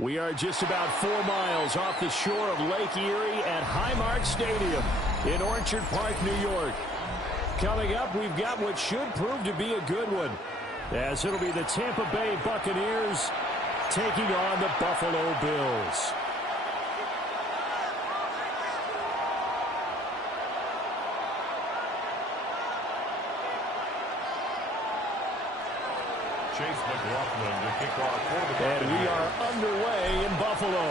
We are just about 4 miles off the shore of Lake Erie at Highmark Stadium in Orchard Park, New York. Coming up, we've got what should prove to be a good one, as it'll be the Tampa Bay Buccaneers taking on the Buffalo Bills. Chase McLaughlin to kick off for the Buccaneers. And we are underway in Buffalo.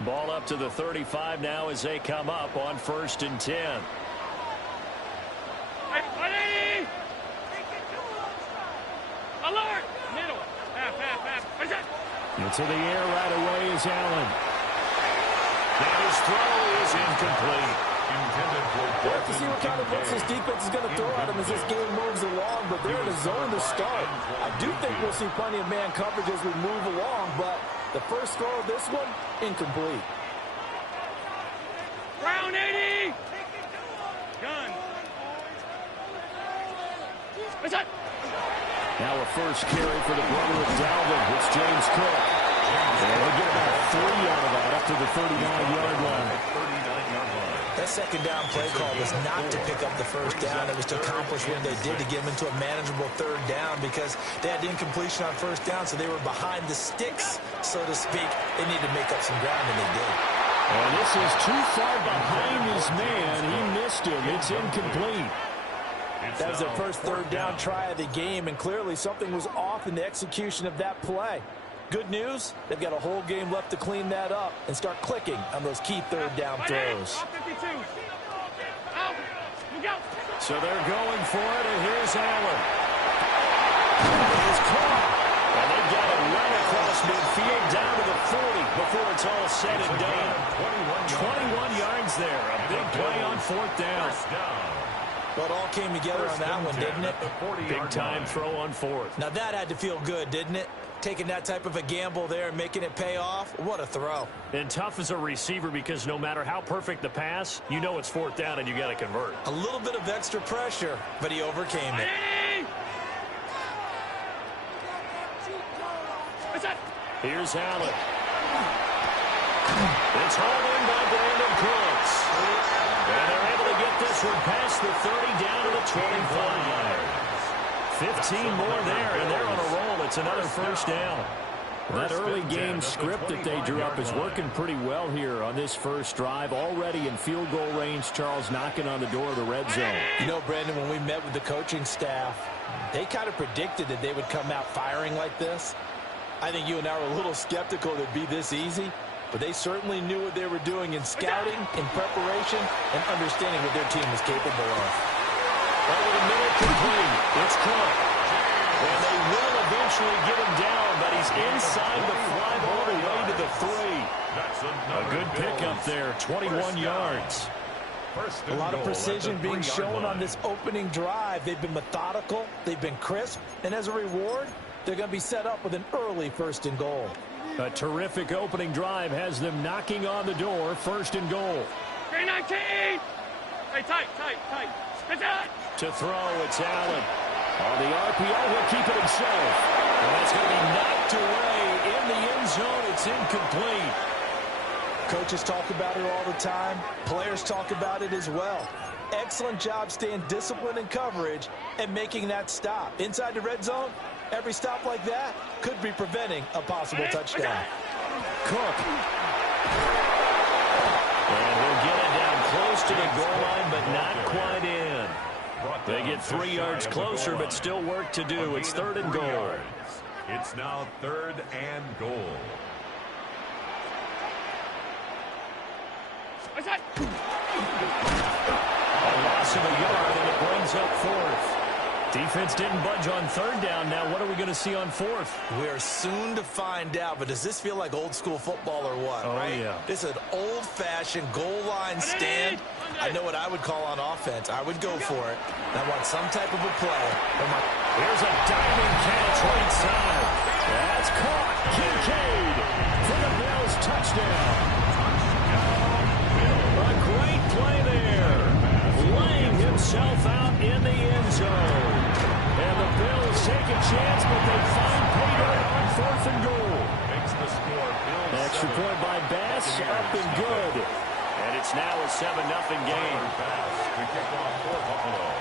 Ball up to the 35 now as they come up on 1st and 10. Alert! Middle. Half. Into the air right away is Allen. And his throw is incomplete. We'll have to see what kind of looks this defense is going to throw at him as this game moves along, but they're in a zone to start. I do think we'll see plenty of man coverage as we move along, but the first throw of this one, incomplete. Round 80! Gun. What's that? Now a first carry for the brother of Dalvin. It's James Cook. And they'll get about 3 out of that up to the 39-yard line. That second down play call was not to pick up the first down. It was to accomplish what they did to get them into a manageable 3rd down because they had incompletion on 1st down, so they were behind the sticks, so to speak. They needed to make up some ground, and they did. And this is too far behind his man. He missed him. It's incomplete. That was their first 3rd down try of the game, and clearly something was off in the execution of that play. Good news, they've got a whole game left to clean that up and start clicking on those key 3rd down throws. So they're going for it, and here's Allen. He's caught. And they've got it right across midfield down to the 40 before it's all said and done. 21 yards there. A big play on 4th down. Well, it all came together on that one, didn't it? Big-time throw on 4th. Now that had to feel good, didn't it? Taking that type of a gamble there and making it pay off. What a throw. And tough as a receiver because no matter how perfect the pass, you know it's 4th down and you got to convert. A little bit of extra pressure, but he overcame it. Here's Allen. It's hauled in by Brandon Cooks. And they're able to get this one past the 30 down to the 25. 15 more there, and they're on a roll. It's another 1st down. That early game script that they drew up is working pretty well here on this first drive. Already in field goal range, Charles knocking on the door of the red zone. You know, Brandon, when we met with the coaching staff, they kind of predicted that they would come out firing like this. I think you and I were a little skeptical that it'd be this easy, but they certainly knew what they were doing in scouting, in preparation, and understanding what their team was capable of. Over the middle, complete. It's Cook. And they will eventually get him down, but he's inside the fly ball the way to the 3. A good pickup there, 21 yards. A lot of precision being shown on this opening drive. They've been methodical, they've been crisp, and as a reward, they're going to be set up with an early 1st and goal. A terrific opening drive has them knocking on the door, 1st and goal. 319! Hey, tight. It's out! To throw, it's Allen. On the RPO, he'll keep it himself. And that's going to be knocked away in the end zone. It's incomplete. Coaches talk about it all the time. Players talk about it as well. Excellent job staying disciplined in coverage and making that stop. Inside the red zone, every stop like that could be preventing a possible touchdown. Cook. And he'll get it down close to the goal line, but not quite in. They get 3 yards closer, but still work to do. It's 3rd and goal. It's now 3rd and goal. A loss of a yard, and it brings up 4th. Defense didn't budge on 3rd down. Now what are we going to see on 4th? We're soon to find out, but does this feel like old school football or what? Oh, right? yeah. It's an old-fashioned goal line stand. I know what I would call on offense. I would go for it. I want some type of a play. Here's a diving catch right side. That's caught. Kincaid for the Bills touchdown. A great play there. Laying himself out in the end zone. And the Bills take a chance, but they find pay dirt on 4th and goal. Makes the score. Bills Extra point by Bass, up and good. And it's now a 7-0 game. Bass to kick off for Buffalo.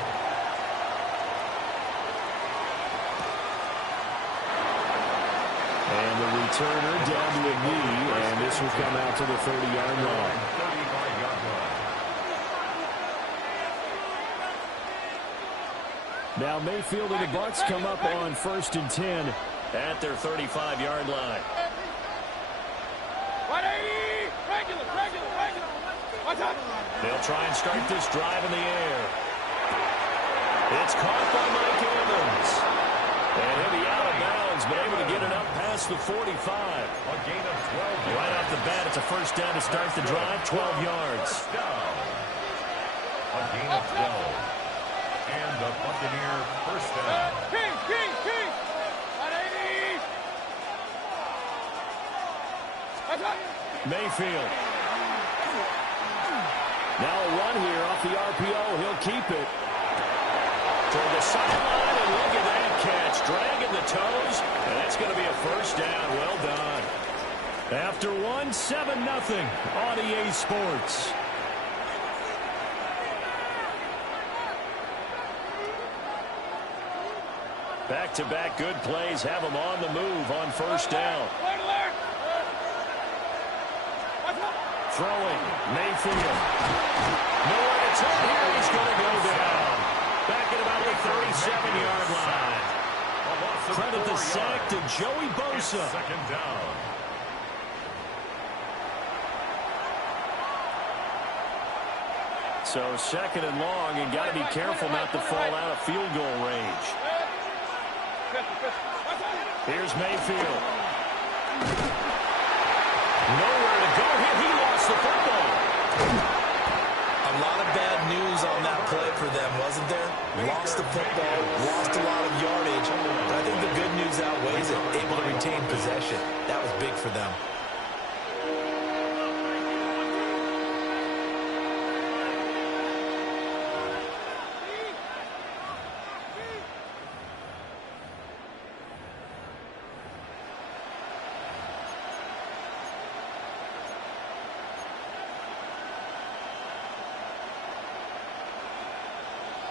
And the returner down to a knee, and this will come out to the 30-yard line. 35-yard line. Now Mayfield and the Bucs come up on 1st and 10 at their 35-yard line. 180! Regular! Watch out! They'll try and start this drive in the air. It's caught by Mike Evans. And he'll be out of bounds, but able to get it up past the 45. A gain of 12. Right off the bat, it's a 1st down to start the drive, 12 yards. Down. A gain of 12. And the Buccaneer 1st down. King! 180! Watch out! Mayfield. Now a run here off the RPO. He'll keep it. Toward the sideline, and look at that catch. Dragging the toes, and that's going to be a 1st down. Well done. After 7-0 on EA Sports. Back-to-back good plays have them on the move on 1st down. Throwing, Mayfield. Nowhere to turn here. He's going to go down. Back at about the 37-yard line. Credit the sack to Joey Bosa. 2nd down. So 2nd and long, and got to be careful not to fall out of field goal range. Here's Mayfield. Nowhere to go here. He lost the football. A lot of bad news on that play for them, wasn't there? Lost the football, lost a lot of yardage. But I think the good news outweighs it. Able to retain possession. That was big for them.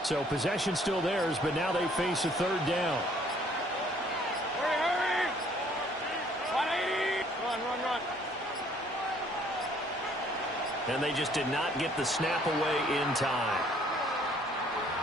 So possession still theirs, but now they face a 3rd down. Hurry! 180! Run! And they just did not get the snap away in time.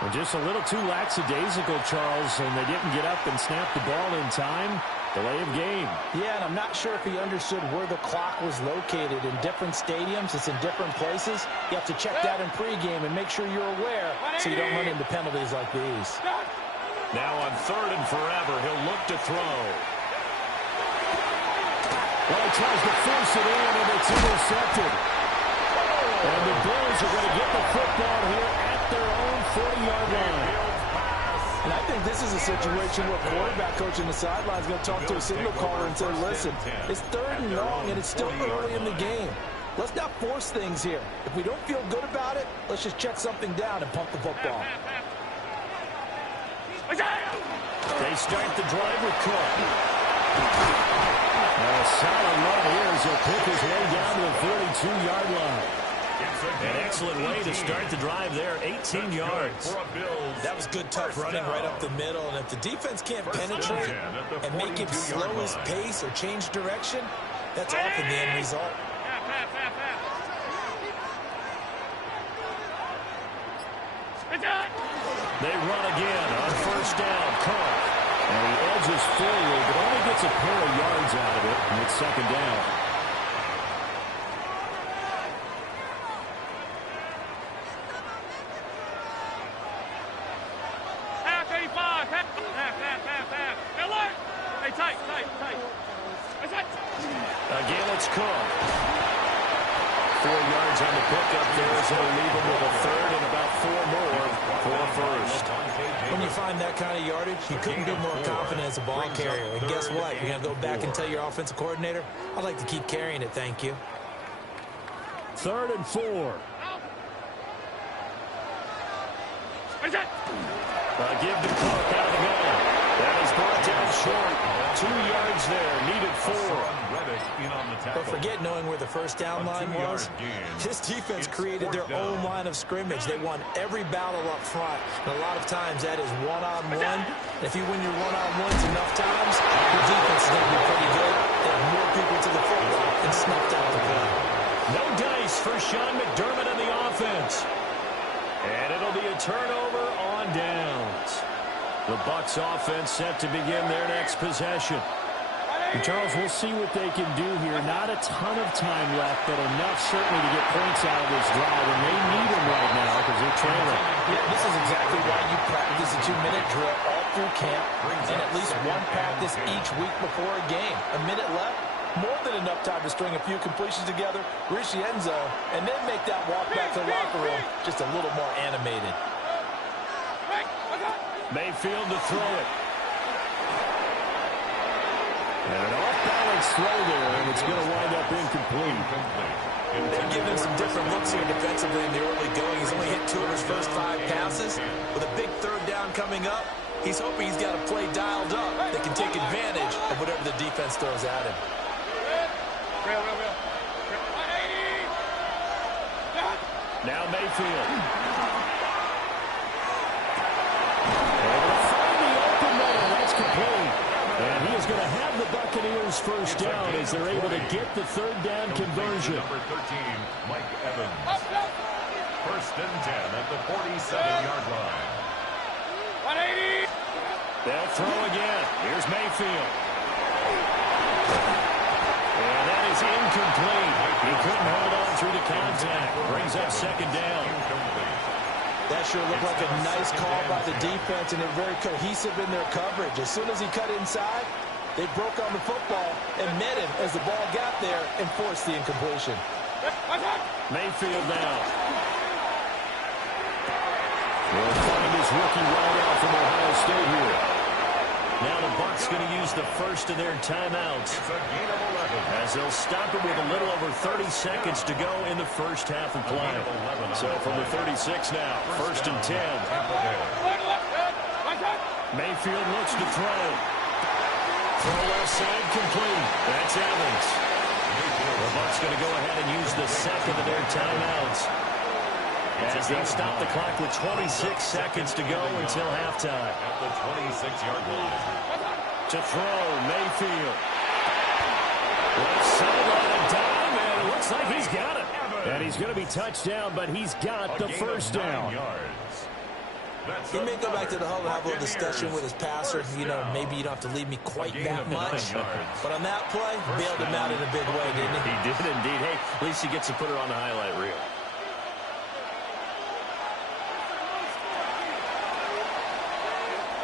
And just a little too lackadaisical, Charles, and they didn't get up and snap the ball in time. Delay of game. Yeah, and I'm not sure if he understood where the clock was located. In different stadiums, it's in different places. You have to check that in pregame and make sure you're aware so you don't run into penalties like these. Now on 3rd and forever, he'll look to throw. Well, he tries to force it in, and it's intercepted. And the Bills are going to get the football here at their own 40-yard line. And I think this is a situation where quarterback coach in the sideline is going to talk to a signal caller and say, listen, it's 3rd and long, and it's still early in the game. Let's not force things here. If we don't feel good about it, let's just check something down and pump the football. They start the drive with Cook. A solid run here as he'll pick his way down to the 42-yard line. An excellent way to start the drive there, 18 yards. That was good, tough running right up the middle. And if the defense can't penetrate and make him slow his pace or change direction, That's often the end result. They run again on first down. Cook. And he edges forward, but only gets a pair of yards out of it, and it's second down. Half 85. Half. Hey, tight. That's it. Again, it's Cook. 4 yards on the pickup there, so they'll leave him with a third and about 4 more for a first. When you find that kind of yardage, you couldn't be more confident as a ball carrier. And guess what? You're going to go back and tell your offensive coordinator, I'd like to keep carrying it, thank you. 3rd and 4. That's it. Give to Cook out of the gun. That is brought down short. 2 yards there, needed 4. But forget knowing where the first down line was. This defense created their own line of scrimmage. They won every battle up front. And a lot of times that is one-on-one. If you win your one-on-ones enough times, your defense is going to be pretty good. They have more people to the football and snuffed out the play. No dice for Sean McDermott in the offense. And it'll be a turnover on downs. The Bucs offense set to begin their next possession. And Charles, we'll see what they can do here. Not a ton of time left, but enough certainly to get points out of this drive. And they need them right now because they're trailing. Yeah, this is exactly why you practice a 2-minute drill all through camp and at least one practice each week before a game. A minute left, more than enough time to string a few completions together, reach the end zone, and then make that walk back to the locker room just a little more animated. Mayfield to throw it. And an off-balance throw there, and it's going to wind up incomplete. They're giving him some different looks here defensively in the early going. He's only hit 2 of his first 5 passes. With a big 3rd down coming up, he's hoping he's got a play dialed up that can take advantage of whatever the defense throws at him. Real. Now Mayfield. Able to find the open man. That's complete. And he is going to have the Buccaneers first down as they're able to get the 3rd down conversion. Number 13, Mike Evans. First and 10 at the 47-yard line. 180. They'll throw again. Here's Mayfield. And that is incomplete. He couldn't hold on through the contact. Brings up second down. That sure looked like a nice call by the defense, and they're very cohesive in their coverage. As soon as he cut inside, they broke on the football and met him as the ball got there and forced the incompletion. Mayfield now. Will find his rookie wideout from Ohio State here. Now the Bucs going to use the first of their timeouts as they'll stop it with a little over 30 seconds to go in the first half of play. So from the 36 now, first and 10. Mayfield looks to throw. Throw left side complete. That's Evans. The Bucs going to go ahead and use the second of their timeouts as they'll stop the clock with 26 seconds to go until halftime. At the 26-yard line. To throw, Mayfield. Left sideline and dime, and it looks like he's got it. And he's going to be touched down, but he's got the first down. He may go back to the huddle and have a little discussion with his passer. You know, maybe you don't have to leave me quite that much. But on that play, bailed him out in a big way, didn't he? He did indeed. Hey, at least he gets to put it on the highlight reel.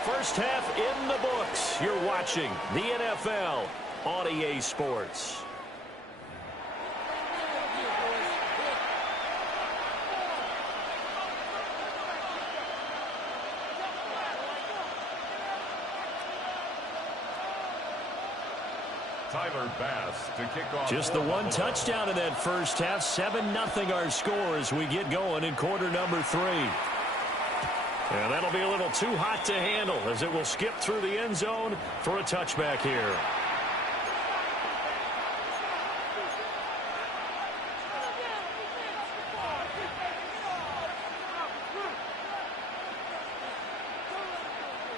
First half in the books. You're watching the NFL on EA Sports. Tyler Bass to kick off. Just the one touchdown in that first half. 7-0 our score as we get going in quarter number 3. And that'll be a little too hot to handle as it will skip through the end zone for a touchback here.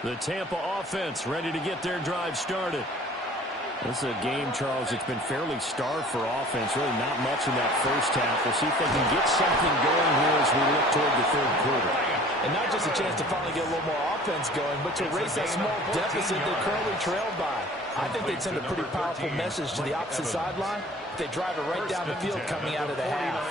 The Tampa offense ready to get their drive started. This is a game, Charles, it's been fairly starved for offense. Really not much in that first half. We'll see if they can get something going here as we look toward the third quarter. And not just a chance to finally get a little more offense going, but to erase that small deficit they're currently trailed by. I think they'd send a pretty powerful message to the opposite sideline if they drive it right down the field coming out of the half.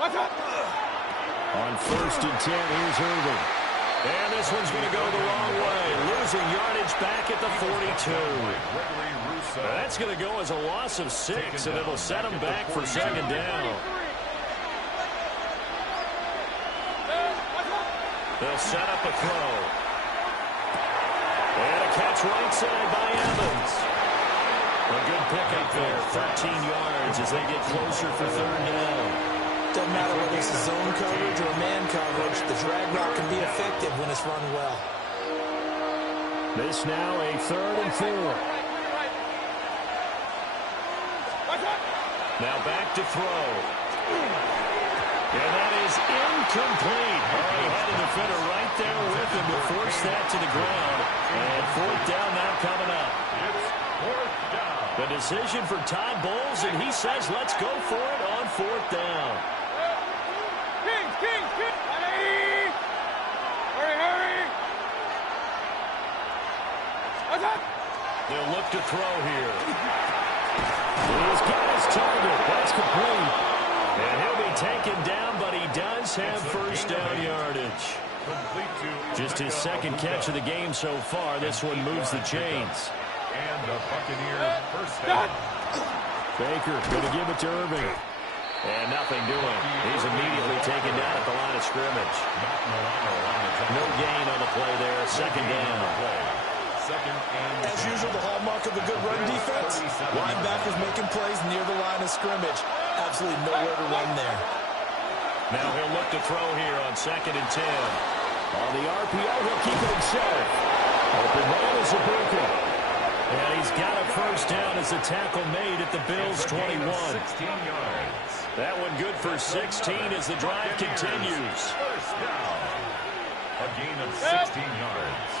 On 1st and 10, here's Irving. And this one's going to go the wrong way. Losing yardage back at the 42. That's going to go as a loss of 6, and it'll set them back for 2nd down. They'll set up a throw. And a catch right side by Evans. A good pickup there, 13 yards as they get closer for 3rd down. Doesn't matter whether it's a zone coverage or a man coverage, the drag route can be effective when it's run well. This now a 3rd and 4. Now back to throw. And that is incomplete. He had a defender right there with him to force that to the ground. And 4th down now coming up. The decision for Todd Bowles, and he says let's go for it on 4th down. They'll look to throw here. He's got his target. That's complete. And he'll be taken down, but he does have 1st down yardage. Just his 2nd catch of the game so far. This one moves the chains. And the Buccaneer 1st down. Baker going to give it to Irving. And nothing doing. He's immediately taken down at the line of scrimmage. No gain on the play there. 2nd down. As usual, the hallmark of a good run defense, linebackers making plays near the line of scrimmage. Absolutely nowhere to run there. Now he'll look to throw here on 2nd and 10. On the RPO, he'll keep it himself. Open man is a Baker. And he's got a 1st down as the tackle made at the Bills' 21. 16 yards. That one good for 16 as the drive continues. 1st down. A gain of 16 yards.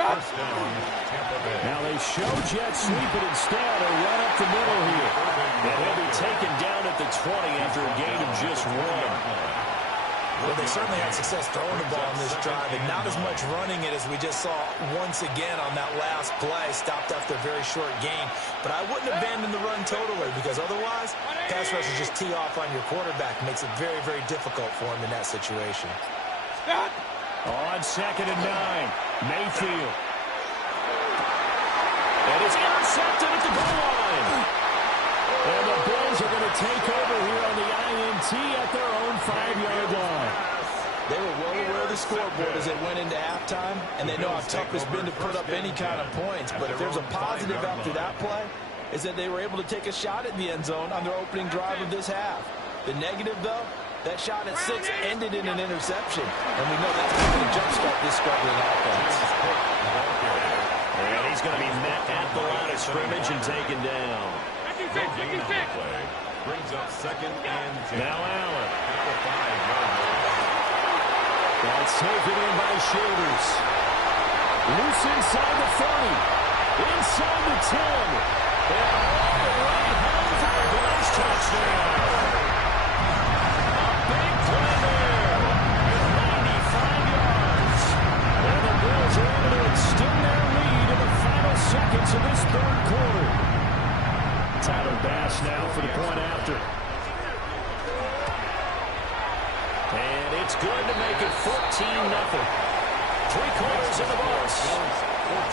1st down, Tampa Bay. Now they show jet sweep it instead or run up the middle here. And he'll be taken down at the 20 after a gain of just 1. Well, they certainly had success throwing the ball on this drive, and not as much running it as we just saw once again on that last play, stopped after a very short gain. But I wouldn't abandon the run totally, because otherwise, pass rushers just tee off on your quarterback. It makes it very, very difficult for him in that situation. On 2nd and 9, Mayfield. And it's intercepted at the goal line. And the Bills are going to take over here on the INT at their own 5-yard line. They were well aware of the scoreboard as they went into halftime, and they know how tough it's been to put up any kind of points. But if there's a positive after that play, is that they were able to take a shot at the end zone on their opening drive of this half. The negative, though, that shot at 6 ended in an interception, and we know that's going to jumpstart this struggling offense. And he's going to be met at the line of scrimmage and taken down. Brings up 2nd and 10. Now Allen. At the 5-yard line. That's taken in by Shavers. Loose inside the 30. Inside the 10. And all the way home for a Bills touchdown. A big play there. 95 yards. And the Bills are able to extend their lead in the final seconds of this 3rd quarter. Tyler Bass now for the point after. And it's good to make it 14-0. 3/4 of the books.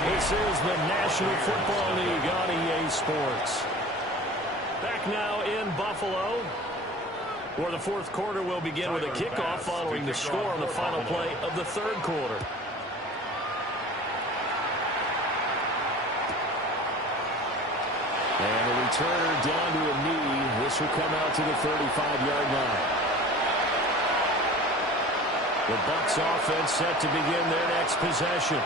This is the National Football League on EA Sports. Back now in Buffalo, where the 4th quarter will begin with a kickoff following the score on the final play of the 3rd quarter. And the returner down to a knee. This will come out to the 35-yard line. The Bucs offense set to begin their next possession.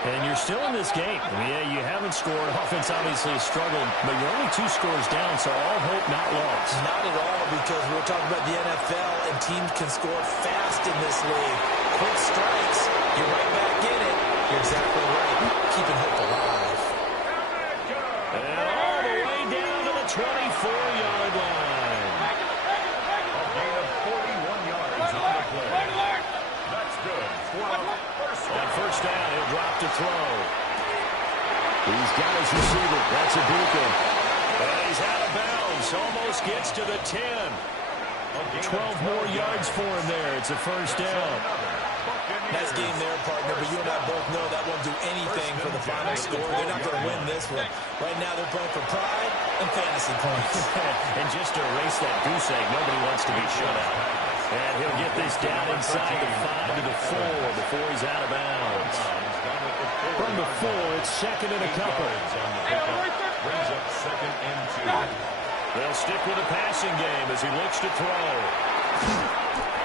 And you're still in this game. Yeah, you haven't scored. Offense obviously has struggled, but you're only 2 scores down, so all hope not lost. Not at all, because we're talking about the NFL, and teams can score fast in this league. hope strikes, you're right back in it. You're exactly right. Keeping hope alive. And all the way down to the 24-yard line. A gain of 41 yards on the play. That's good for a first down. On first down, he'll drop to throw. He's got his receiver. That's Ibuka. And he's out of bounds. Almost gets to the 10. 12 more yards for him there. It's a first down. Nice game there, partner, but you and I both know that won't do anything for the final score. They're not going to win this one. Right now, they're playing for pride and fantasy points. And just to erase that goose egg, nobody wants to be shut out. And he'll get this down inside the 5 to the 4 before he's out of bounds. From the 4, it's second and a couple. Brings up second and 2. They'll stick with the passing game as he looks to throw.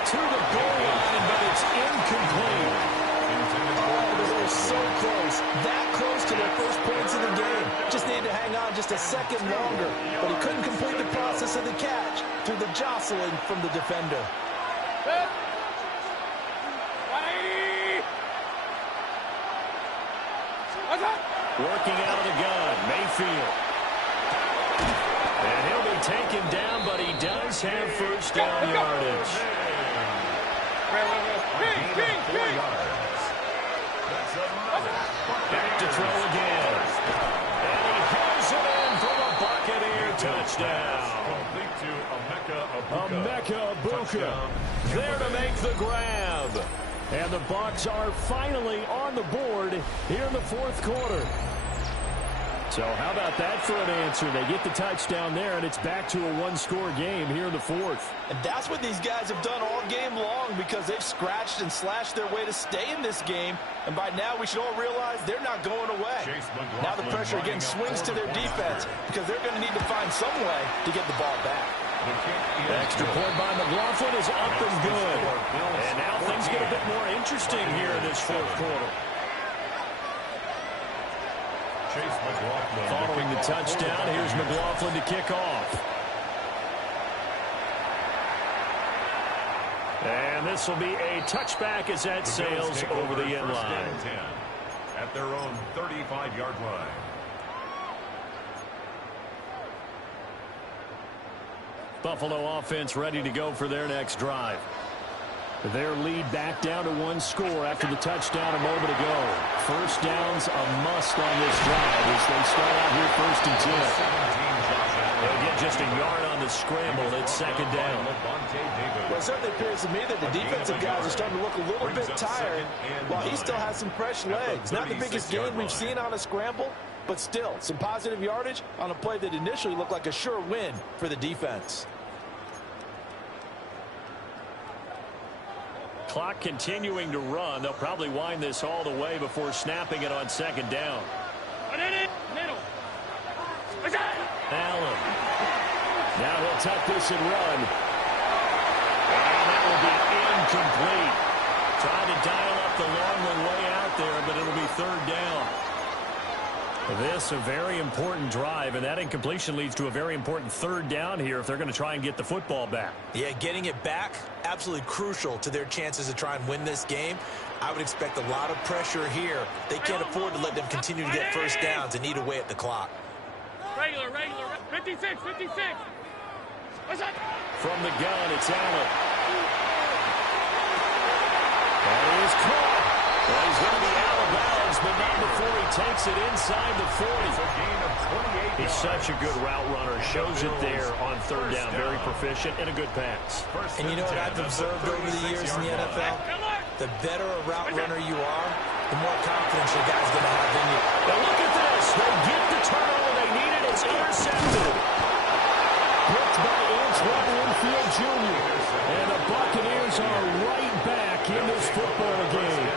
To the goal line, but it's incomplete. Oh, they were so close. That close to their first points of the game. Just needed to hang on just a second longer. But he couldn't complete the process of the catch through the jostling from the defender. Working out of the gun, Mayfield. And he'll be taken down, but he does have first down yardage. Back to throw again. And he hauls it in for the Buccaneer touchdown. Complete to Emeka Ibuka there to make the grab. And the Bucs are finally on the board here in the fourth quarter. So how about that for an answer? They get the touchdown there, and it's back to a one-score game here in the fourth. And that's what these guys have done all game long because they've scratched and slashed their way to stay in this game. And by now, we should all realize they're not going away. Now the pressure again swings to their defense because they're going to need to find some way to get the ball back. The extra point by McLaughlin is up and good. And now things get a bit more interesting here in this fourth quarter. Following the touchdown, here's McLaughlin to kick off. And this will be a touchback as that sails over the end line. At their own 35-yard line. Buffalo offense ready to go for their next drive. Their lead back down to one score after the touchdown a moment ago. First down's a must on this drive as they start out here first and 10. They'll get just a yard on the scramble. It's second down. Well, it certainly appears to me that the defensive guys are starting to look a little bit tired while he still has some fresh legs. Not the biggest gain we've seen on a scramble, but still some positive yardage on a play that initially looked like a sure win for the defense. Clock continuing to run. They'll probably wind this all the way before snapping it on second down. Allen. Now he'll tuck this and run. And that will be incomplete. Trying to dial up the long one way out there, but it'll be third down. This a very important drive, and that incompletion leads to a very important third down here if they're going to try and get the football back. Yeah, getting it back, absolutely crucial to their chances to try and win this game. I would expect a lot of pressure here. They can't afford to let them continue to get first downs and eat away at the clock. Regular. 56. What's that? From the gun, it's Allen. That is caught. Well, he's going to be out of bounds, but not before he takes it inside the 40. He's such a good route runner. Shows it there on third down. Very proficient and a good pass. And you know what I've observed over the years in the NFL? The better a route runner you are, the more confidence your guy's going to have in you. Now look at this. They get the turnover they needed. It's intercepted. Picked by Antoine Winfield Jr. And the Buccaneers are right back in this football game.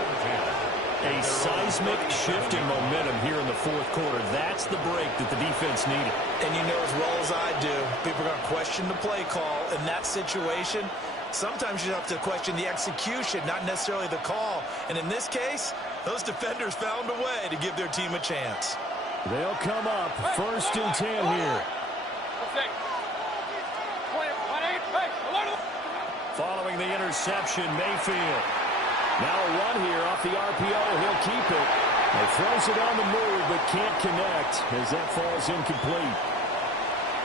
A seismic shift in momentum here in the fourth quarter. That's the break that the defense needed. And you know as well as I do, people are going to question the play call in that situation. Sometimes you have to question the execution, not necessarily the call. And in this case, those defenders found a way to give their team a chance. They'll come up first and 10 here. Following the interception, Mayfield. Now a run here off the RPO. He'll keep it. He throws it on the move, but can't connect as that falls incomplete.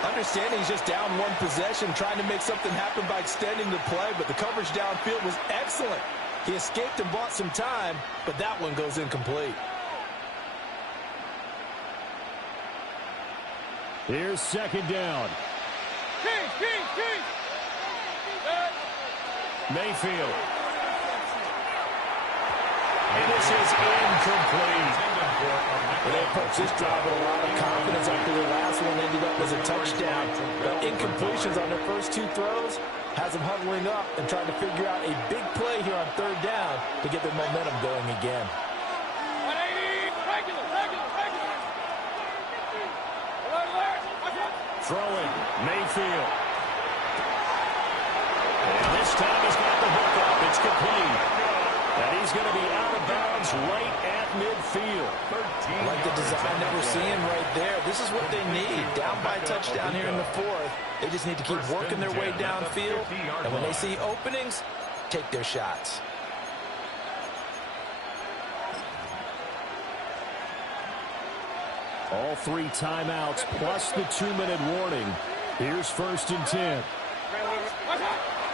Understanding he's just down one possession, trying to make something happen by extending the play, but the coverage downfield was excellent. He escaped and bought some time, but that one goes incomplete. Here's second down. Mayfield. And this is incomplete. They approached this drive with a lot of confidence after their last one ended up as a touchdown. But incompletions on their first two throws has them huddling up and trying to figure out a big play here on third down to get their momentum going again. 180, regular. Throwing, Mayfield. And this time he's got the hook up. It's complete. And he's going to be out of bounds right at midfield. I like the design that we're seeing right there. This is what they need. Down by a touchdown here in the fourth. They just need to keep working their way downfield. And when they see openings, take their shots. All three timeouts plus the 2-minute warning. Here's 1st and 10.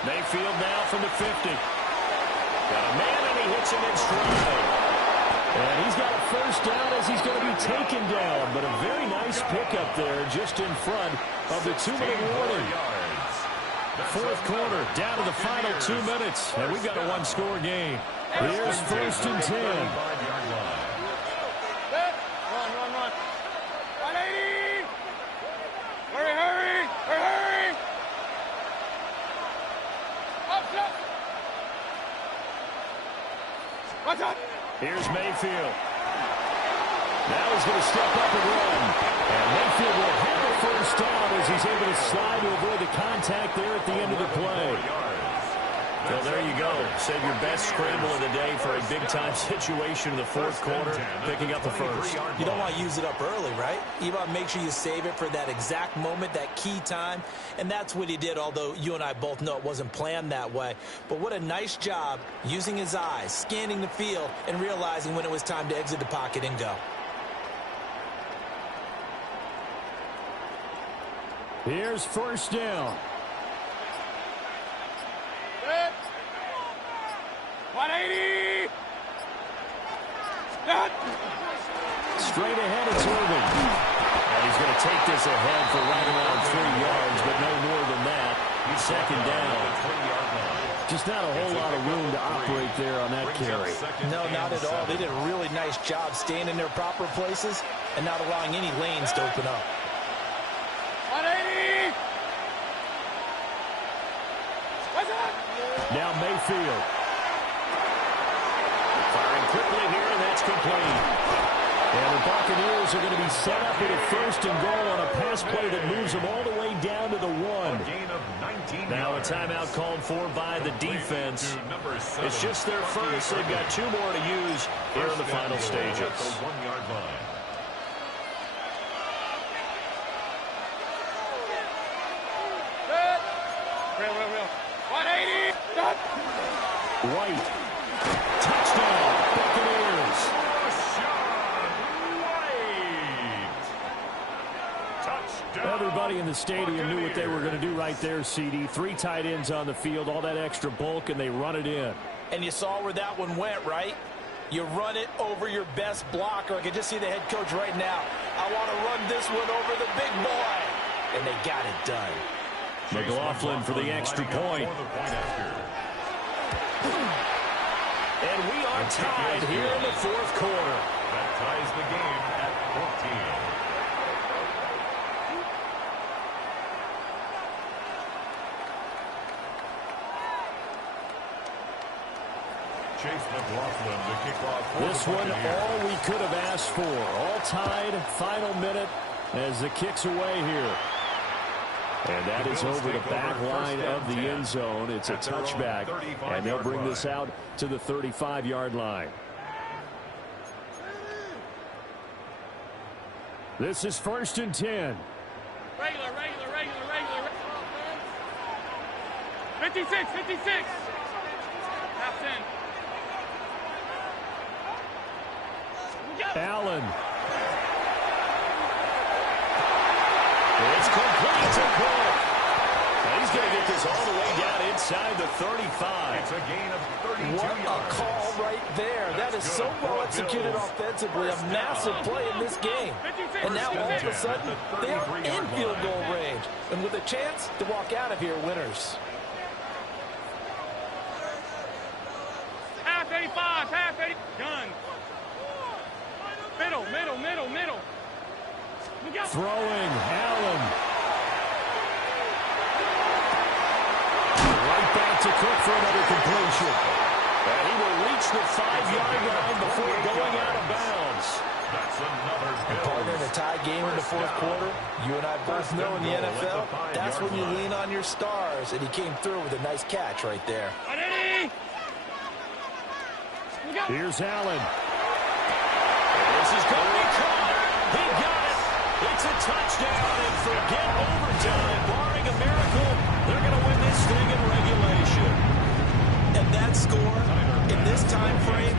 Mayfield now from the 50. Got a man and he hits him in stride. And he's got a first down as he's going to be taken down. But a very nice pickup there just in front of the 2-minute warning. Fourth quarter, down to the final 2 minutes. And we've got a one-score game. Here's 1st and 10. Run. 180. Hurry. Up. Watch out. Here's Mayfield. Now he's going to step up and run. And Mayfield will have a first down as he's able to slide to avoid the contact there at the end of the play. Well, there you go. Save your best scramble of the day for a big-time situation in the fourth quarter, picking up the first. You don't want to use it up early, right? You want to make sure you save it for that exact moment, that key time. And that's what he did, although you and I both know it wasn't planned that way. But what a nice job using his eyes, scanning the field, and realizing when it was time to exit the pocket and go. Here's first down. 180. Straight ahead, it's Irving. And he's going to take this ahead for right around 3 yards, but no more than that. Second down. Just not a whole lot of room to operate there on that carry. No, not at all. They did a really nice job staying in their proper places and not allowing any lanes to open up. 180. Now Mayfield. Firing quickly here, and that's complete. And the Buccaneers are going to be set up with a 1st and goal on a pass play that moves them all the way down to the 1. Now a timeout called for by the defense. It's just their first. They've got 2 more to use here in the final stages. Real. 180. White. Touchdown, Buccaneers. Everybody in the stadium knew what they were going to do right there, CD. 3 tight ends on the field, all that extra bulk, and they run it in. And you saw where that one went, right? You run it over your best blocker. I can just see the head coach right now. I want to run this one over the big boy. And they got it done. McLaughlin for the extra point. And we are tied here in the fourth quarter. That ties the game at 14. Chase McLaughlin to kick off. This one, all we could have asked for. All tied, final minute as the kick's away here. And that is over the back line of the end zone. It's a touchback, and they'll bring this out to the 35-yard line. This is 1st and 10. Regular. 56. Half 10. Allen. It's complete to Cook. He's going to get this all the way down inside the 35. It's a gain of 32 What a yards. call right there. That is so well executed offensively. A massive play in this game. And now all of a sudden, they are in field goal range. And with a chance to walk out of here winners. Half 85, half 80. Done. Middle, middle, middle, middle. Throwing, Allen. Right back to Cook for another completion. And he will reach the 5-yard line before going out of bounds. That's another And partner, in a tie game in the fourth quarter, you and I both know in the NFL, that's when you lean on your stars. And he came through with a nice catch right there. Here's Allen. This is going to be caught. He got it. It's a touchdown, and forget overtime. Barring a miracle, they're going to win this thing in regulation. And that score, in this time frame,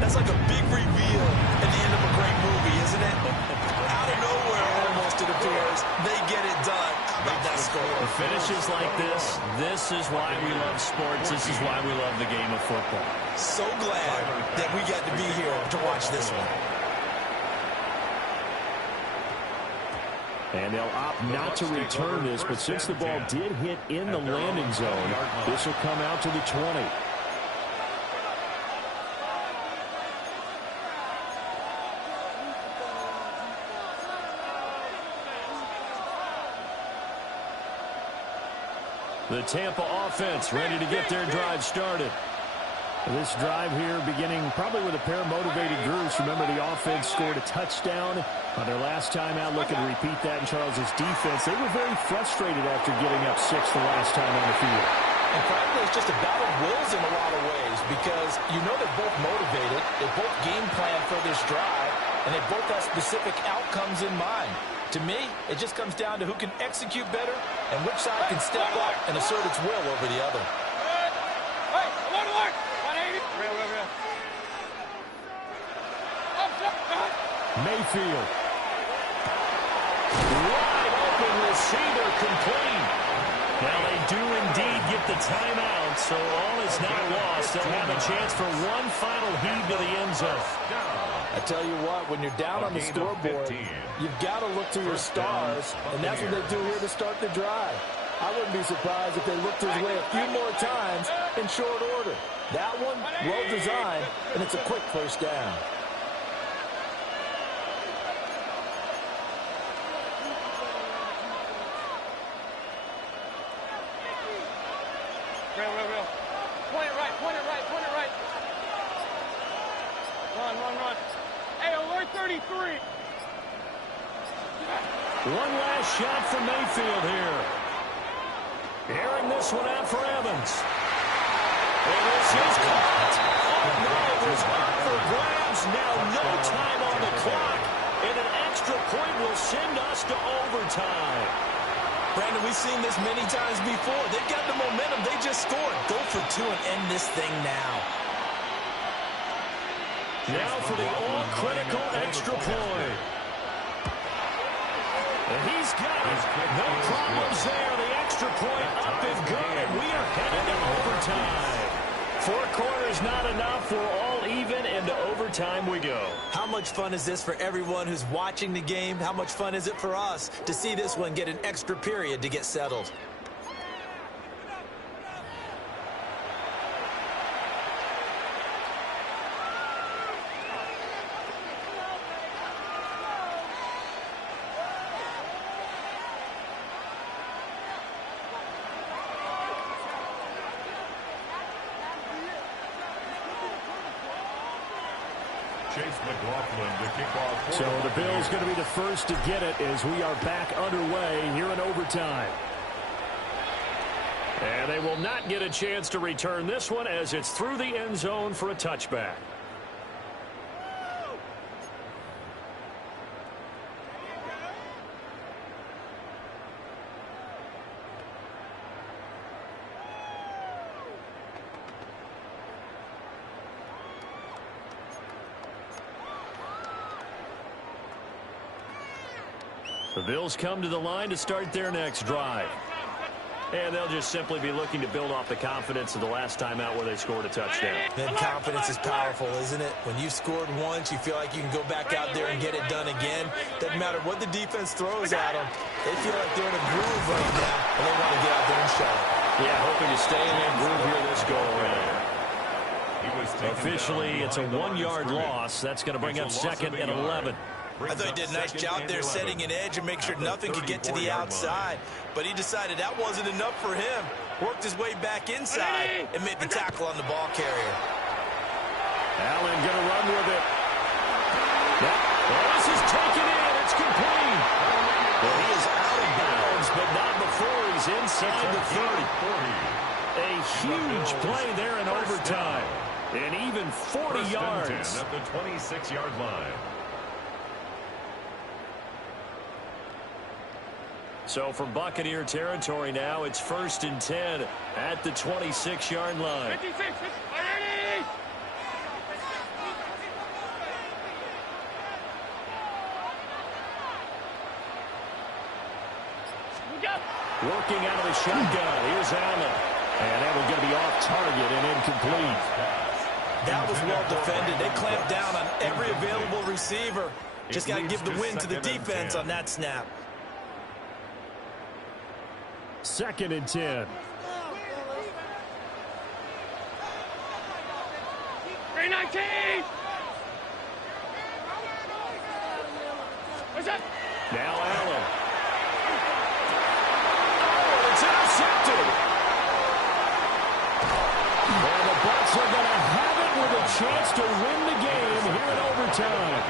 that's like a big reveal at the end of a great movie, isn't it? Out of nowhere, almost, it appears. They get it done. How about that score? Finishes like this is why we love sports. This is why we love the game of football. So glad that we got to be here to watch this one. And they'll opt not to return this, but since the ball did hit in the landing zone, this will come out to the 20. The Tampa offense ready to get their drive started. This drive here beginning probably with a pair of motivated groups. Remember, the offense scored a touchdown on their last time out, looking to repeat that in Charles's defense. They were very frustrated after getting up 6 the last time on the field. And frankly, it's just a battle of wills in a lot of ways because you know they're both motivated, they both game plan for this drive, and they both have specific outcomes in mind. To me, it just comes down to who can execute better and which side can step up and assert its will over the other. Hey, alert! 180. Real. Mayfield. Wide open receiver complete. Now they do indeed get the timeout, so all is not lost. They'll have a chance for one final heave to the end zone. I tell you what, when you're down on the scoreboard, you've got to look to your stars, and that's what they do here to start the drive. I wouldn't be surprised if they looked his way a few more times in short order. That one, well designed, and it's a quick first down. Real. Point it right. Run. Hey, alert 33. One last shot for Mayfield here. Airing this one out for Evans. And this is caught. Oh, no, it was up for grabs. Now no time on the clock. And an extra point will send us to overtime. Brandon, we've seen this many times before. They've got the momentum. They just scored. Go for 2 and end this thing now. Now for the all-critical extra point. And he's got it. No problems there. The extra point up and good, and we are headed to overtime. 4 quarters not enough. We're all even, and to overtime we go. How much fun is this for everyone who's watching the game? How much fun is it for us to see this one get an extra period to get settled? So the Bills going to be the first to get it as we are back underway here in overtime. And they will not get a chance to return this one as it's through the end zone for a touchback. The Bills come to the line to start their next drive. And they'll just simply be looking to build off the confidence of the last time out where they scored a touchdown. Then confidence is powerful, isn't it? When you scored once, you feel like you can go back out there and get it done again. Doesn't matter what the defense throws at them. They feel like they're in a groove right now, and they want to get out there and show it. Yeah, hoping to stay in that groove here this go-around. Officially, it's a 1-yard loss. That's going to bring up second and 11. I thought he did a nice job there setting an edge and make sure nothing could get to the outside. But he decided that wasn't enough for him. Worked his way back inside and made the tackle on the ball carrier. Allen going to run with it. This is taken in. It's complete. Well, he is out of bounds, but not before he's inside the 30. A huge play there in overtime. And even 40 yards. At the 26-yard line. So from Buccaneer territory now, it's 1st and 10 at the 26-yard line. 56, ready! Working out of the shotgun. Here's Allen. And that one's going to be off target and incomplete. That was well defended. They clamped down on every available receiver. Just got to give the win to the defense on that snap. 2nd and 10. Three 19! What's that? Now Allen. Oh, it's intercepted. And the Bucs are going to have it with a chance to win the game here in overtime.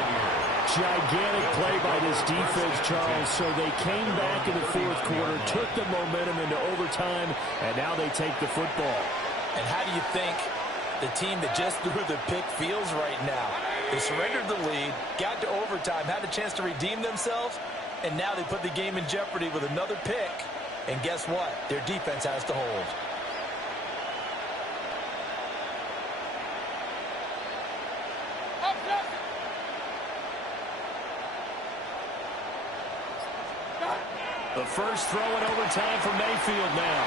Gigantic play by this defense, Charles. So they came back in the 4th quarter, took the momentum into overtime, and now they take the football. And how do you think the team that just threw the pick feels right now? They surrendered the lead, got to overtime, had a chance to redeem themselves, and now they put the game in jeopardy with another pick. And guess what? Their defense has to hold. The first throw in overtime for Mayfield now.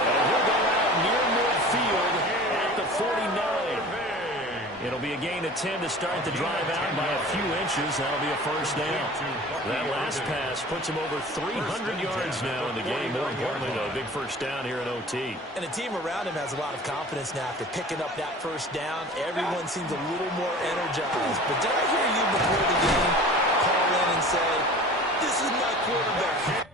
And he'll go out near midfield at the 49. It'll be a gain of 10 to start the drive out by a few inches. That'll be a first down. That last pass puts him over 300 yards now in the game. More importantly, though, a big first down here in OT. And the team around him has a lot of confidence now after picking up that first down. Everyone seems a little more energized. But did I hear you before the game call in and say, this is my quarterback?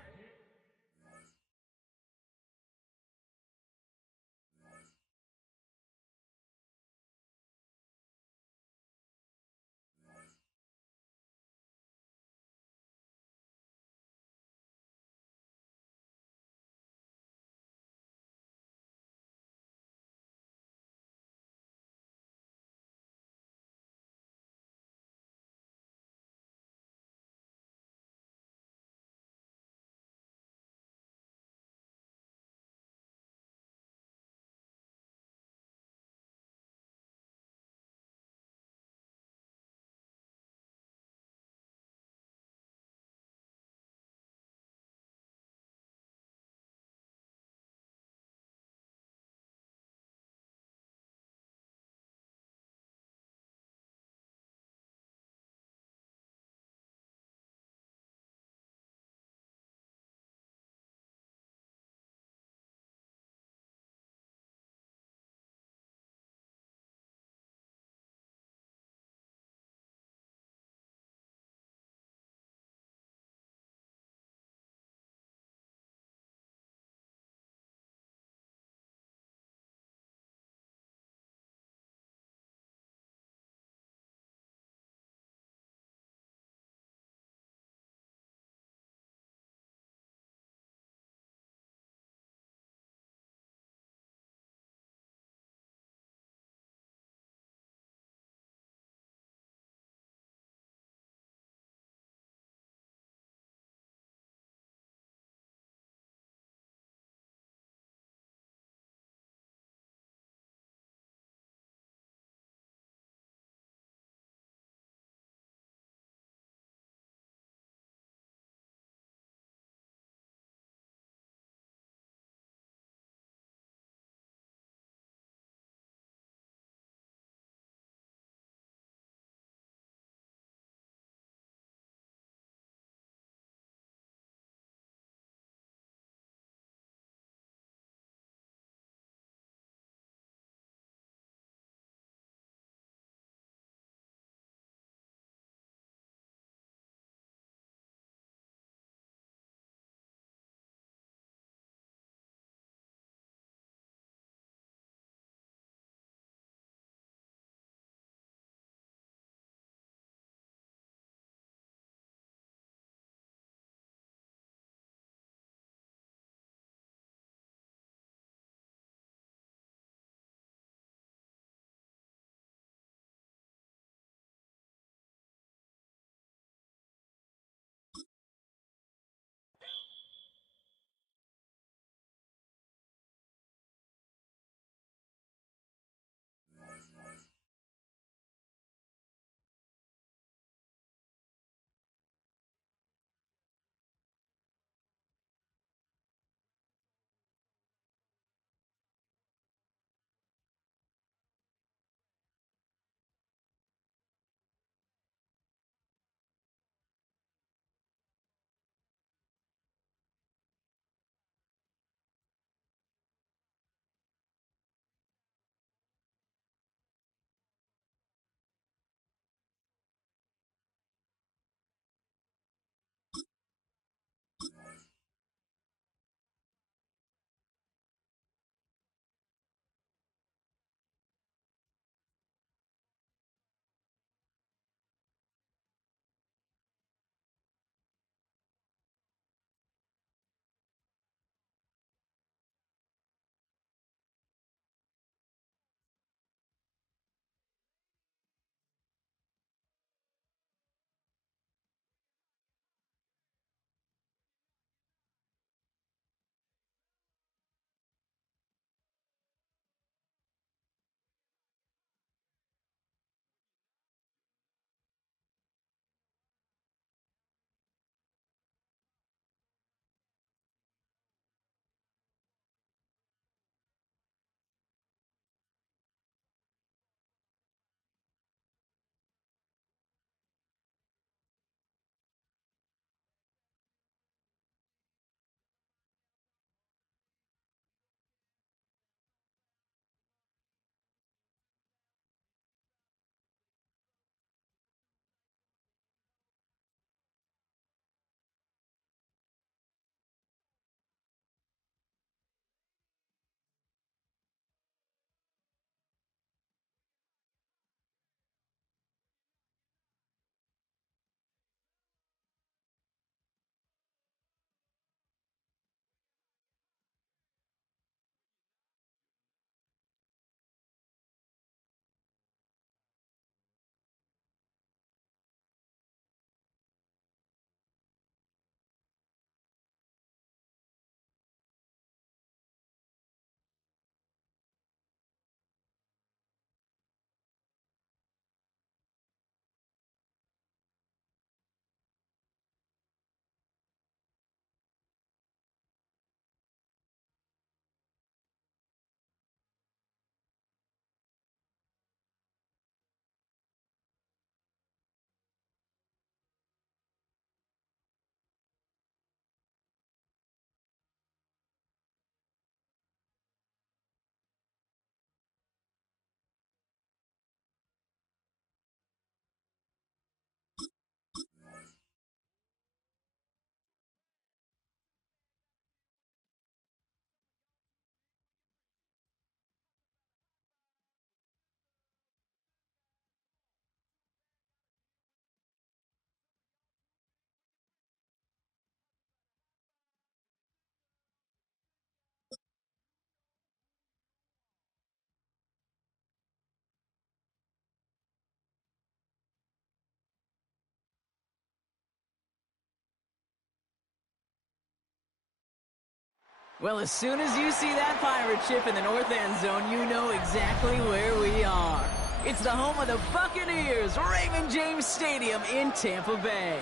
Well, as soon as you see that pirate ship in the north end zone, you know exactly where we are. It's the home of the Buccaneers, Raymond James Stadium in Tampa Bay.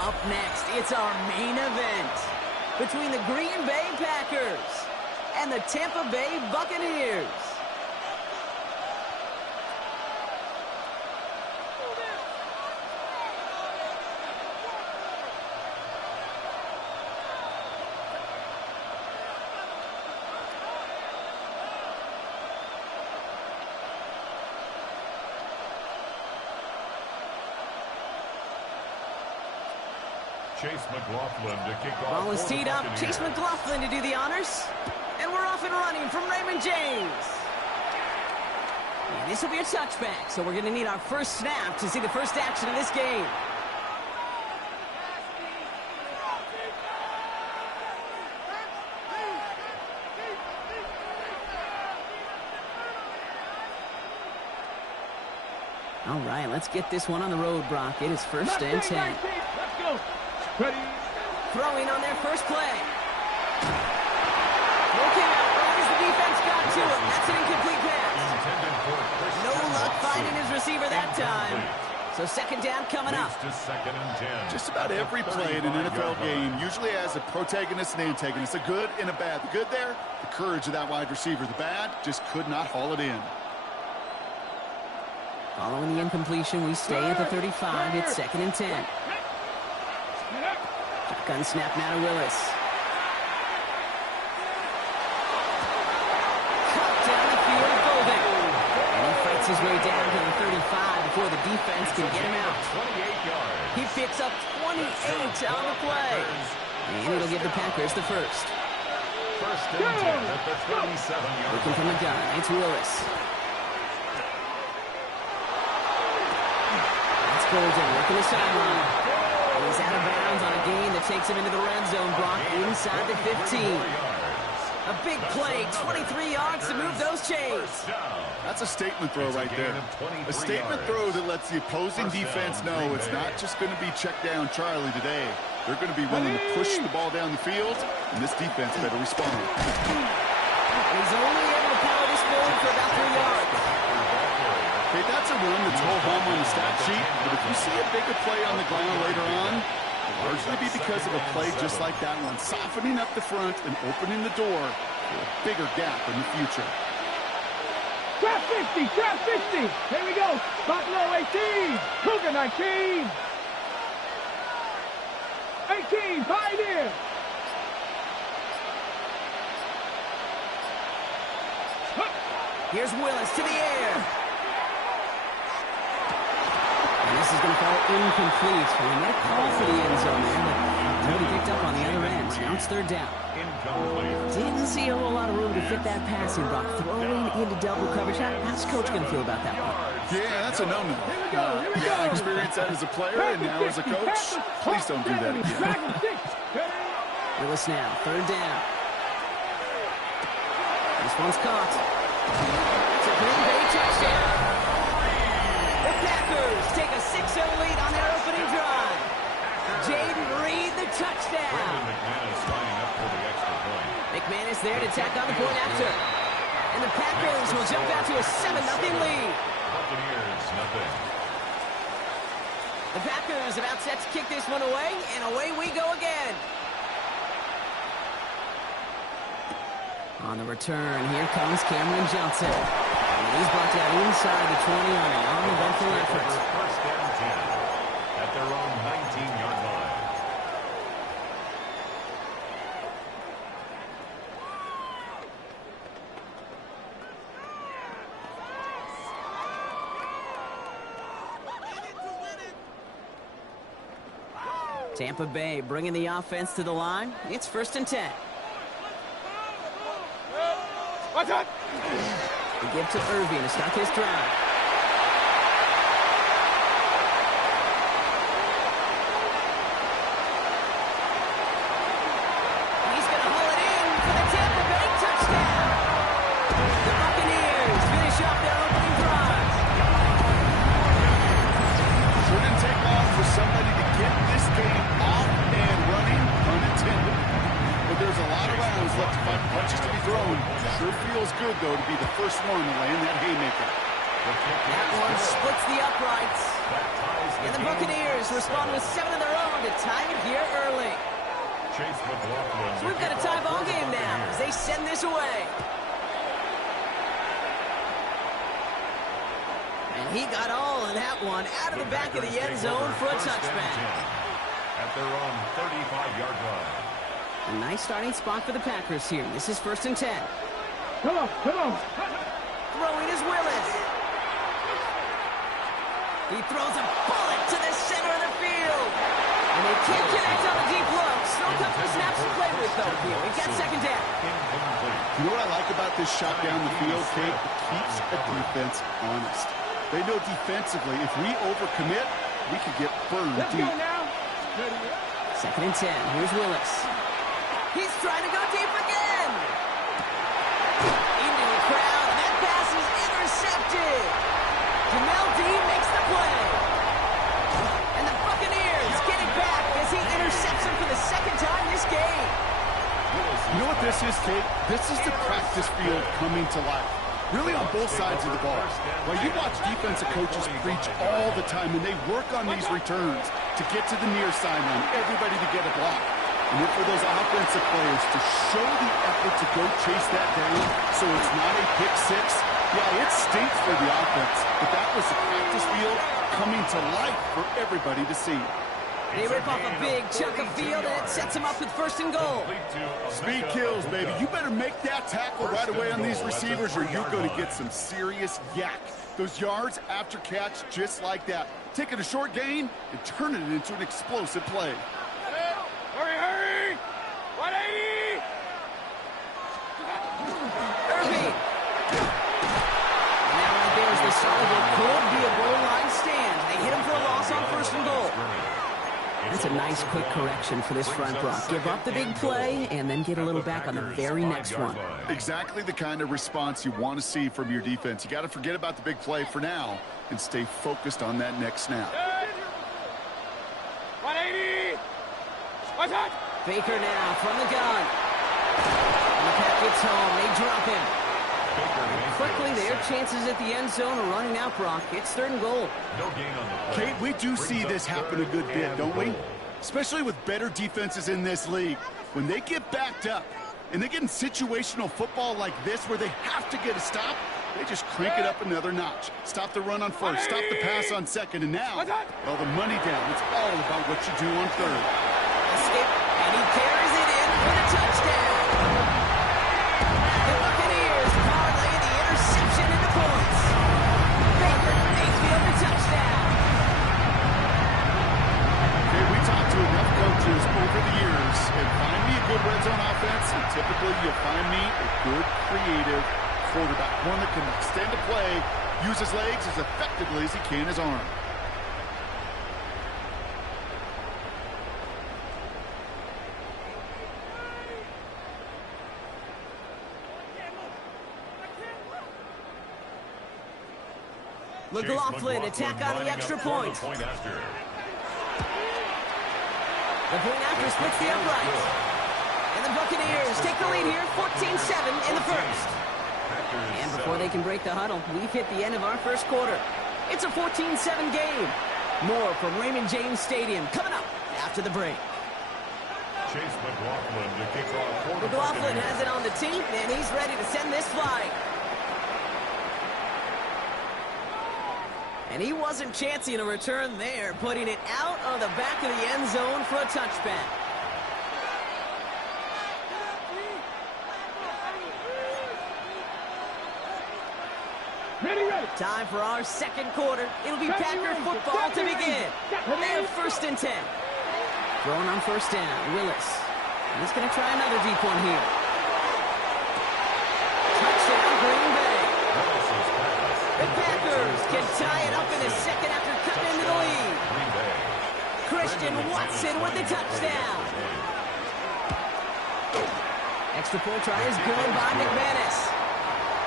Up next, it's our main event between the Green Bay Packers and the Tampa Bay Buccaneers. Chase McLaughlin to kick off. Ball is teed up. Chase McLaughlin to do the honors. And we're off and running from Raymond James. And this will be a touchback, so we're going to need our first snap to see the first action of this game. All right, let's get this one on the road, Brock. It is first and 10. Let's go. Ready? Throwing on their first play. No came out right as the defense got to him. That's an incomplete pass. No luck finding his receiver that time. So second down coming up. Second and 10. Just about every play in an NFL game usually has a protagonist and antagonist, a good and a bad. The good there, the courage of that wide receiver. The bad, just could not haul it in. Following the incompletion, we stay at the 35. It's second and 10. Shotgun snap now to Willis. Cut down the field, Golden. And he fights his way down to the 35 before the defense can get him out. 28 yards. He picks up 28 on the play. And it'll give the Packers the first. First and 10 at the 37-yard. Looking from the gun, it's Willis. That's Golden working the sideline. He's out of bounds on a gain that takes him into the red zone, Brock, inside the 15. A big play, 23 yards to move those chains. That's a statement throw right there. A statement throw that lets the opposing defense know it's not just going to be check down Charlie today. They're going to be willing to push the ball down the field, and this defense better respond. He's only able to power this forward for about 3 yards. Okay, that's a run that's ho-hum on the stat sheet, but if you see a bigger play on the ground later on, it'll largely be because of a play just like that one, softening up the front and opening the door for a bigger gap in the future. Trap 60, trap 60. Here we go. Buffalo 18, Cougar 19. 18, Pioneer. Here's Willis to the air. And this is going to fall incomplete. We made a call for the end zone there, but nobody picked up on the other end. Now it's third down. Didn't see a whole lot of room to fit that passing, Brock. Throwing into double coverage. How's Coach going to feel about that one? Yeah, that's a no-no. I experienced that as a player, and now as a coach, please don't do that again. Willis now, third down. This one's caught. It's a Green Bay touchdown. The Packers take a 6-0 lead on their opening drive. Jaden Reed, the touchdown. McManus there to tack on the point after. And the Packers will jump out to a 7-0 lead. Buccaneers, nothing. The Packers about set to kick this one away, and away we go again. On the return, here comes Cameron Johnson. And he's brought down inside the 20 on an uneventful effort. First down 10 at their own 19-yard line. Tampa Bay bringing the offense to the line. It's first and 10. Watch out! The give to Irving to start this drive. He's going to haul it in for the Tampa Bay touchdown. The Buccaneers finish off their opening drive. Shouldn't take long for somebody to get this game off and running, pun intended. But there's a lot of rounds left to first one to land that haymaker. That one splits the uprights. And the Buccaneers respond with 7 of their own to tie it here early. So we've got a tie ball game now as they send this away. And he got all of that one out of the back of the end zone for a touchback. At their own 35-yard line. A nice starting spot for the Packers here. This is 1st and 10. Come on, come on. Throwing is Willis. He throws a bullet to the center of the field. And they can't connect on the deep look. Still a couple of snaps to play with, though, here. We got 2nd down. You know what I like about this shot down the field, Kate? It keeps the defense honest. They know defensively, if we overcommit, we could get burned Let's deep. go now. 2nd and 10. Here's Willis. He's trying to go deep again. Into the crowd, and that pass is intercepted. Jamel Dean makes the play. And the Buccaneers get it back as he intercepts him for the 2nd time this game. You know what this is, Kate? This is the practice field coming to life. Really on both sides of the ball. While you watch defensive coaches preach all the time, and they work on these returns to get to the near sideline, everybody to get a block. And then for those offensive players to show the effort to go chase that down so it's not a pick six. Yeah, it stinks for the offense, but that was the practice field coming to life for everybody to see. They rip off a big chunk of field, and it sets them up with 1st and goal. Speed kills, baby. You better make that tackle right away on these receivers or you're going to get some serious yak. Those yards after catch just like that. Taking a short gain and turning it into an explosive play. Hurry, hurry! 180! Irving. Now right there is the start of what could be a goal line stand. They hit him for a loss on 1st and goal. That's a nice quick correction for this front block. Give up the big play and then get a little back on the very next one. Exactly the kind of response you want to see from your defense. You got to forget about the big play for now and stay focused on that next snap. 180! What's that? Baker now from the gun. And the pack gets home. They drop him. Quickly, their chances at the end zone are running out, Brock. It's 3rd and goal. Kate, we do see this happen a good bit, don't we? Especially with better defenses in this league. When they get backed up and they get in situational football like this where they have to get a stop, they just crank it up another notch. Stop the run on 1st, stop the pass on 2nd, and now, well, the money down. It's all about what you do on 3rd. Escape, and he carries it in for the touchdown. The Buccaneers parlay the interception into points. Baker Mayfield the touchdown. Okay, we talked to enough coaches over the years, and find me a good red zone offense, and typically you'll find me a good creative quarterback, one that can extend a play, use his legs as effectively as he can his arm. McLaughlin attack on the extra point. The point after splits the uprights. And the Buccaneers take the lead here, 14-7 in the 1st. And before they can break the huddle, we've hit the end of our 1st quarter. It's a 14-7 game. More from Raymond James Stadium coming up after the break. Chase McLaughlin to kick off. McLaughlin has it on the tee, and he's ready to send this flying. And he wasn't chancing a return there, putting it out of the back of the end zone for a touchback. Ready, ready. Time for our 2nd quarter. It'll be Packer football to begin. They have 1st and 10. Throwing on 1st down, Willis. And he's going to try another deep one here. Touchdown, Green Bay. The Packers can tie it up in a 2nd after cutting into the lead. Christian Watson with the touchdown. Extra point try is good by McManus.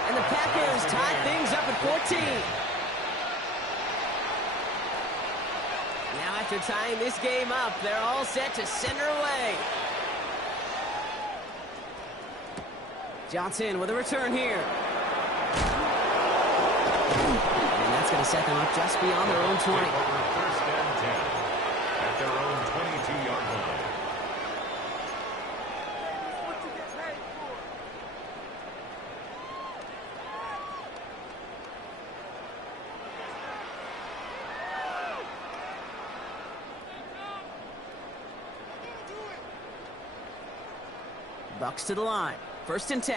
And the Packers tie things up at 14. Now after tying this game up, they're all set to send her away. Johnson with a return here. set them up just beyond their own 20. First and 10 at their own 22-yard line. Bucks to the line. First and 10.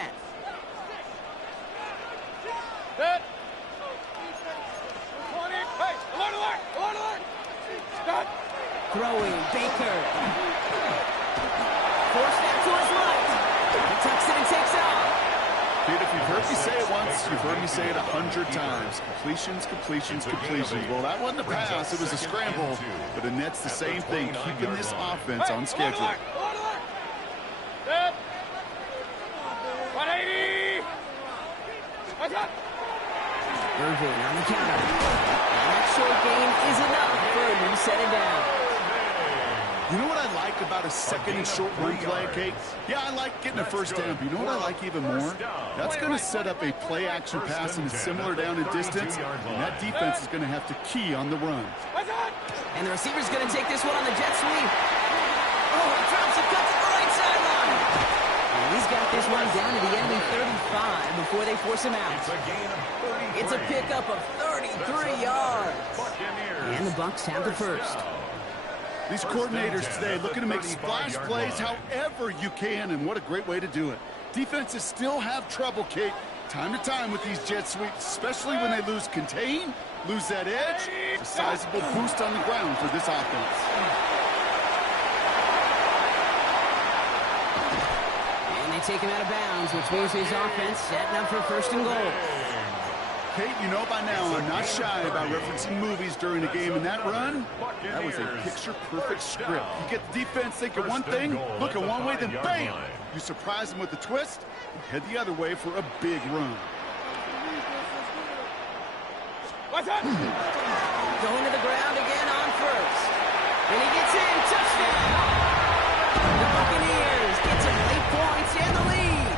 Set. 20. Hey, alert. Stop. Throwing, Baker. Forced back to his left. He tucks it and takes off. Dude, if you've heard me say it once, you've heard me say it 100 times. Completions. Well, that wasn't a pass. It was a scramble. But it nets the same thing, keeping this offense on schedule. Set. 180. What's up? Irvin on the counter. And that short gain is enough for a new set it down. You know what I like about a second and short run play, Kate? Yeah, I like getting a first down, but you know what I like even more? That's going to set up a play-action pass and a similar down in distance, and that defense is going to have to key on the run. And the receiver's going to take this one on the jet sweep. Oh, he drops it, cuts to the right sideline. And he's got this one down to the enemy 35 before they force him out. It's a pickup of 33 yards. And the Bucks have the first. These coordinators today looking to make splash plays however you can, and what a great way to do it. Defenses still have trouble, Kate, time to time with these jet sweeps, especially when they lose contain, lose that edge. It's a sizable boost on the ground for this offense. And they take him out of bounds, which means his offense setting up for first and goal. Kate, you know by now I'm not shy about referencing movies during the game, and that run, that was a picture-perfect script. You get the defense thinking one thing, looking one way, then bam! You surprise them with a twist, and head the other way for a big run. What's up? Going to the ground again on first. And he gets in, touchdown! The Buccaneers get some late points and the lead.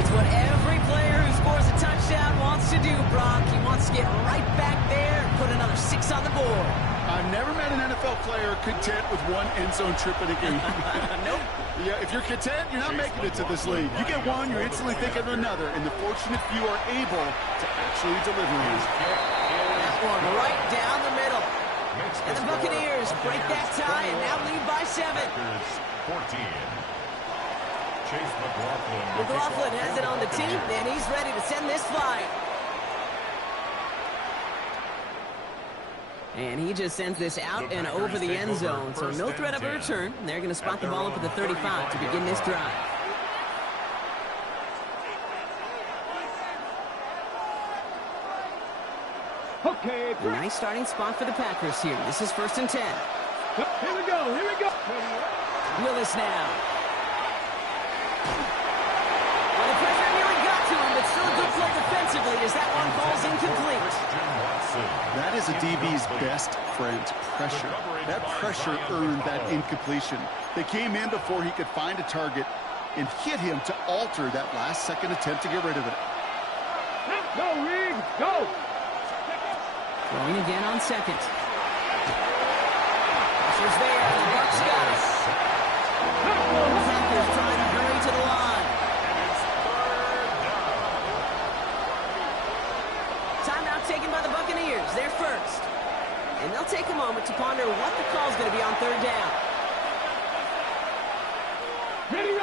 It's what every player who scores a touchdown wants to do, Brock. He wants to get right back there and put another 6 on the board. I've never met an NFL player content with one end zone trip in a game. Nope. Yeah, if you're content, you're not making it to this league. You get one, you're instantly thinking of another, and the fortunate few are able to actually deliver it. That one right down the middle. And the Buccaneers break that tie and now lead by 7. 14. Chase McLaughlin has it on the team, and he's ready to send this flying. And he just sends this out and over the end zone, so no threat of a return. They're going to spot the ball up at the 35 to begin this drive. Okay. A nice starting spot for the Packers here. This is first and 10. Here we go. Willis now. Well, the pressure nearly got to him, but still a good play defensively as that one falls incomplete. That is a DB's best friend, pressure. That pressure earned that incompletion. They came in before he could find a target and hit him to alter that last-second attempt to get rid of it. Go, Reed. Go. Throwing again on second. Pressure's there, and the Bucks got it. The Packers trying to hurry to the line. Timeout taken by the Buccaneers. They're first. And they'll take a moment to ponder what the call's going to be on third down. Ready.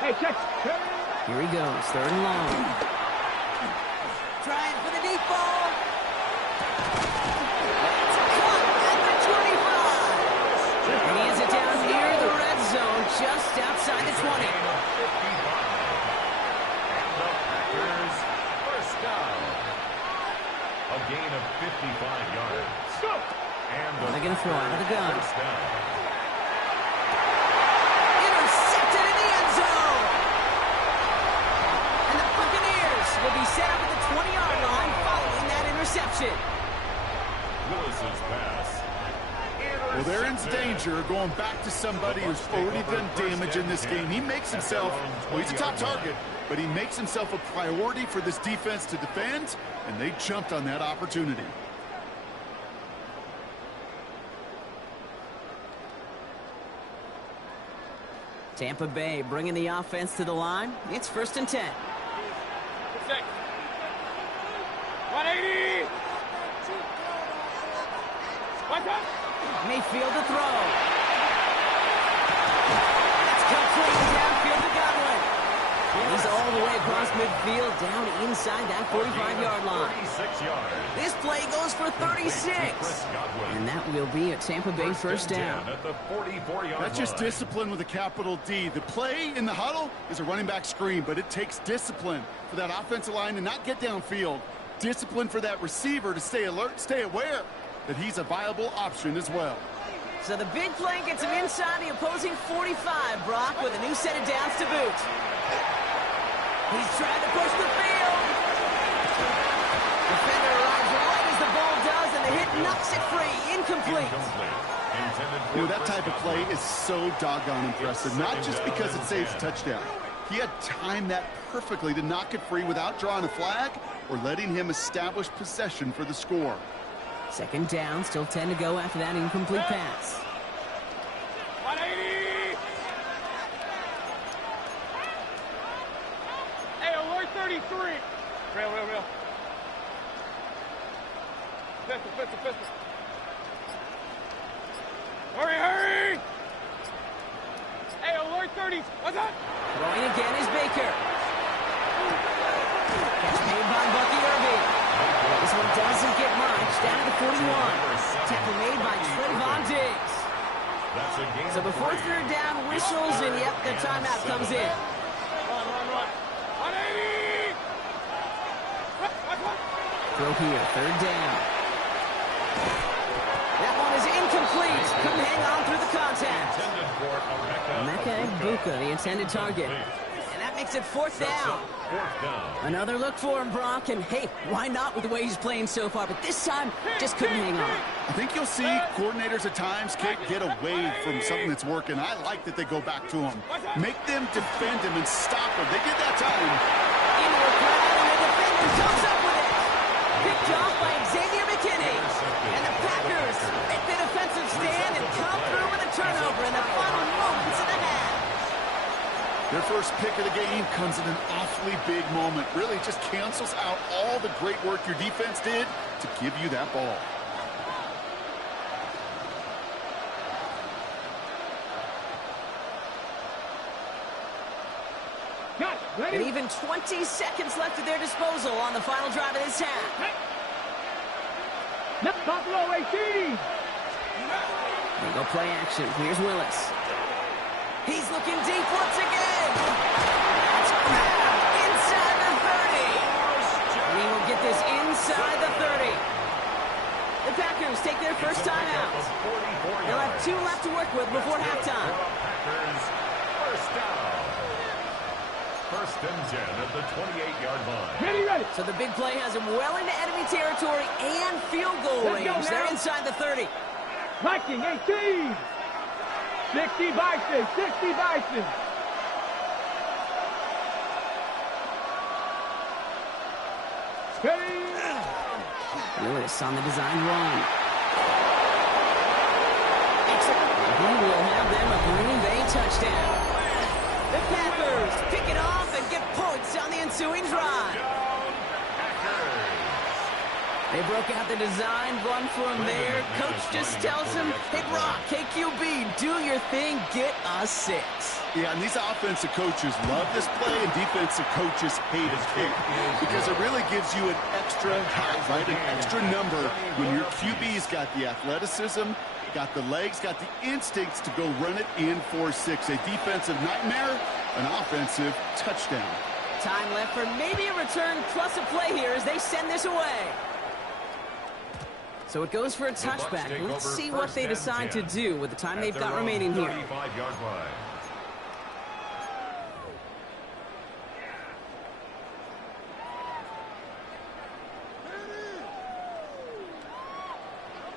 Hey, check. Here he goes, third and long. Trying for the deep ball. It's caught at the 25. And he has it down near the red zone, just outside the 20. First down. A gain of 55 yards. And They're going to throw out of the gun. first down. Intercepted in the end zone. And the Buccaneers will be set up at the 20-yard line following that interception. Willis's pass. Well, they're in danger. danger going back to somebody who's already done damage in this game. He makes himself, well, he's a top target, but he makes himself a priority for this defense to defend, and they jumped on that opportunity. Tampa Bay bringing the offense to the line. It's 1st and 10. 180! Mayfield to throw. It's cut clean downfield to Godwin. He's all the way across midfield, down inside that 45-yard line. 36 yards. This play goes for 36. And that will be a Tampa Bay first down. At the 44-yard That's just line. discipline with a capital D. The play in the huddle is a running back screen, but it takes discipline for that offensive line to not get downfield. Discipline for that receiver to stay alert, stay aware that he's a viable option as well. So the big play gets him inside the opposing 45, Brock, with a new set of downs to boot. He's trying to push the field. Defender arrives right as the ball does, and the hit knocks it free. Incomplete. You know, that type of play is so doggone impressive, not just because it saves a touchdown. He had timed that perfectly to knock it free without drawing a flag or letting him establish possession for the score. 2nd down, still 10 to go after that incomplete pass. 180! Hey, alert 33! Real. Pistol. Hurry! Hey, alert 30! What's that? Throwing again is Baker. Catch made by Bucky Irving. This one doesn't get much. Down to the 41. Tackle made by Trayvon Diggs. So before 3rd down whistles, and yep, the timeout comes in. Run. 180! Throw here, 3rd down. That one is incomplete. Couldn't hang on through the contact. Emeka Egbuka, the intended target. And that makes it 4th down. Another look for him, Brock, and hey, why not with the way he's playing so far? But this time, just couldn't hang on. I think you'll see coordinators at times can't get away from something that's working. I like that they go back to him. Make them defend him and stop him. They did that time. Into a crowd, and the defender comes up with it. Picked off by Xavier McKinney. And the Packers make the defensive stand and come through with a turnover in the final moments of the half. Their first pick of the game comes at an awfully big moment. Really just cancels out all the great work your defense did to give you that ball. And even 20 seconds left at their disposal on the final drive of this half. Buffalo 18! They go play action. Here's Willis. He's looking deep once again. That's grabbed inside the 30. And he will get this inside the 30. The Packers take their first time out. They'll have 2 left to work with before halftime. First down. 1st and 10 at the 28-yard line. Ready. So the big play has him well into enemy territory and field goal range. They're inside the 30. Viking 18! 60 Bison! Steady! Willis on the design run. He will have them a Green Bay touchdown. The Packers pick it off and get points on the ensuing drive. They broke out the design run for him there. Coach just tells him, hey, Brock, KQB, do your thing, get a 6. Yeah, and these offensive coaches love this play, and defensive coaches hate it because it really gives you an extra hat, right? An extra number when your QB's got the athleticism, got the legs, got the instincts to go run it in for 6. A defensive nightmare, an offensive touchdown. Time left for maybe a return plus a play here as they send this away. So it goes for a touchback. Let's see what they decide to do with the time they've got remaining here. 35-yard line.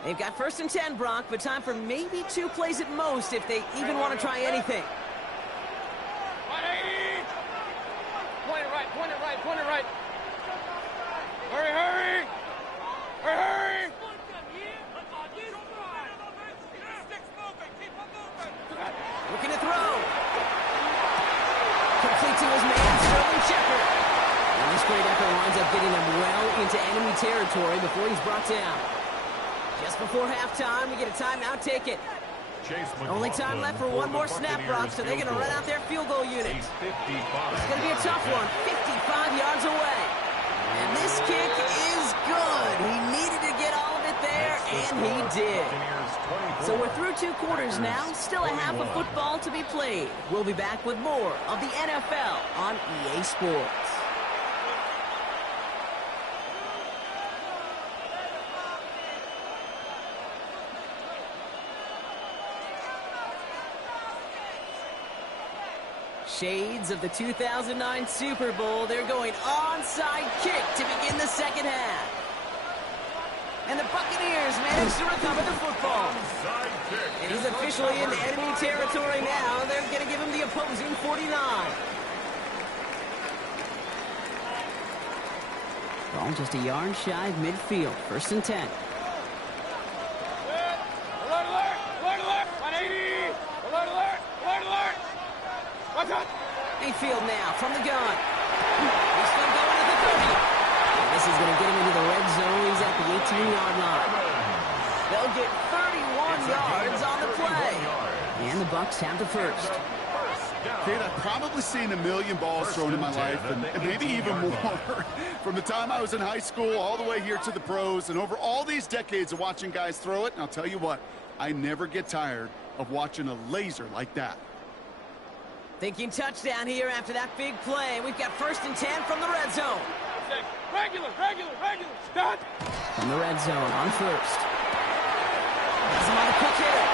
They've got 1st and 10, Brock, but time for maybe 2 plays at most if they even want to try anything. Point it right, point it right, point it right. Hurry, hurry! Hurry, hurry! Looking to throw. Complete to his man, Sterling Shepard. And this great effort winds up getting him well into enemy territory before he's brought down. Just before halftime, we get a timeout ticket. Only time left for one more snap, Brock, so they're going to run out their field goal unit. It's going to be a tough one, 55 yards away. And this kick is good. He needed to get all of it there, and he did. So we're through 2 quarters now, still a half of football to be played. We'll be back with more of the NFL on EA Sports. Shades of the 2009 Super Bowl. They're going onside kick to begin the second half. And the Buccaneers manage to recover the football. It is officially in enemy territory now. They're going to give him the opposing 49. Ball just a yard shy of midfield. 1st and 10. Alert, alert! Alert, alert! 180! Alert, alert! Alert, alert! Watch out! Mayfield now from the gun. He's still going at the 30. And this is going to get him into the red zone. He's at the 18-yard line. They'll get 31 yards on the play. And the Bucs have the first. Kate, I've probably seen a million balls thrown in my life, and maybe even more. From the time I was in high school all the way here to the pros, and over all these decades of watching guys throw it, and I'll tell you what, I never get tired of watching a laser like that. Thinking touchdown here after that big play. We've got 1st and 10 from the red zone. Regular, regular, regular. Stop. From the red zone on 1st. He's on the quick hitter.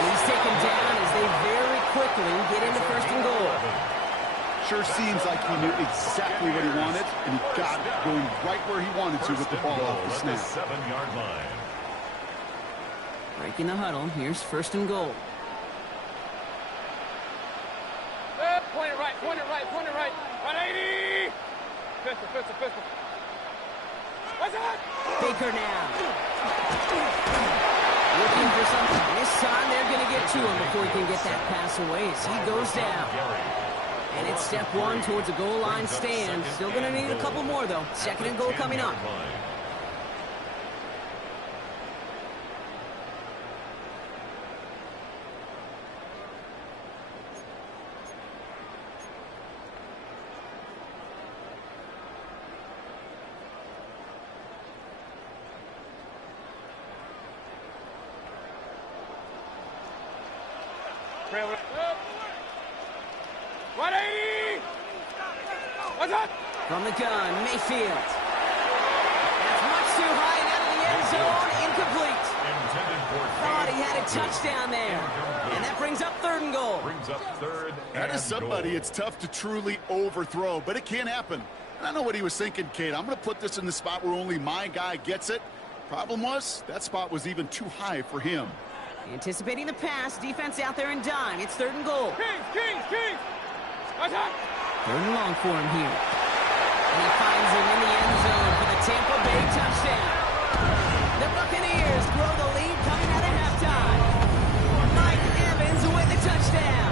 And he's taken down as they very quickly get into 1st and goal. Sure seems like he knew exactly what he wanted, and he got it going right where he wanted to with the ball off the snap. 7-yard line. Breaking the huddle. Here's 1st and goal. Point it right, point it right, point it right. 180! Pistol, pistol, pistol. What's that? Baker now. Looking for something. This time they're going to get to him before he can get that pass away as he goes down. And it's step 1 towards a goal line stand. Still going to need a couple more, though. 2nd and goal coming up. Trailer. 180! What's that? From the gun, Mayfield. That's much too high and out of the end zone. Incomplete. Thought he had a touchdown there. And that brings up 3rd and goal. That is somebody it's tough to truly overthrow, but it can happen. And I know what he was thinking, Kate. I'm going to put this in the spot where only my guy gets it. Problem was, that spot was even too high for him. Anticipating the pass, defense out there in dime. It's 3rd and goal. Kings! What's that? 3rd and long for him here. And he finds him in the end zone for the Tampa Bay touchdown. The Buccaneers grow the lead coming out of halftime. Mike Evans with the touchdown.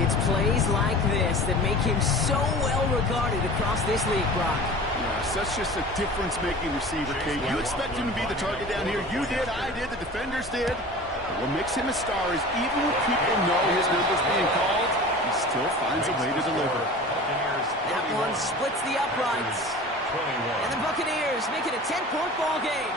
It's plays like this that make him so well regarded across this league, Brock. Yes, that's just a difference-making receiver, Kate. You expect him to be the target down here. You did, I did, the defenders did. But what makes him a star is even when people know his number's being called, he still finds a way to deliver. That one splits the uprights. And the Buccaneers make it a 10-point ball game.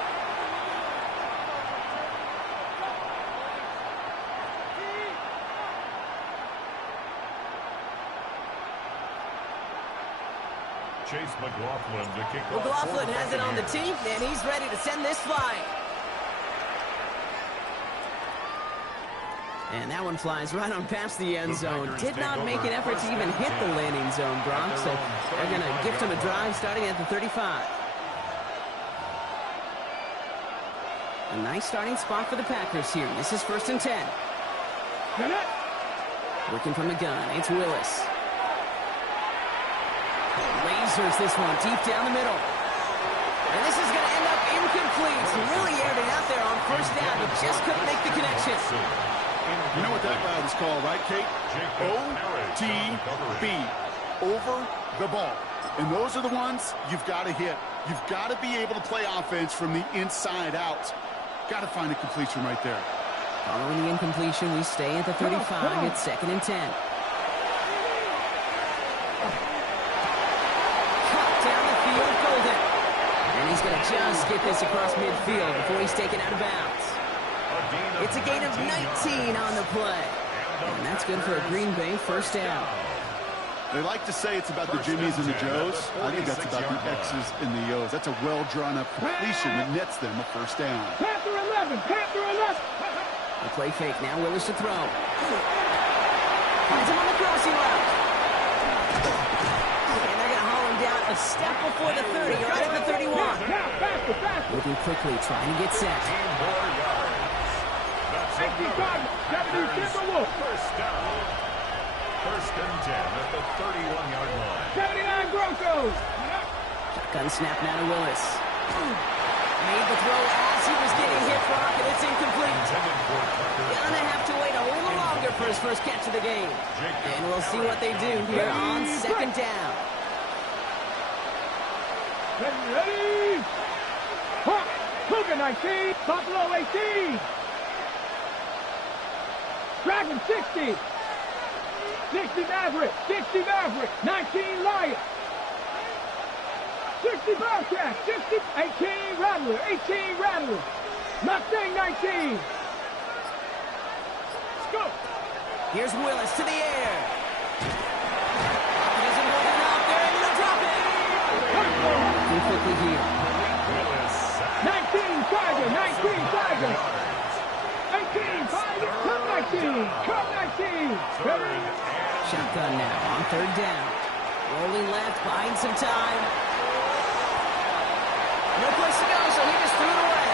Chase McLaughlin to kick off. McLaughlin has it on the tee, and he's ready to send this flying. And that one flies right on past the end zone. Did not make an effort to even hit the landing zone, Brock, so they're going to gift him a drive starting at the 35. A nice starting spot for the Packers here. This is 1st and 10. Looking from the gun. It's Willis. Lasers this one deep down the middle. And this is going to end up incomplete. Really aired it out there on 1st down, but just couldn't make the connection. You know what that route is called, right, Kate? OTB. Over the ball. And those are the ones you've got to hit. You've got to be able to play offense from the inside out. Got to find a completion right there. Following the incompletion, we stay at the 35. It's 2nd and 10. Cut down the field, Golden. And he's going to just get this across midfield before he's taken out of bounds. It's a gain of 19 on the play. And that's good for a Green Bay 1st down. They like to say it's about the Jimmies and the Joes. I think that's about the X's and the O's. That's a well-drawn-up completion that nets them a 1st down. Panther 11, Panther 11. The play fake now, Willis to throw. Finds him on the crossing route. And they're going to haul him down a step before the 30, right at the 31. Looking quickly, trying to get set. 1st down. 1st and 10 at the 31-yard line. 79 Broncos. Shotgun snap now to Willis. Made the throw as he was getting hit, Brock, and it's incomplete. Gonna have to wait a little longer for his first catch of the game. And we'll see what they do here on 2nd down. Ready? Hawk, Cougar 19, Buffalo 18. Dragon 60. 60 Maverick, 60 Maverick, 19 Lion. 60 Bobcat, 60, 18 Rattler, 18 Rattler. Mustang 19. Let's go. Here's Willis to the air. He doesn't hold it up. They're able to drop it. Too quickly here. 19 Tiger, 19 Tiger. 18 Tiger, come 19, come 19. Shotgun now on 3rd down. Rolling left, buying some time. No place to go, so he just threw it away.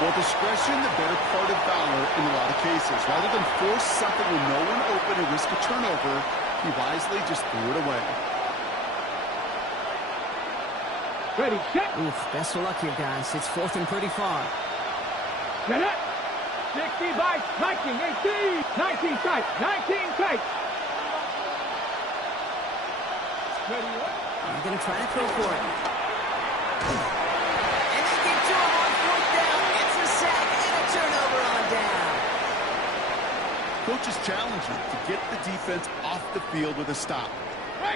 Well, discretion, the better part of valor in a lot of cases. Rather than force something with no one open and risk a turnover, he wisely just threw it away. Ready, set. Oof, best of luck here, guys. It's 4th and pretty far. Get it. 60 by 19, 18. 19 tight, 19 tight. Ready, what? They're going to try to throw for it. And they get to him on 4th down. It's a sack and a turnover on down. Coaches challenge you to get the defense off the field with a stop.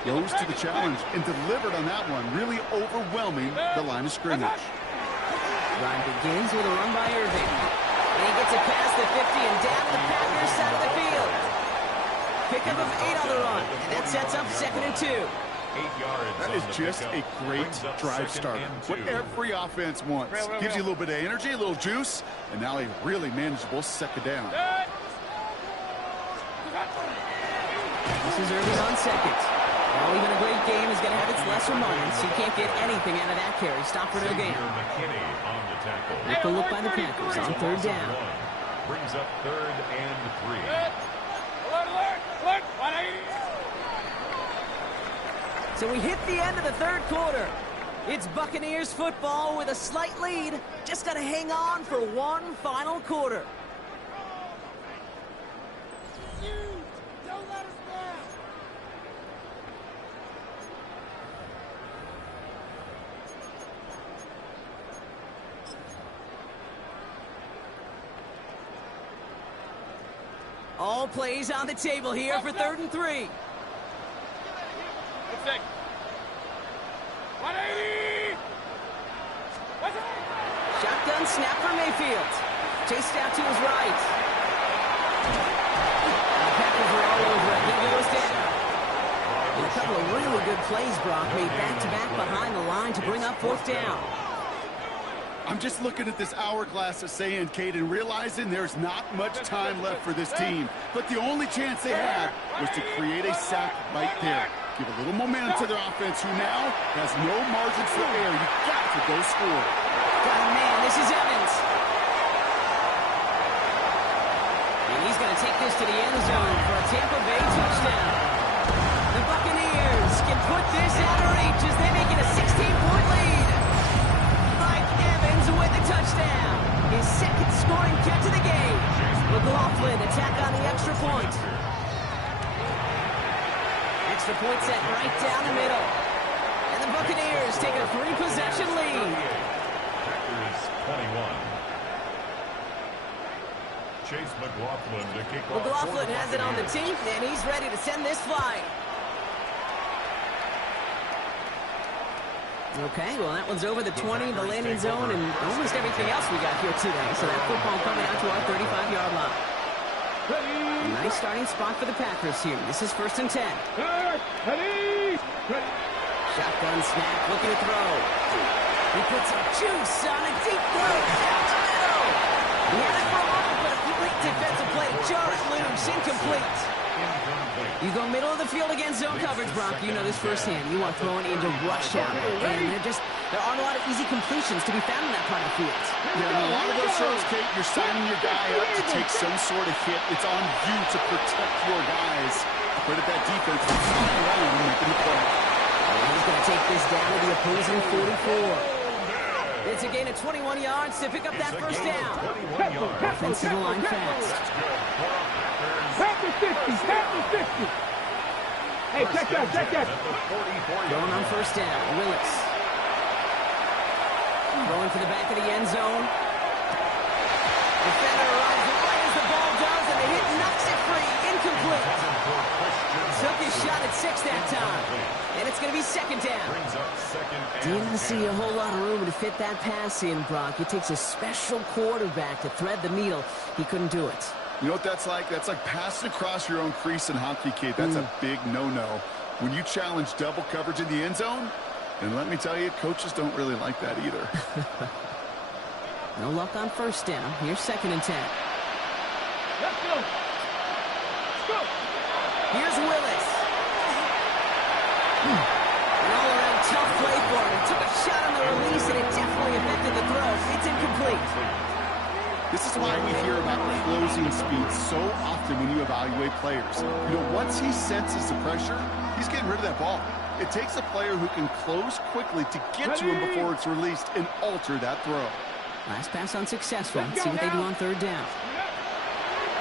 Rose to the challenge and delivered on that one, really overwhelming the line of scrimmage. Run begins with a run by Irving. And he gets it past the 50 and down to the Packers side of the field. Pickup of 8 on the run, and that sets up 2nd and 2. 8 yards. That is just a great drive starter. What every offense wants. Gives you a little bit of energy, a little juice, and now a really manageable 2nd down. This is Irving on 2nd. Well, even a great game is going to have its lesser moments. You can't get anything out of that carry. Stop for no gain. With the look by the Packers on 3rd down. Brings up 3rd and 3. Alert, 180. So we hit the end of the 3rd quarter. It's Buccaneers football with a slight lead. Just got to hang on for one final quarter. Don't let us down. All plays on the table here for 3rd and 3. 180. Shotgun snap for Mayfield. Chased out to his right. And the Packers are all over it. He goes down. And a couple of really good plays, Brock, made back-to-back behind the line to bring up 4th down. I'm just looking at this hourglass of sand, Kate, and realizing there's not much time left for this team. But the only chance they had was to create a sack right there. Give a little momentum to their offense, who now has no margin for error. You've got to go score. Got a man. This is Evans. And he's going to take this to the end zone for a Tampa Bay touchdown. The Buccaneers can put this out of reach as they make it a 16-point lead. Mike Evans with the touchdown. His second scoring catch of the game. McLaughlin attack on the extra point. Extra point set right down the middle. And the Buccaneers take a 3-possession lead. Packers 21. Chase McLaughlin to kick off. McLaughlin has it on the team, and he's ready to send this flying. Okay, well, that one's over the 20, the landing zone, and almost everything else we got here today. So that football coming out to our 35-yard line. A nice starting spot for the Packers here. This is 1st and 10. Shotgun snap, looking to throw. He puts some juice on a deep throw. Down the middle. He had it for a moment, but a complete defensive play. Jarrett loose, incomplete. You go middle of the field against zone coverage, Brock. You know this firsthand. You are throwing into rush hour. And there aren't a lot of easy completions to be found in that part of the field. Yeah, in a lot of those shows, Kate, you're signing your guy up to take some sort of hit. It's on you to protect your guys. Credit that defense for coming around and making the play. He's going to take this down to the opposing 44. It's a gain of 21 yards to pick up that first down. Offensive line fast. Packers 50, Packers 50. Hey, check that. Going on first down, Willis. Throwing for the back of the end zone. Defender arrives right as the ball does, and the hit knocks it free. Incomplete. Took his shot at 6 that time. And it's going to be 2nd down. Didn't see a whole lot of room to fit that pass in, Brock. It takes a special quarterback to thread the needle. He couldn't do it. You know what that's like? That's like passing across your own crease in hockey, Kate. That's a big no-no. When you challenge double coverage in the end zone, and let me tell you, coaches don't really like that either. No luck on first down. Here's 2nd and 10. Let's go. Let's go. Here's Willis. An all-around tough play for him. He took a shot on the release, and it definitely affected the throw. It's incomplete. This is why we hear about closing speed so often when you evaluate players. You know, once he senses the pressure, he's getting rid of that ball. It takes a player who can close quickly to get to him before it's released and alter that throw. Last pass unsuccessful. Let's see what they do on 3rd down.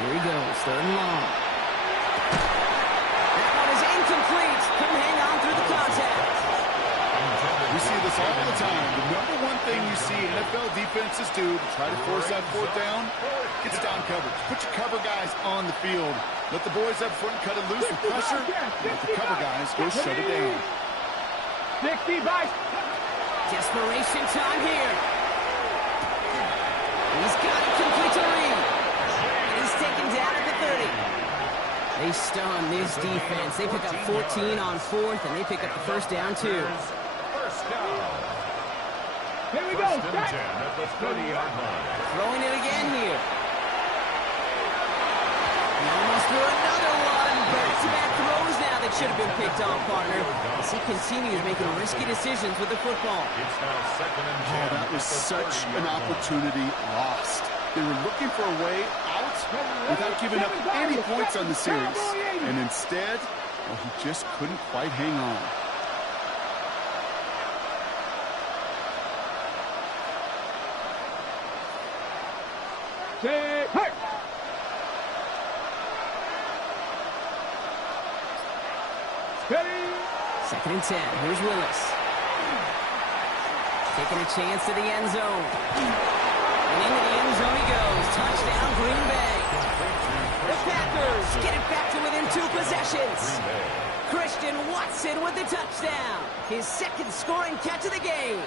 Here he goes, 3rd and long. That one is incomplete. Couldn't hang on through the contact. We see this all the time. The number one thing you see NFL defenses do to try to force that 4th down, it's down coverage. Put your cover guys on the field. Let the boys up front cut it loose with pressure. Let the cover guys go shut it down. 60 by. Desperation time here. He's got it complete to Reed. And he's taken down at the 30. They stun this defense. They pick up 14 on 4th, and they pick up the first down, too. Here we go. 1st and 10 at the 30-yard line. Throwing it again here. He almost threw another one. Back-to-back throws now that should have been picked off, partner. As he continues making risky decisions with the football. It's now 2nd and 10. Oh, that was such an opportunity lost. They were looking for a way out without giving up any points on the series. And instead, well, he just couldn't quite hang on. Hey. 2nd and 10. Here's Willis. Taking a chance to the end zone. And into the end zone he goes. Touchdown, Green Bay. The Packers get it back to within 2 possessions. Christian Watson with the touchdown. His 2nd scoring catch of the game.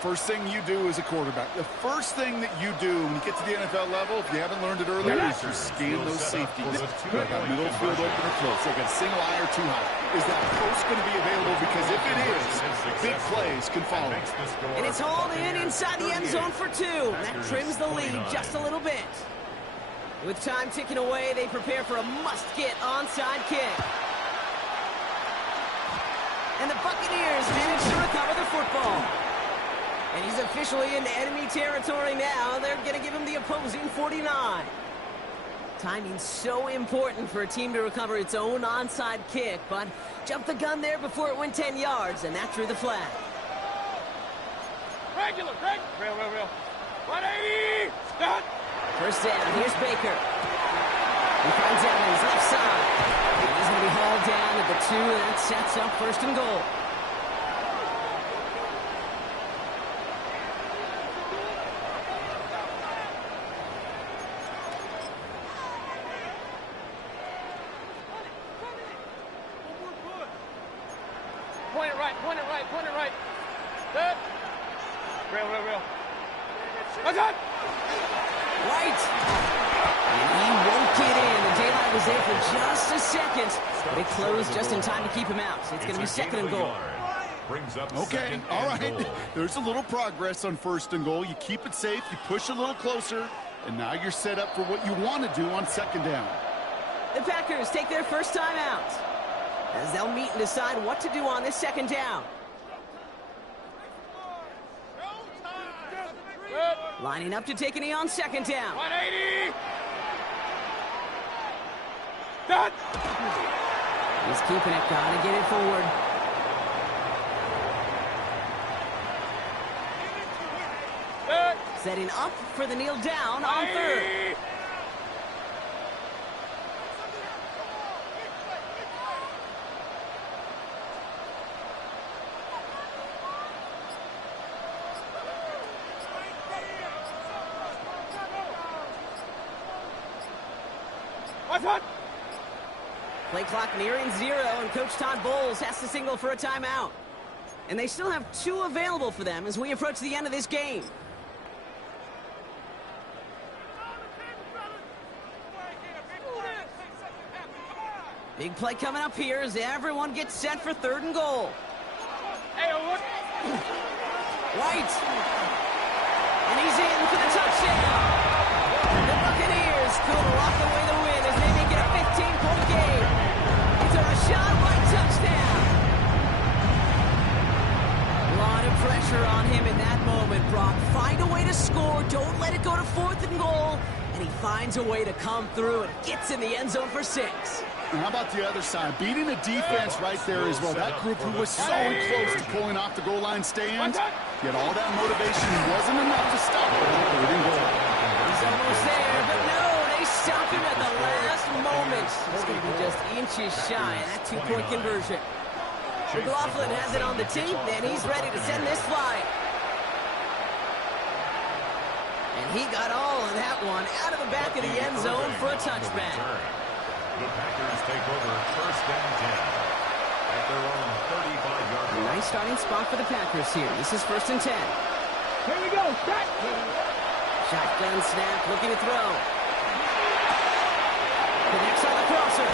First thing you do as a quarterback, the first thing that you do when you get to the NFL level, if you haven't learned it earlier, is you scan those safeties. They got middle field open or close. They got single eye or too high. Is that post going to be available? Because if it is, big plays can follow. And it's hauled in inside the end zone for 2. That trims the lead just a little bit. With time ticking away, they prepare for a must-get onside kick. And the Buccaneers manage to recover the football. And he's officially in enemy territory now. They're going to give him the opposing 49. Timing's so important for a team to recover its own onside kick, but jumped the gun there before it went 10 yards, and that drew the flag. Regular, real. 180! Stop! First down, here's Baker. He finds Evans, left side. And he's going to be hauled down at the 2, and that sets up first and goal. Point it right. Good. Real. What's up? Right. And he won't get in. The daylight was there for just a second, but it closed just in time to keep him out. So it's going to be second and goal. Okay, all right. There's a little progress on first and goal. You keep it safe, you push a little closer, and now you're set up for what you want to do on second down. The Packers take their first time out, as they'll meet and decide what to do on this second down. Lining up to take a knee on second down. 180! Done! He's keeping it. Gotta get it forward. Good. Setting up for the kneel down on third. Play clock nearing 0, and Coach Todd Bowles has to signal for a timeout. And they still have 2 available for them as we approach the end of this game. Big play coming up here as everyone gets set for third and goal. Hey, look. Right. And he's in for the touchdown. The Buccaneers could walk away the win as they make it a 15-point game. It's a Rashad White touchdown. A lot of pressure on him in that moment, Brock. Find a way to score. Don't let it go to fourth and goal. And he finds a way to come through and gets in the end zone for 6. And how about the other side? Beating a defense right there as well. That group who was so close to pulling off the goal line stand, yet all that motivation wasn't enough to stop it on third and goal. He's almost there, but no, they stop him at the last moment. He's going to be just inches shy of that 2-point conversion. McLaughlin has it on the tee, and he's ready to send this flying. And he got all of that one out of the back of the end zone for a touchback. The Packers take over first and 10 at their own 35-yard line. Nice starting spot for the Packers here. This is first and 10. Here we go. Start. Shotgun snap, looking to throw. Connects on the crosser.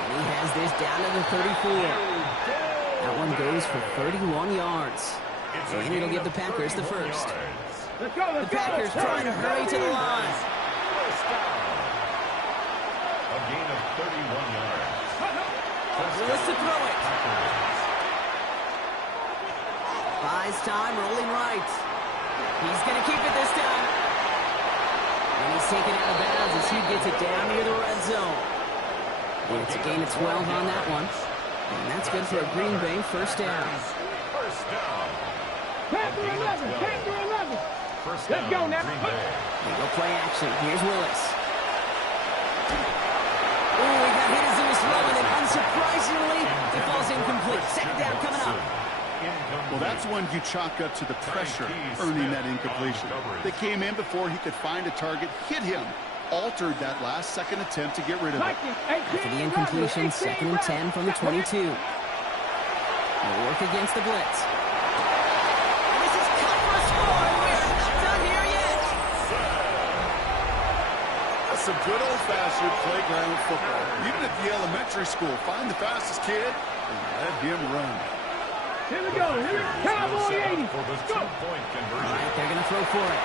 And he has this down to the 34. That one goes for 31 yards. And it'll give the Packers the first. Let's go. The Packers trying to hurry to the line. A gain of 31 yards. Willis to throw it. Buys time, rolling right. He's going to keep it this time. And he's taken out of bounds as he gets it down near the red zone. And it's a gain of 12 on that one. And that's good for a Green Bay first down. First down. 10 to 11. First Let's go down, now. Green Bay. They go play action. Here's Willis. Oh, he got hit as he was throwing, and unsurprisingly, it falls incomplete. Second down coming up. Well, that's one you chalk up to the pressure earning that incompletion. They came in before he could find a target, hit him, altered that last-second attempt to get rid of it. After the incompletion, second and 10 from the 22. They'll work against the blitz. And this is cut for a score, and we're not done here yet. That's some good old-fashioned playground football. Even at the elementary school, find the fastest kid and let him run. Here we go. Cowboy 80. For the 2-point conversion. All right, they're going to throw for it.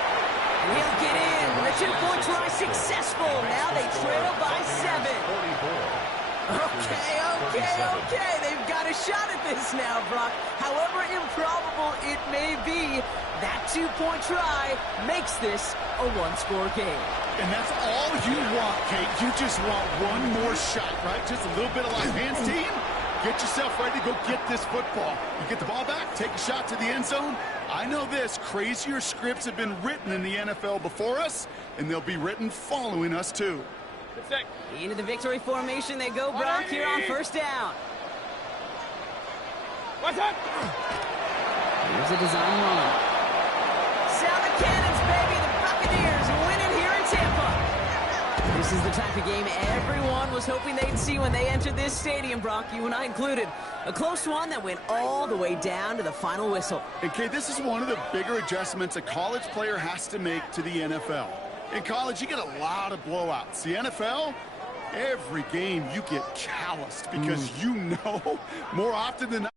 And he'll get in. The 2-point try successful. Now they trail by 7. Okay. They've got a shot at this now, Brock. However improbable it may be, that two-point try makes this a one-score game. And that's all you want, Kate. You just want one more shot, right? Just a little bit of life hands, team. Get yourself ready to go get this football. You get the ball back, take a shot to the end zone. I know this, crazier scripts have been written in the NFL before us, and they'll be written following us, too. Into the victory formation they go, Brock, here on first down. What's up? Here's a design run. Sound the cannons, baby. The Buccaneers win it here in Tampa. This is the type of game everyone was hoping they'd see when they entered this stadium, Brock, you and I included. A close one that went all the way down to the final whistle. And, Kate, this is one of the bigger adjustments a college player has to make to the NFL. In college, you get a lot of blowouts. The NFL, every game you get calloused because you know more often than not.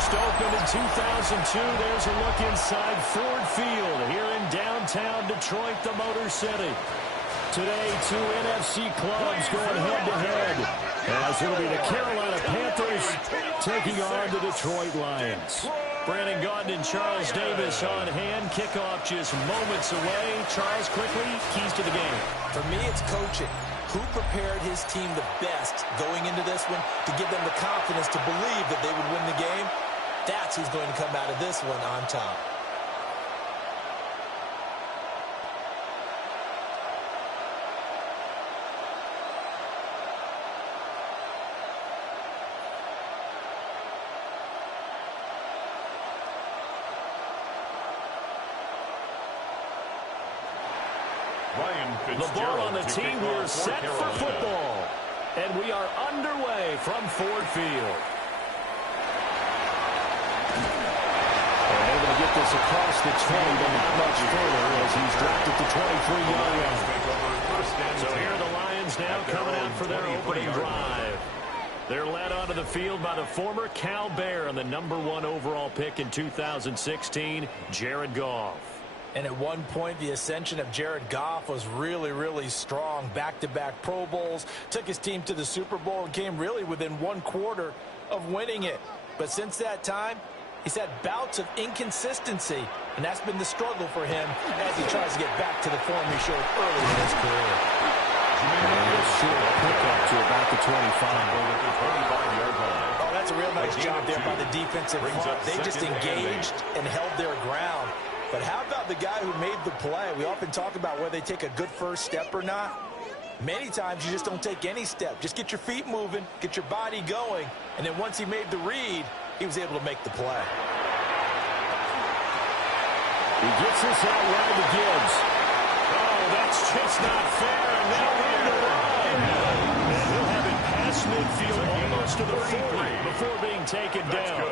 first opened in 2002. There's a look inside Ford Field here in downtown Detroit, the Motor City. Today, two NFC clubs going head-to-head, as it'll be the Carolina Panthers taking on the Detroit Lions. Brandon Gaudin and Charles Davis on hand. Kickoff just moments away. Charles, quickly, keys to the game. For me, it's coaching. Who prepared his team the best going into this one to give them the confidence to believe that they would win the game? That's who's going to come out of this one on top. The ball on the tee. We're set for football. And we are underway from Ford Field. Able to get this across the 20, but not much further as he's dropped it to 23-yard line. So here are the Lions now coming out for their opening drive. They're led onto the field by the former Cal Bear and the #1 overall pick in 2016, Jared Goff. And at one point, the ascension of Jared Goff was really, really strong. Back-to-back Pro Bowls, took his team to the Super Bowl and came really within 1 quarter of winning it. But since that time, he's had bouts of inconsistency, and that's been the struggle for him as he tries to get back to the form he showed early in his career. Short pickup to about the 25. Oh, that's a real nice job there by the defensive front. They just engaged and held their ground. But how about the guy who made the play? We often talk about whether they take a good first step or not. Many times you just don't take any step. Just get your feet moving, get your body going, and then once he made the read, he was able to make the play. He gets this out wide to Gibbs. Oh, that's just not fair, and now we're the line. And he'll have it past midfield almost to the 40 before being taken down.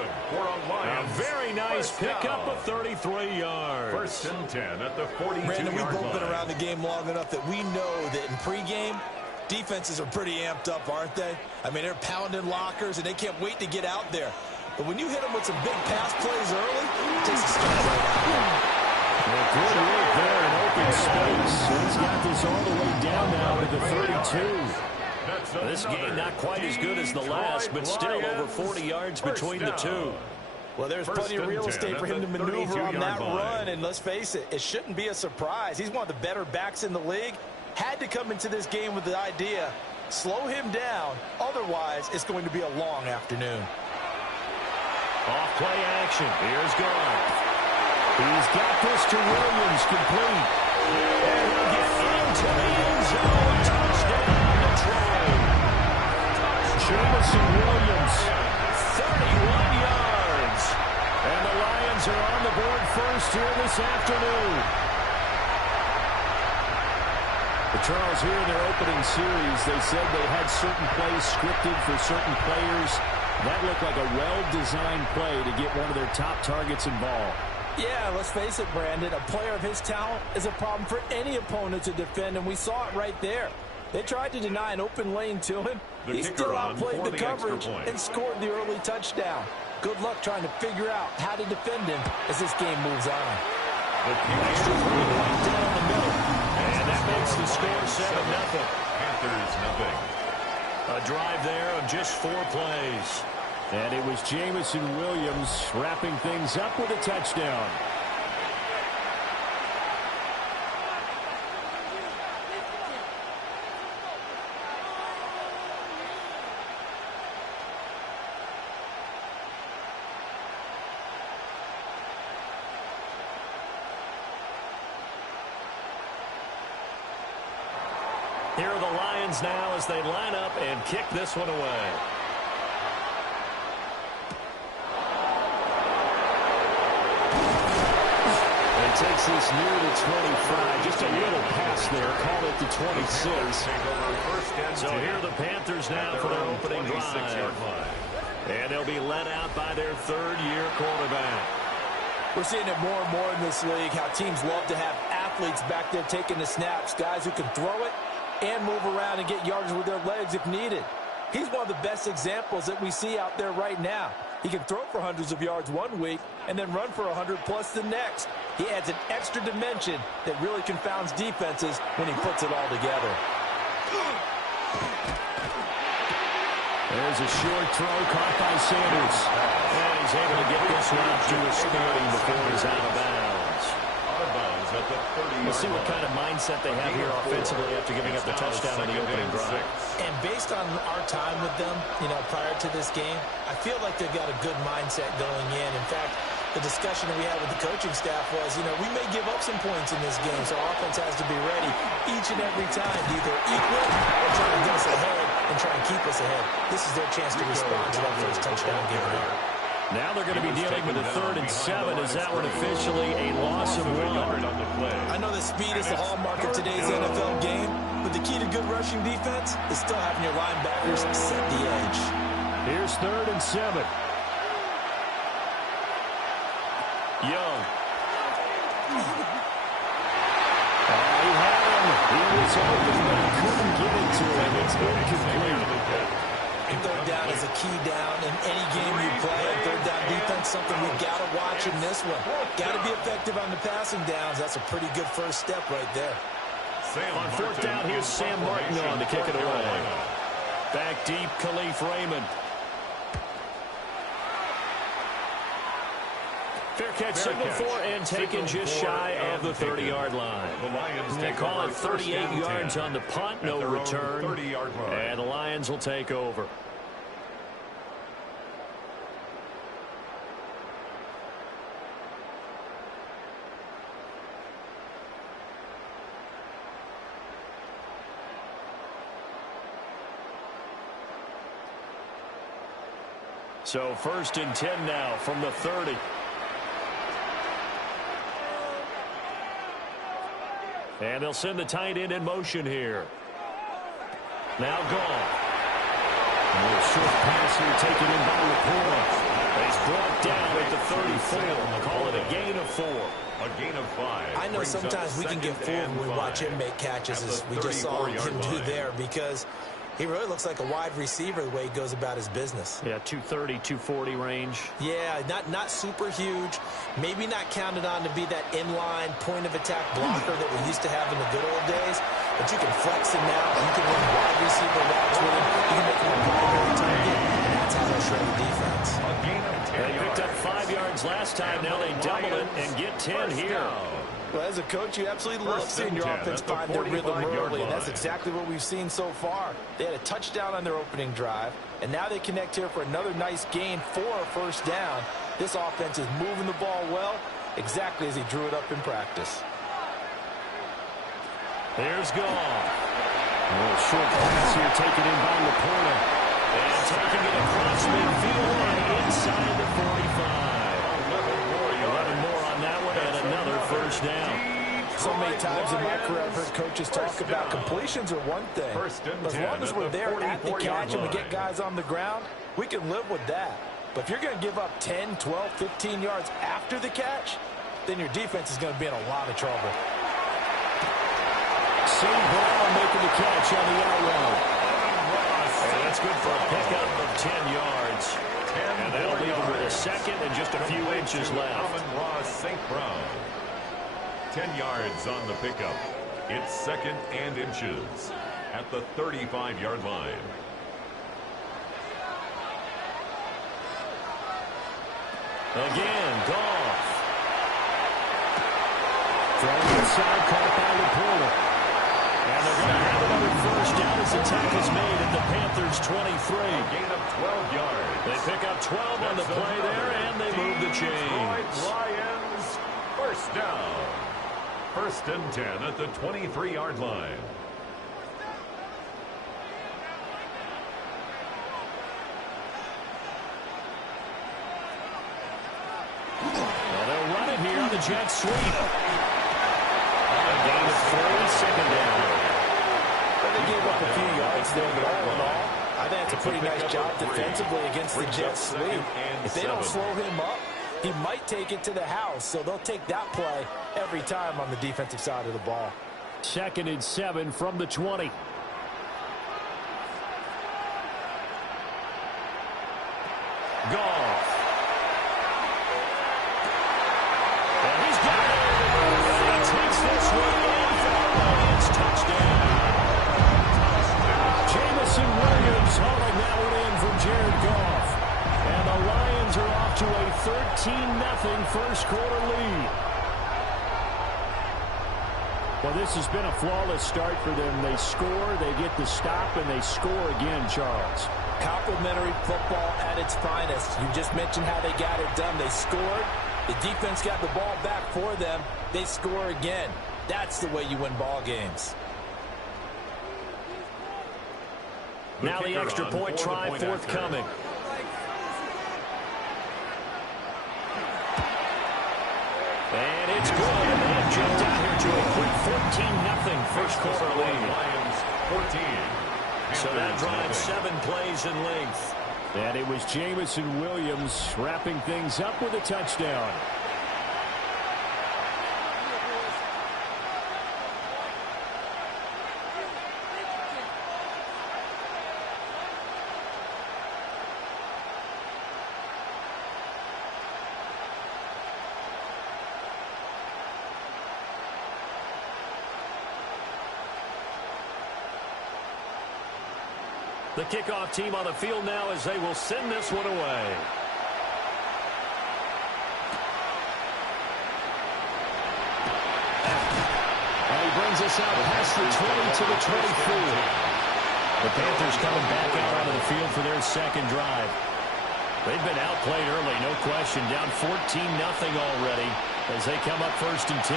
A very nice pickup of 33 yards. First and 10 at the 42-yard line. Brandon, we've both been around the game long enough that we know that in pregame, defenses are pretty amped up, aren't they? I mean, they're pounding lockers, and they can't wait to get out there. But when you hit them with some big pass plays early, it takes a start right out. Good work there in open space. He's got this all the way down now to the 32. This game not quite as good as the last, but still over 40 yards between the two. Well, there's plenty of real estate for him to maneuver on that run, and let's face it, it shouldn't be a surprise. He's one of the better backs in the league. Had to come into this game with the idea, slow him down, otherwise it's going to be a long afternoon. Off play action. Here's Goff. He's got this to Williams, complete. And he'll get into the end zone. Touchdown, Detroit. Jamison Williams, 31 yards. And the Lions are on the board first here this afternoon. But Charles, here in their opening series, they said they had certain plays scripted for certain players. That looked like a well-designed play to get one of their top targets involved. Yeah, let's face it, Brandon. A player of his talent is a problem for any opponent to defend, and we saw it right there. They tried to deny an open lane to him. He still outplayed the coverage and scored the early touchdown. Good luck trying to figure out how to defend him as this game moves on. Extra point right down the middle. And that makes the score 7-0. Panthers nothing. A drive there of just 4 plays. And it was Jamison Williams wrapping things up with a touchdown. Here are the Lions now as they line up and kick this one away. Takes this near the 25. Just a little pass there. Called it the 26. So here are the Panthers now for their opening drive. And they'll be led out by their third-year quarterback. We're seeing it more and more in this league, how teams love to have athletes back there taking the snaps, guys who can throw it and move around and get yards with their legs if needed. He's one of the best examples that we see out there right now. He can throw for hundreds of yards one week and then run for 100+ the next. He adds an extra dimension that really confounds defenses when he puts it all together. There's a short throw caught by Sanders. And he's able to get this one up to his 30 before he's out of bounds. Out of bounds at the 30. We'll see what kind of mindset they have here offensively after giving up the touchdown on the opening drive. And based on our time with them, prior to this game, I feel like they've got a good mindset going in. In fact, the discussion that we had with the coaching staff was, we may give up some points in this game, so our offense has to be ready each and every time to either equal or try to get us ahead and try and keep us ahead. This is their chance to respond to that first touchdown given up. Now they're going to be dealing with a 3rd and 7. Is that one officially a loss of 1? I know that speed is the hallmark of today's NFL game, but the key to good rushing defense is still having your linebackers set the edge. Here's 3rd and 7. Young. He had him. He was open, but he couldn't get it to him. It's incomplete. Third down is a key down in any game you play. And third down defense, something we've got to watch in this one. Got to be effective on the passing downs. That's a pretty good first step right there. On 4th down, here's Sam Martin on to kick it away. Back deep, Khalif Raymond. Fair catch signal for and taken just shy of the 30-yard line. They call it 38 yards on the punt, no return. And the Lions will take over. So 1st and 10 now from the 30. And they'll send the tight end in motion here. Now gone. A little short pass here taken in by Laporta. He's brought down at the 34. Call it a gain of 4. A gain of 5. I know sometimes we can get fooled when we watch him make catches, as we just saw him do there, because he really looks like a wide receiver the way he goes about his business. Yeah, 230, 240 range. Yeah, not super huge. Maybe not counted on to be that inline point-of-attack blocker that we used to have in the good old days. But you can flex him now. You can run wide receiver routes with him. You can make him a primary target. And that's how they shred the defense. They picked up 5 yards last time. Now they double it and get 10 here. Well, as a coach, you absolutely love seeing your offense find their rhythm early, and that's exactly what we've seen so far. They had a touchdown on their opening drive, and now they connect here for another nice gain for a 1st down. This offense is moving the ball well, exactly as he drew it up in practice. There's gone. A little short pass here taken in by Laporta. And taking it across midfield and inside the 45. 11 more on that one and another 1st down. So many times in my career I've heard coaches talk about completions are one thing. As long as we're there at the catch and we get guys on the ground, we can live with that. But if you're going to give up 10, 12, 15 yards after the catch, then your defense is going to be in a lot of trouble. St. Brown making the catch on the out route. And that's good for a pickup of 10 yards. And that'll leave him with a 2nd and just a few inches left. St. Brown. 10 yards on the pickup. It's 2nd and inches at the 35-yard line. Again, Goff. From inside, caught by Laporta. And they're going to have another 1st down as the tackle's made at the Panthers' 23. A gain of 12 yards. They pick up 12 on the play there, and they move the chains. Lions, 1st down. 1st and 10 at the 23-yard line. Well, they'll run it here on the jet sweep. A gain of 3, 2nd down. They gave up a few yards there, but all in all, I think it's a pretty nice job defensively against the jet sweep. If they don't slow him up, he might take it to the house, so they'll take that play every time on the defensive side of the ball. 2nd and 7 from the 20. Goff. And he's got it. And he takes this one in for the Lions. Touchdown. Jamison Williams hauling that one in from Jared Goff. And the Lions are off to a 13-0 first quarter lead. Well, this has been a flawless start for them. They score, they get the stop, and they score again, Charles. Complimentary football at its finest. You just mentioned how they got it done. They scored. The defense got the ball back for them. They score again. That's the way you win ball games. Now the extra point try forthcoming. And it's good. And they have jumped out here to a quick 14-0 first quarter lead. Lions 14. So that drives 7 plays in length. And it was Jamison Williams wrapping things up with a touchdown. The kickoff team on the field now as they will send this one away. And he brings us out past the 20 to the 24. The Panthers coming back out onto the field for their second drive. They've been outplayed early, no question. Down 14-0 already as they come up 1st and 10.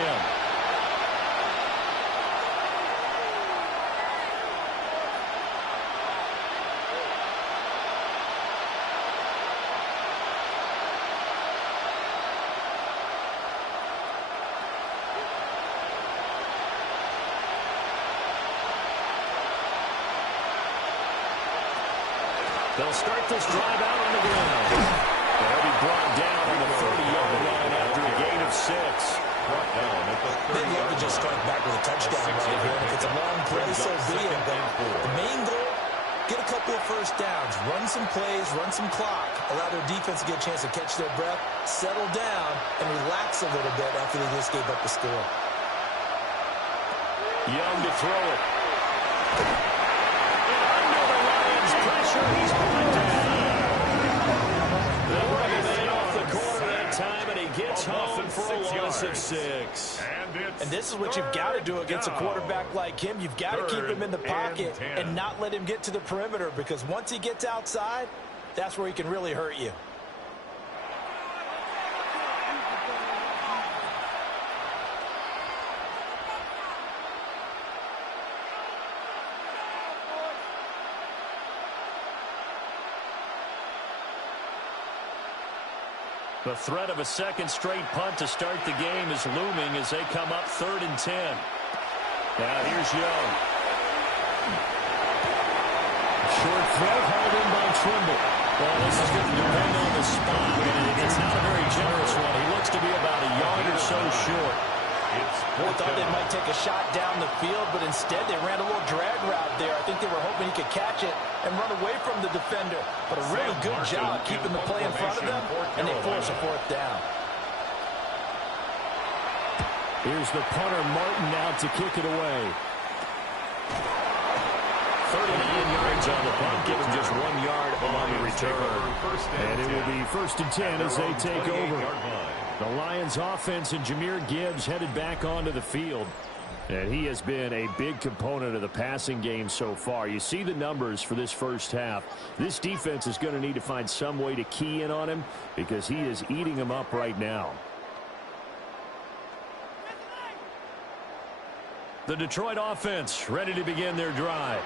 They'll start this drive out on the ground. They'll be brought down on the 30-yard line after a gain of 6. They'd love to just start back with a touchdown right here. And if it's a long play, so be it. But the main goal, get a couple of first downs, run some plays, run some clock, allow their defense to get a chance to catch their breath, settle down, and relax a little bit after they just gave up the score. Young to throw it. Pressure, he's brought down. They'll bring him in off the corner that time, and he gets home for a loss of 6. And this is what you've got to do against a quarterback like him. You've got to keep him in the pocket and not let him get to the perimeter, because once he gets outside, that's where he can really hurt you. The threat of a second straight punt to start the game is looming as they come up 3rd and 10. Now here's Young. Short throw hauled in by Trimble. Well, this is going to depend on the spot, and it's not a very generous one. He looks to be about a yard or so short. I thought they might take a shot down the field, but instead they ran a little drag route there. I think they were hoping he could catch it and run away from the defender. But a really good job keeping the play in front of them, and they force a 4th down. Here's the punter, Martin, out to kick it away. 39 yards on the punt, giving just 1 yard on the return. And it will be 1st and 10 as they take over. The Lions offense and Jahmyr Gibbs headed back onto the field. And he has been a big component of the passing game so far. You see the numbers for this first half. This defense is going to need to find some way to key in on him because he is eating them up right now. The Detroit offense ready to begin their drive.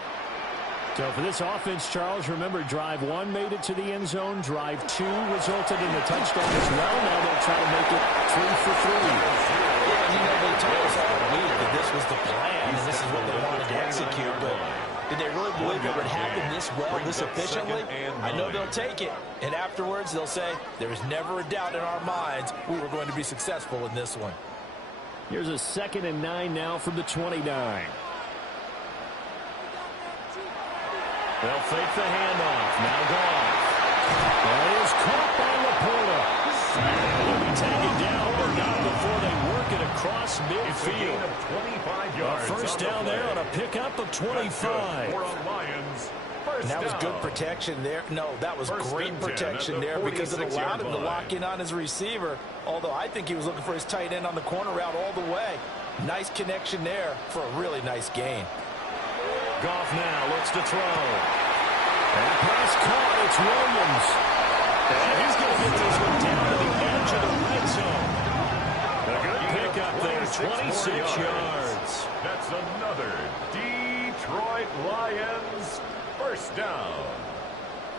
So for this offense, Charles, remember, drive 1 made it to the end zone. Drive 2 resulted in a touchdown as well. Now they'll try to make it 3 for 3. Yeah, you know, they told us all week that this was the plan and this is what they wanted to execute. But did they really believe it would happen this well, this efficiently? I know they'll take it. And afterwards, they'll say, there was never a doubt in our minds we were going to be successful in this one. Here's a 2nd and 9 now from the 29. They'll fake the handoff. Now Goff. That is caught. pickup of 25. And that was good protection there. No, that was great protection there because it allowed him to lock in on his receiver, although I think he was looking for his tight end on the corner route all the way. Nice connection there for a really nice gain. Goff now looks to throw. And pass caught. It's Williams. And he's going to get this one down to the edge of the red zone. A good pickup there, 26 yards. That's another Detroit Lions first down.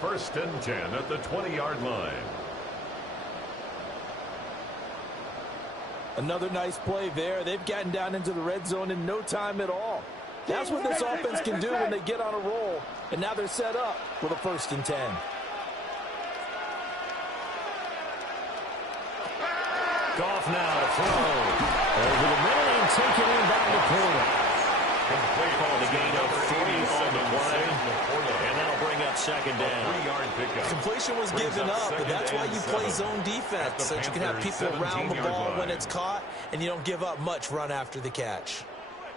1st and 10 at the 20-yard line. Another nice play there. They've gotten down into the red zone in no time at all. That's what this offense can do when they get on a roll. And now they're set up with a 1st and 10. Goff now to throw. Over the middle and take it in down the corner. Called a gain of 3 on the play. And that'll bring up 2nd down. 3-yard pickup. Completion was given up, but that's why you play zone defense, so that you can have people around the ball when it's caught, and you don't give up much run after the catch.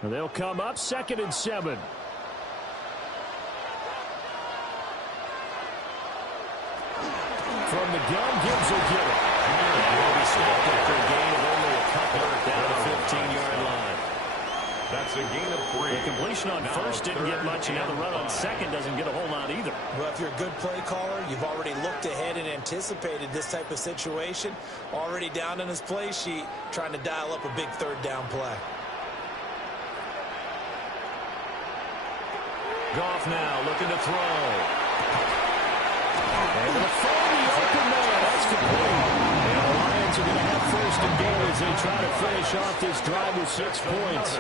They'll come up 2nd and 7. From the gun, Gibbs will get it. And he'll be stopped after a gain of only a couple down the 15-yard line. That's a gain of 3. The completion on first didn't get much, and now the run on second doesn't get a whole lot either. Well, if you're a good play caller, you've already looked ahead and anticipated this type of situation. Already down in his play sheet, trying to dial up a big 3rd down play. Goff now looking to throw. And to find the open man. That's complete. And the Lions are going to have 1st and goal as they try to finish off this drive with 6 points.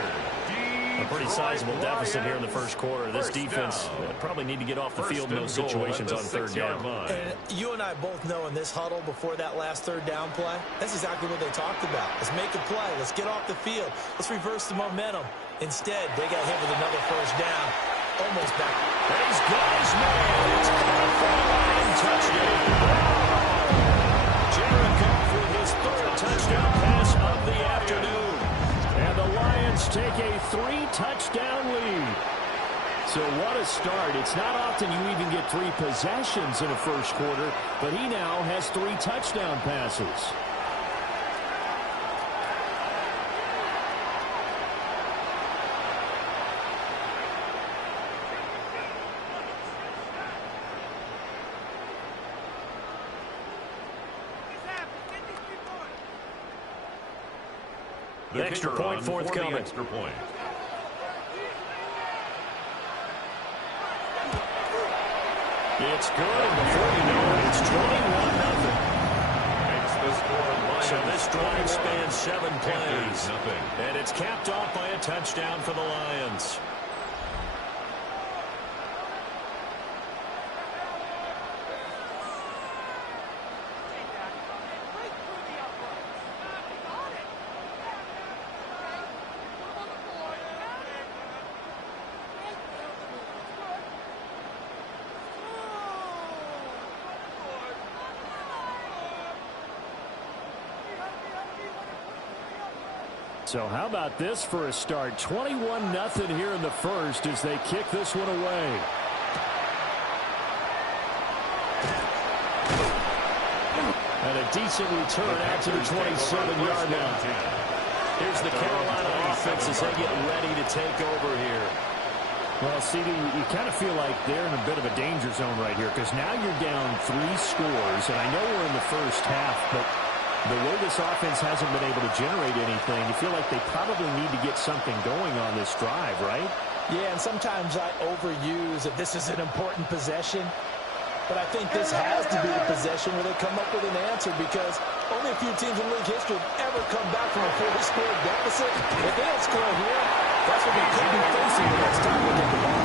A pretty sizable deficit here in the 1st quarter. This defense probably need to get off the field in those situations on 3rd down. And you and I both know in this huddle before that last 3rd down play, that's exactly what they talked about. Let's make a play. Let's get off the field. Let's reverse the momentum. Instead, they got hit with another 1st down. Almost back. And he's got his man. It's caught for a Lion touchdown. Jared Goff with his 3rd touchdown pass of the afternoon. And the Lions take a 3-touchdown lead. So what a start. It's not often you even get 3 possessions in a 1st quarter, but he now has 3 touchdown passes. The extra point forthcoming. Extra point. It's good, and before you know it, it's 21-0. Makes the score. So this drive spans 7 plays. And it's capped off by a touchdown for the Lions. So how about this for a start? 21-0 here in the 1st as they kick this one away. And a decent return out to the 27-yard line. Here's the Carolina offense as they get ready to take over here. Well, CD, you kind of feel like they're in a bit of a danger zone right here because now you're down 3 scores, and I know we're in the 1st half, but the way this offense hasn't been able to generate anything, you feel like they probably need to get something going on this drive, right? Yeah, and sometimes I overuse that this is an important possession. But I think this has to be the possession where they come up with an answer because only a few teams in league history have ever come back from a 4-score deficit. If they don't score here, that's what they could be facing the next time they get the ball.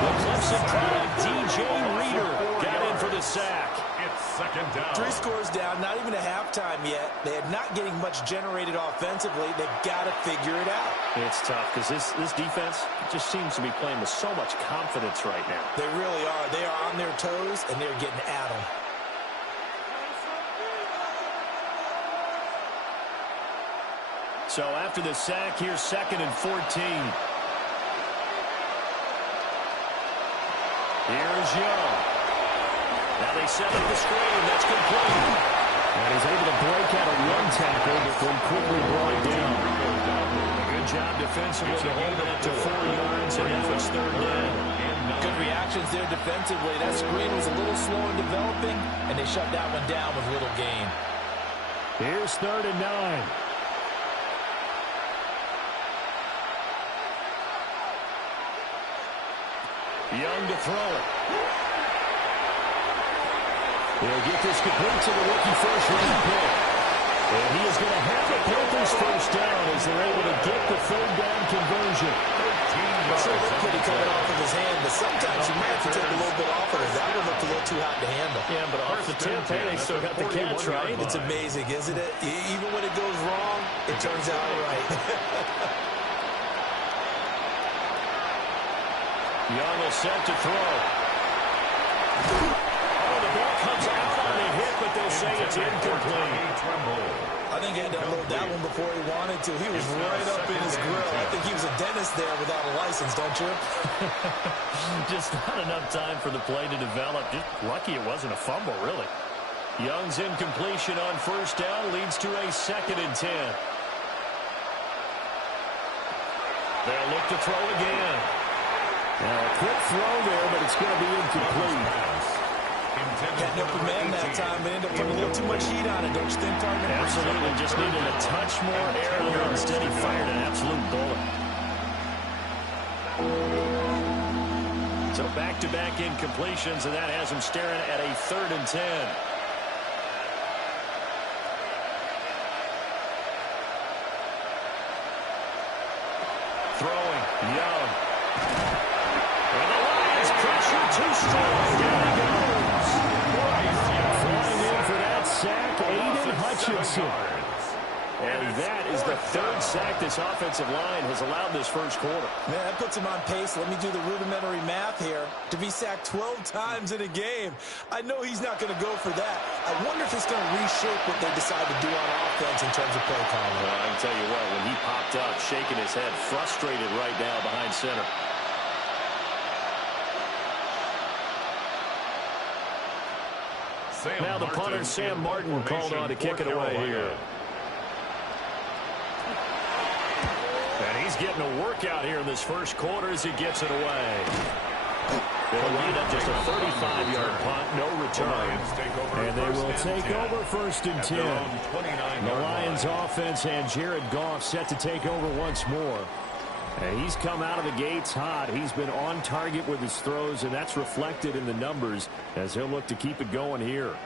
The Clemson product, DJ Reader, got in for the sack. It's 2nd down. 3 scores down, not even a halftime yet. They are not getting much generated offensively. They've got to figure it out. It's tough because this defense just seems to be playing with so much confidence right now. They really are. They are on their toes, and they're getting at them. So after the sack, here's 2nd and 14. is Young. Now they set up the screen. That's complete. And he's able to break out of one tackle before quickly brought down. A good job defensively to hold that to 4 yards, and now it's 3rd down. Good reactions there defensively. That screen was a little slow in developing, and they shut that one down with little gain. Here's 3rd and 9. Young to throw it. They'll get this complete to the rookie first-round pick. And he is going to have the Panthers first down as they're able to get the 3rd down conversion. It's a little pretty coming off of his hand, but sometimes you might have to take a little bit off of it. That one looked a little too hot to handle. Yeah, but off the tip, hey, they still got the catch, right? It's amazing, isn't it? Even when it goes wrong, it turns out right. Young will set to throw. Oh, the ball comes out on the hit, but they'll say it's incomplete. I think he had to unload that one before he wanted to. He was right up in his grill. I think he was a dentist there without a license, don't you? Just not enough time for the play to develop. Just lucky it wasn't a fumble, really. Young's incompletion on first down leads to a 2nd and 10. They'll look to throw again. Now, a quick throw there, but it's going to be incomplete. Got an open man that time, but ended up putting a little too much heat on it, don't you think, partner? Absolutely. Just needed a touch more air there. Instead, he fired an absolute bullet. So back-to-back incompletions, and that has him staring at a 3rd and 10. Throwing. Young. And the Lions pressure too strong. Down he goes. Flying in for that sack, Aiden Hutchinson. And that is the 3rd sack this offensive line has allowed this first quarter. Man, that puts him on pace. Let me do the rudimentary math here. To be sacked 12 times in a game, I know he's not going to go for that. I wonder if it's going to reshape what they decide to do on offense in terms of play calling. Well, I can tell you what, when he popped up, shaking his head, frustrated right now behind center. Now the punter, Sam Martin, called on to kick it away here. And he's getting a workout here in this first quarter as he gets it away. It'll lead up just a 35-yard punt, no return. And they will take over 1st and 10. The Lions offense and Jared Goff set to take over once more. And he's come out of the gates hot. He's been on target with his throws, and that's reflected in the numbers as he'll look to keep it going here.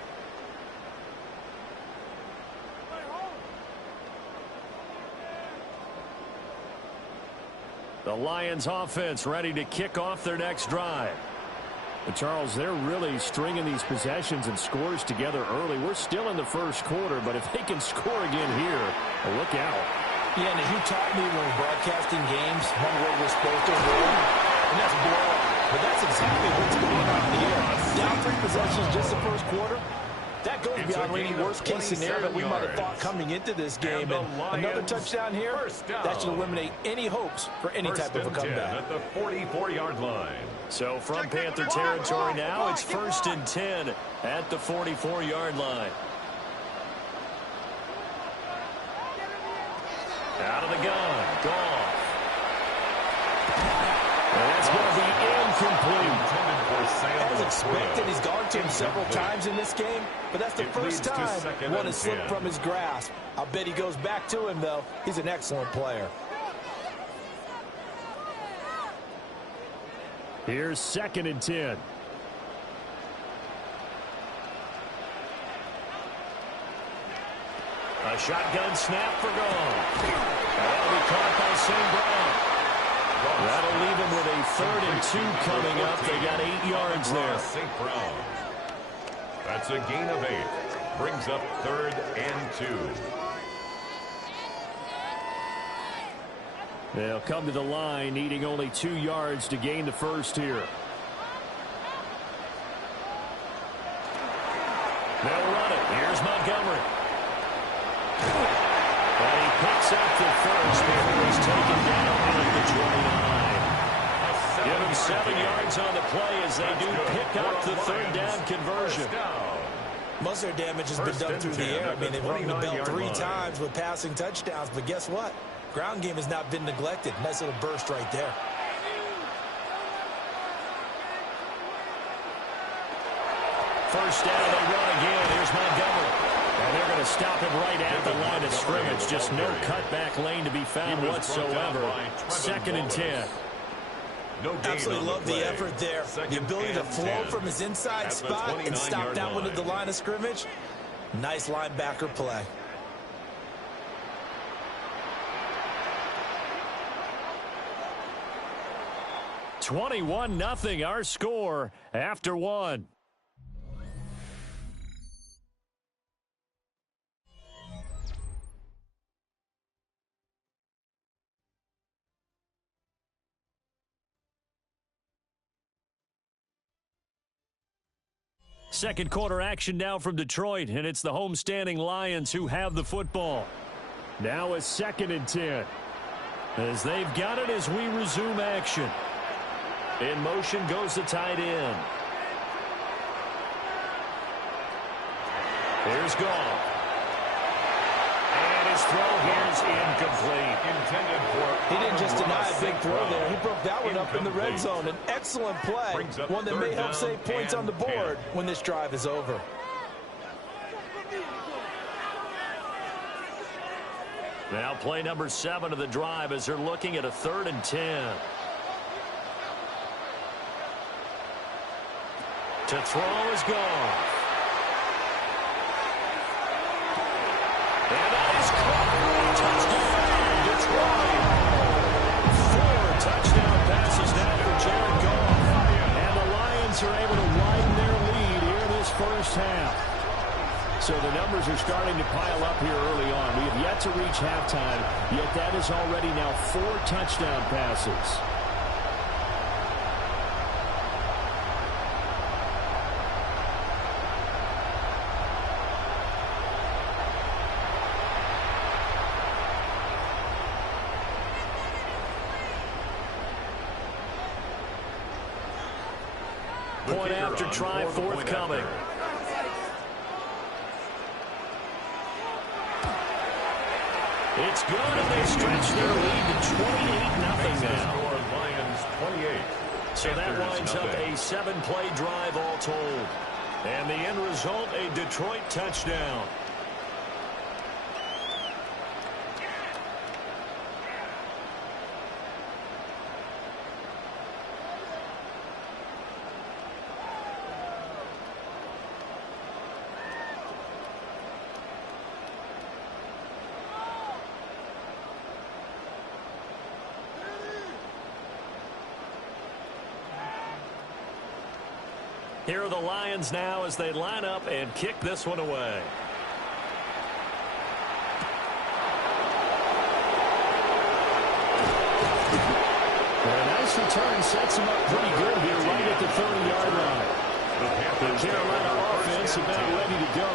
The Lions offense ready to kick off their next drive. But Charles, they're really stringing these possessions and scores together early. We're still in the first quarter, but if they can score again here, look out. Yeah, and as you taught me when we're broadcasting games, one word we're supposed to avoid, and that's blowout. But that's exactly what's going on here. Down 3 possessions just the first quarter. That goes beyond any worst-case scenario that we might have thought coming into this game. And another touchdown here, that should eliminate any hopes for any type of a comeback. At the 44-yard line. So from Panther territory now, it's 1st and 10 at the 44-yard line. Out of the gun, Goff. And that's going to be incomplete. As expected, he's gone to him several times in this game, but that's the first time one has slipped from his grasp. I'll bet he goes back to him, though. He's an excellent player. Here's 2nd and 10. A shotgun snap for Goff. That'll be caught by St. Brown. That'll leave him with a 3rd and 2 coming up. They got 8 yards there. St. Brown. That's a gain of 8. Brings up 3rd and 2. They'll come to the line, needing only 2 yards to gain the first here. They'll run it. Here's Montgomery. And he picks up the first before he's taken down at the 29. Give him gain 7 yards on the play as they do pick up the third down conversion. Most of their damage has been done through the air. I mean, they've rung the bell 3 times with passing touchdowns, but guess what? Ground game has not been neglected. Nice little burst right there. First down, they run again. Here's Montgomery. And they're going to stop him right at the line of scrimmage. Just no cutback lane to be found whatsoever. 2nd and 10. Absolutely love the effort there. The ability to flow from his inside spot and stop that one at the line of scrimmage. Nice linebacker play. $21-0 our score after 1. Second quarter action now from Detroit, and it's the homestanding Lions who have the football. Now a 2nd and 10. As they've got it as we resume action. In motion goes the tight end. Here's Goff. And his throw here is incomplete. He didn't just deny a big throw there. He broke that one up in the red zone. An excellent play. One that may help save points on the board when this drive is over. Now play number 7 of the drive as they're looking at a 3rd and 10. To throw is Goff. And that is caught. Touchdown, Detroit. 4 touchdown passes now for Jared Goff. And the Lions are able to widen their lead here this first half. So the numbers are starting to pile up here early on. We have yet to reach halftime, yet that is already now 4 touchdown passes. Point after try forthcoming. It's good, and they stretch their lead to 28-0 now. Lions 28. So that winds up a 7-play drive all told. And the end result, a Detroit touchdown. Here are the Lions now as they line up and kick this one away. And a nice return sets them up pretty good here right at the 30-yard line. The Carolina offense is now ready to go.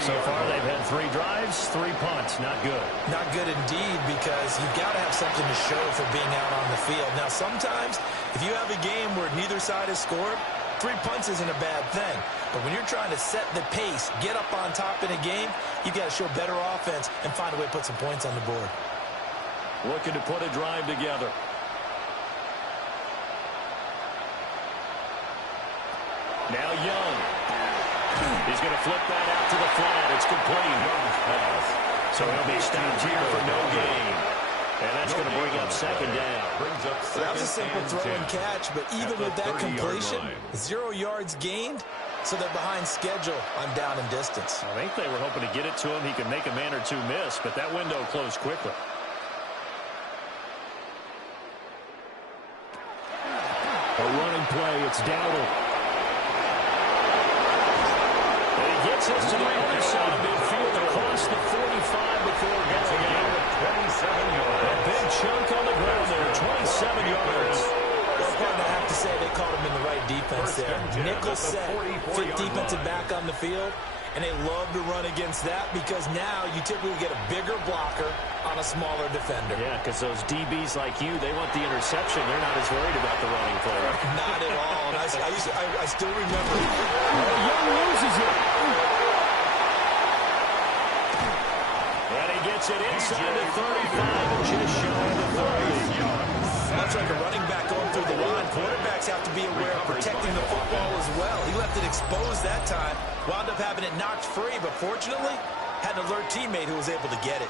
So far they've had 3 drives, 3 punts. Not good. Not good indeed, because you've got to have something to show for being out on the field. Now sometimes if you have a game where neither side has scored, 3 punts isn't a bad thing. But when you're trying to set the pace, get up on top in a game, you've got to show better offense and find a way to put some points on the board. Looking to put a drive together. Now Young. He's going to flip that out to the flat. It's complete. So he'll be stopped here for no gain. And that's going to bring up 2nd down. That was a simple throw and catch, but even with that completion, 0 yards gained, so they're behind schedule on down and distance. I think they were hoping to get it to him. He could make a man or 2 miss, but that window closed quickly. A running play. It's Dowdle. And he gets us to the other side of midfield across the 45 before going out. 27 yards. A big chunk on the ground there. 27 yards. I have to say they caught him in the right defense there. Nickel set, fit defensive back on the field, And they love to run against that because now you typically get a bigger blocker on a smaller defender. Yeah, because those DBs like you, they want the interception. They're not as worried about the running play. Not at all. And I still remember. Young loses it. And he gets it inside the 35 and just shy of the 30. Much like a running back going through the line, quarterbacks have to be aware of protecting the football as well. He left it exposed that time, wound up having it knocked free, but fortunately, had an alert teammate who was able to get it.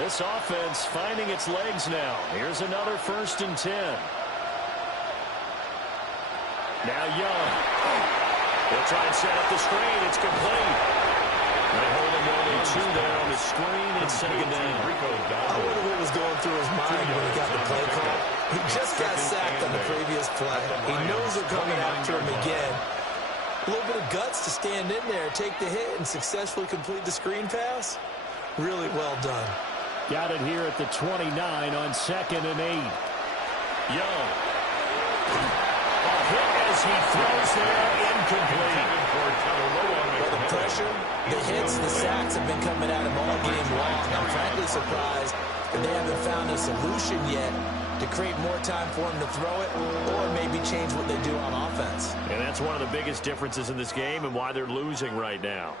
This offense finding its legs now. Here's another 1st and 10. Now Young. They'll try and set up the screen. It's complete. They hold him only 2 there on the screen. It's 2nd down. I wonder what was going through his mind when he got the play call. He just got sacked on the previous play. He knows they're coming after him again. A little bit of guts to stand in there, take the hit, and successfully complete the screen pass. Really well done. Got it here at the 29 on 2nd and 8. Young. A hit as he throws there, incomplete. Well, the pressure, the hits, the sacks have been coming at him all game long. I'm frankly surprised that they haven't found a solution yet to create more time for him to throw it or maybe change what they do on offense. And that's one of the biggest differences in this game and why they're losing right now.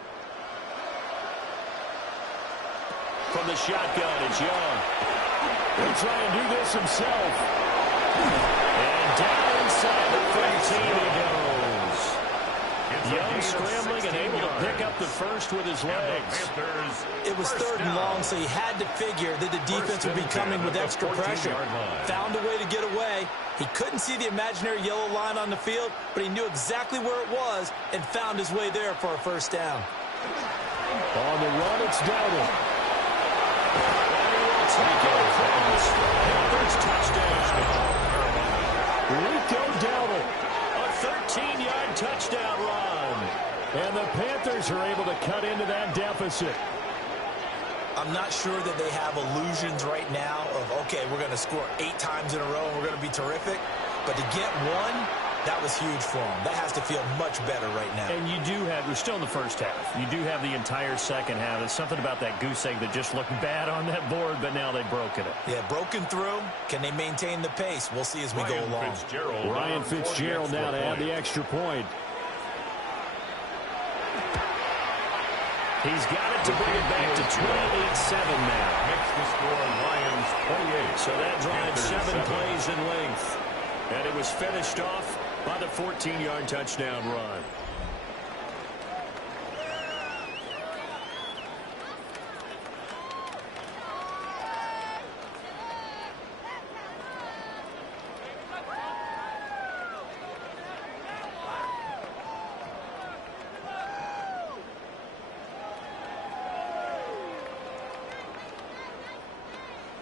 From the shotgun, it's Young. He'll try and do this himself. And down inside the 13 he goes. Young scrambling and able to pick up the first with his legs. It was 3rd and long, so he had to figure that the defense would be coming with extra pressure. Found a way to get away. He couldn't see the imaginary yellow line on the field, but he knew exactly where it was and found his way there for a 1st down. On the run, it's Dowdle. Take it across. Panthers touchdown. Rico Dowdle. A 13-yard touchdown run. And the Panthers are able to cut into that deficit. I'm not sure that they have illusions right now of, okay, we're going to score 8 times in a row and we're going to be terrific. But to get one, that was huge for them. That has to feel much better right now. And you do have, we're still in the first half. You do have the entire second half. There's something about that goose egg that just looked bad on that board, but now they've broken it. Yeah, broken through. Can they maintain the pace? We'll see as we go along. Ryan Fitzgerald now to add the extra point. He's got it to bring it back to 28-7 now. Makes the score Lions 28. So that drives 7 plays in length. And it was finished off by the 14-yard touchdown run.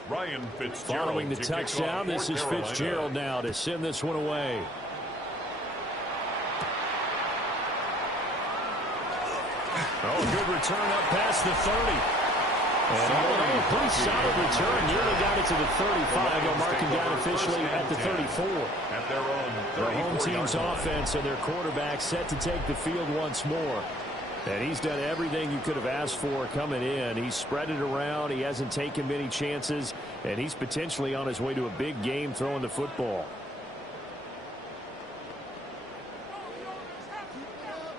Ryan Fitzgerald. Following the touchdown, this is Fitzgerald now to send this one away. Oh, good return up past the 30. And a pretty solid return. Nearly got it to the 35. They'll mark him down officially at the 34. At their own the home team's offense and their quarterback set to take the field once more. And he's done everything you could have asked for coming in. He's spread it around. He hasn't taken many chances. And he's potentially on his way to a big game throwing the football.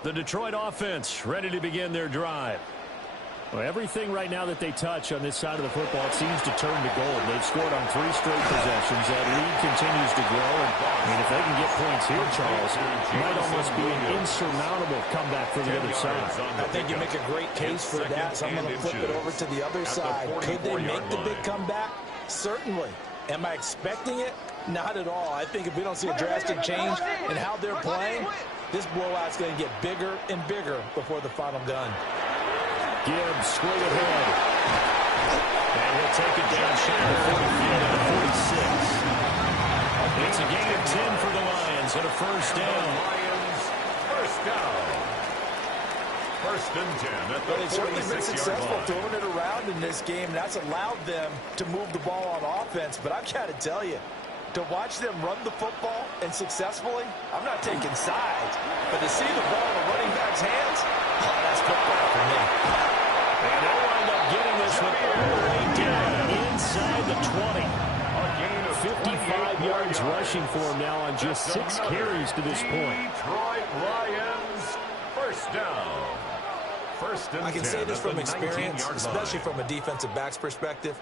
The Detroit offense ready to begin their drive. Well, everything right now that they touch on this side of the football, it seems to turn to gold. They've scored on 3 straight possessions. That lead continues to grow. And, I mean, if they can get points here, Charles, it might almost be an insurmountable comeback for the other side. I think you make a great case for that, so I'm going to flip it over to the other side. Could they make the big comeback? Certainly. Am I expecting it? Not at all. I think if we don't see a drastic change in how they're playing, this blowout's going to get bigger and bigger before the final gun. Gibbs straight ahead. And he'll take it down shy of 40 feet at 46. It's a gain of 10 for the Lions and a first down. Lions first down. First and 10 at the They've certainly been 46-yard successful line. throwing it around in this game, and that's allowed them to move the ball on offense. But I've got to tell you, to watch them run the football and successfully, I'm not taking sides, but to see the ball in the running back's hands, oh, that's football for me. And they'll wind up getting this one all the way down inside the 20. 55 yards rushing for him now on just 6 carries to this point. Detroit Lions, first down. First and 10 I can say this at the from experience, 19-yard especially line. from a defensive back's perspective.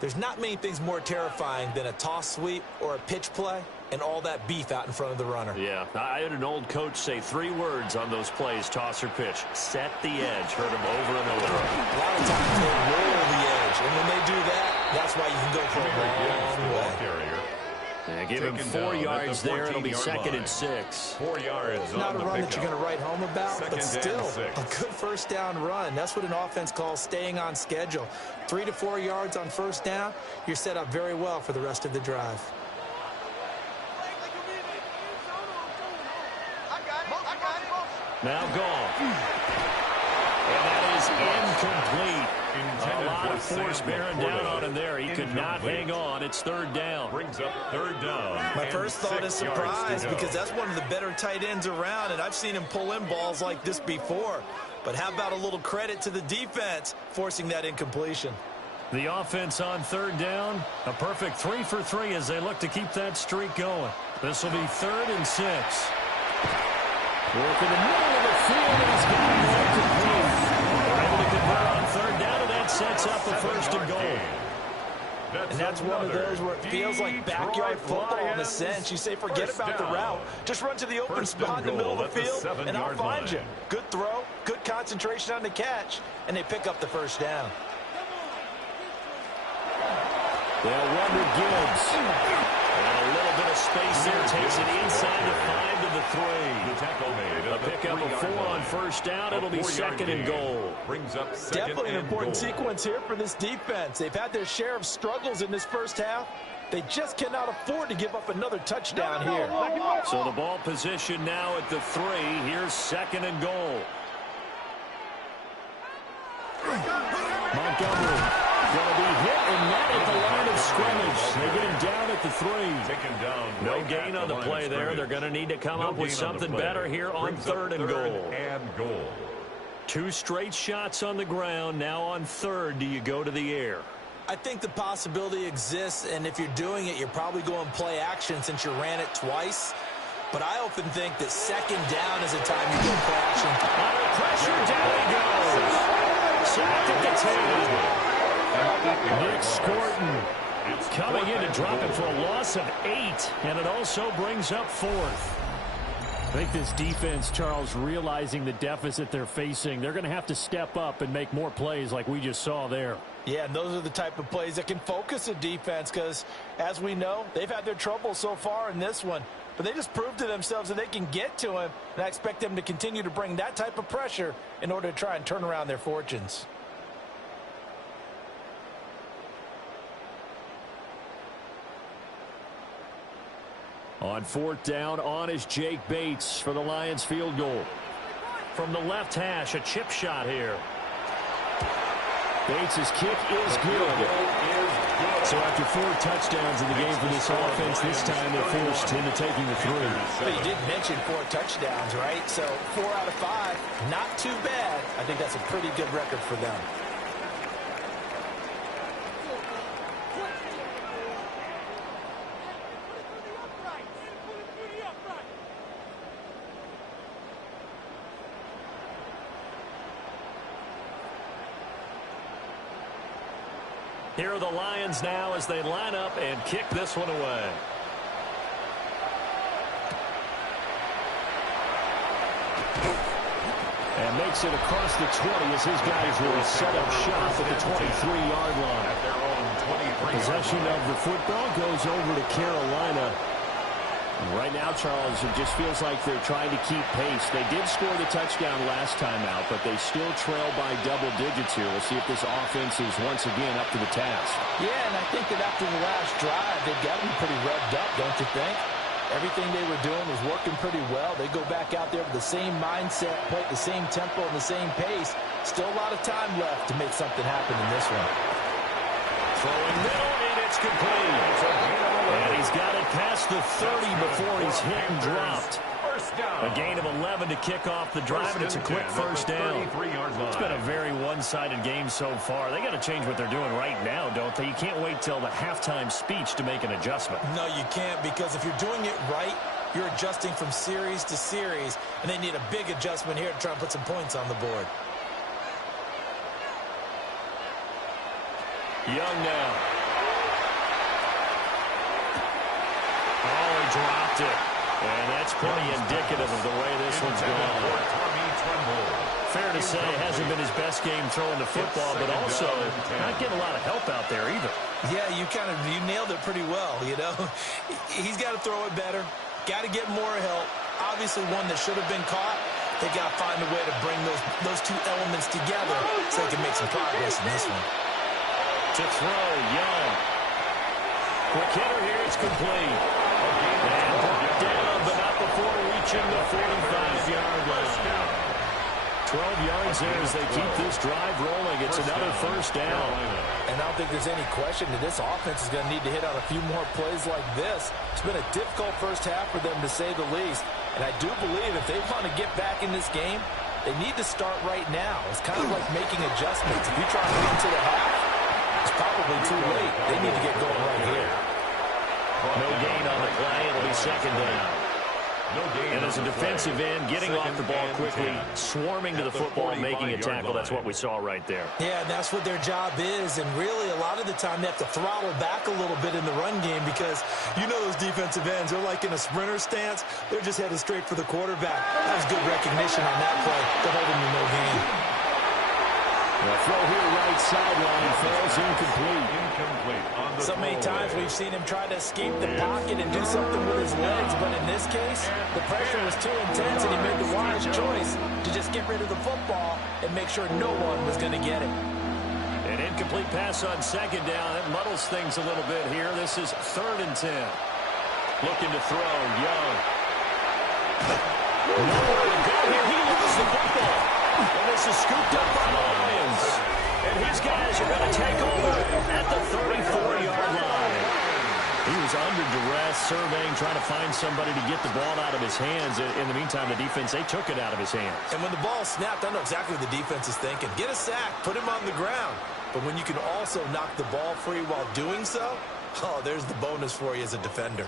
There's not many things more terrifying than a toss sweep or a pitch play and all that beef out in front of the runner. Yeah, I had an old coach say 3 words on those plays, toss or pitch. Set the edge. Heard him over and over. A lot of times they roll the edge, and when they do that, that's why you can go for a long way. Yeah, give him 4 yards there. It'll be second and 6. 4 yards Not on a the run pickup. that you're going to write home about, Second but and still 6. a good first down run. That's what an offense calls staying on schedule. 3 to 4 yards on first down, you're set up very well for the rest of the drive. Now gone. And that is incomplete. A lot of force bearing down on him there. He could not hang on. It's third down. Brings up third down. My and first thought is 6 yards surprise to go. because that's one of the better tight ends around, and I've seen him pull in balls like this before. But how about a little credit to the defense forcing that incompletion? The offense on third down. A perfect 3 for 3 as they look to keep that streak going. This will be third and 6. Work in the middle of the field, and he's got it complete. Able to convert on third down, and that sets up a first and goal. And that's one of those where it feels like backyard football in a sense. You say, forget about the route. Just run to the open spot in the middle of the field, and I'll find you. Good throw, good concentration on the catch, and they pick up the first down. They'll run to Gibbs. And a little bit of space there. Takes it inside the 5 to the 3. The tackle made. A pickup of 4 on first down. It'll be second and goal. Brings up second Definitely an and important goal. sequence here for this defense. They've had their share of struggles in this first half. They just cannot afford to give up another touchdown here. So the ball position now at the 3. Here's second and goal. Montgomery going to be hit and not at the line of scrimmage. They get him down at the 3. Taken down. No right gain at on the line play of there. scrimmage. They're going to need to come No up with gain on the something play. better here on Brings up third and goal. 2 straight shots on the ground. Now on third, do you go to the air? I think the possibility exists, and if you're doing it, you're probably going play action since you ran it twice. But I often think that second down is a time you go play action. Under pressure, down he goes. Sacked at the 10. Nick Scorton coming in to drop it for a loss of 8, and it also brings up 4th. I think this defense, Charles, realizing the deficit they're facing, they're going to have to step up and make more plays like we just saw there. Yeah, and those are the type of plays that can focus a defense because, as we know, they've had their trouble so far in this one. But they just proved to themselves that they can get to him, and I expect them to continue to bring that type of pressure in order to try and turn around their fortunes. On fourth down, on is Jake Bates for the Lions field goal. From the left hash, a chip shot here. Bates' kick is good. So after 4 touchdowns in the game for this offense, this time they're forced into taking the 3. But you did mention 4 touchdowns, right? So 4 out of 5, not too bad. I think that's a pretty good record for them. Here are the Lions now as they line up and kick this one away. And makes it across the 20 as his guys will set up shop at the 23-yard line. Possession of the football goes over to Carolina. Right now, Charles, it just feels like they're trying to keep pace. They did score the touchdown last time out, but they still trail by double digits here. We'll see if this offense is once again up to the task. Yeah, and I think that after the last drive, they've got to be pretty revved up, don't you think? Everything they were doing was working pretty well. They go back out there with the same mindset, play at the same tempo and the same pace. Still a lot of time left to make something happen in this one. Throwing middle, and it's complete. And he's got it past the 30 before he's hit and dropped. A gain of 11 to kick off the drive, and it's a quick first down. It's been a very one-sided game so far. They got to change what they're doing right now, don't they? You can't wait till the halftime speech to make an adjustment. No, you can't, because if you're doing it right, you're adjusting from series to series, and they need a big adjustment here to try and put some points on the board. Young now. Oh, he dropped it. And that's pretty indicative of the way this one's gone. Fair to say, hasn't been his best game throwing the football, but also not getting a lot of help out there either. Yeah, you nailed it pretty well, you know. He's got to throw it better. Got to get more help. Obviously one that should have been caught. They got to find a way to bring those two elements together so they can make some progress in this one. To throw, Young. Quick hitter here, it's complete. And brought down, but not before reaching the 45-yard line. 12 yards there as they keep this drive rolling. It's another first down. And I don't think there's any question that this offense is going to need to hit on a few more plays like this. It's been a difficult first half for them, to say the least. And I do believe if they want to get back in this game, they need to start right now. It's kind of like making adjustments. If you try to get into the half, it's probably too late. They need to get going right here. No gain on the play. It'll be second down. And as a defensive end, getting off the ball quickly, swarming to the football, making a tackle, that's what we saw right there. Yeah, and that's what their job is. And really, a lot of the time, they have to throttle back a little bit in the run game because you know those defensive ends, they're like in a sprinter stance. They're just headed straight for the quarterback. That was good recognition on that play to hold him to no gain. The throw here right sideline falls incomplete. So many times we've seen him try to escape the pocket and do something with his legs, but in this case, the pressure was too intense and he made the wise choice to just get rid of the football and make sure no one was going to get it. An incomplete pass on second down. That muddles things a little bit here. This is 3rd and 10. Looking to throw, Young. Nowhere to go here. He loses the football. And this is scooped up by the Lions. And his guys are going to take over at the 34-yard line. He was under duress, surveying, trying to find somebody to get the ball out of his hands. In the meantime, the defense, they took it out of his hands. And when the ball snapped, I know exactly what the defense is thinking. Get a sack, put him on the ground. But when you can also knock the ball free while doing so, oh, there's the bonus for you as a defender.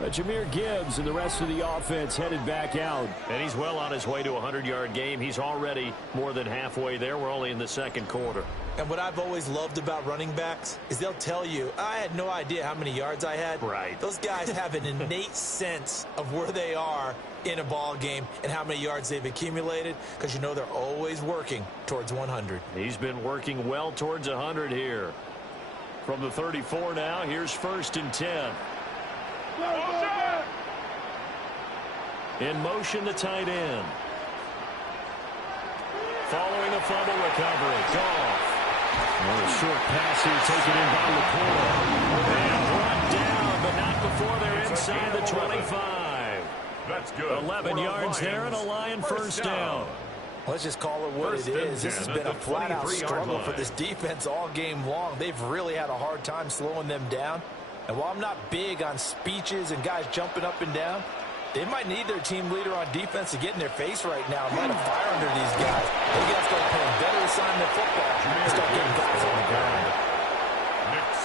Jahmyr Gibbs and the rest of the offense headed back out. And he's well on his way to a 100-yard game. He's already more than halfway there. We're only in the second quarter. And what I've always loved about running backs is they'll tell you, I had no idea how many yards I had. Right. Those guys have an innate sense of where they are in a ball game and how many yards they've accumulated, because you know they're always working towards 100. He's been working well towards 100 here. From the 34 now, here's 1st and 10. In motion, the tight end. Following a fumble recovery. Goff. A short pass here taken in by LaPorta. And brought down, but not before they're inside the 25. That's good. 11 yards there and a Lion first down. Let's just call it what it is. This has been a flat-out struggle for this defense all game long. They've really had a hard time slowing them down. And while I'm not big on speeches and guys jumping up and down, they might need their team leader on defense to get in their face right now and light a fire under these guys. They got to start playing better assignment football and start getting guys on the ground.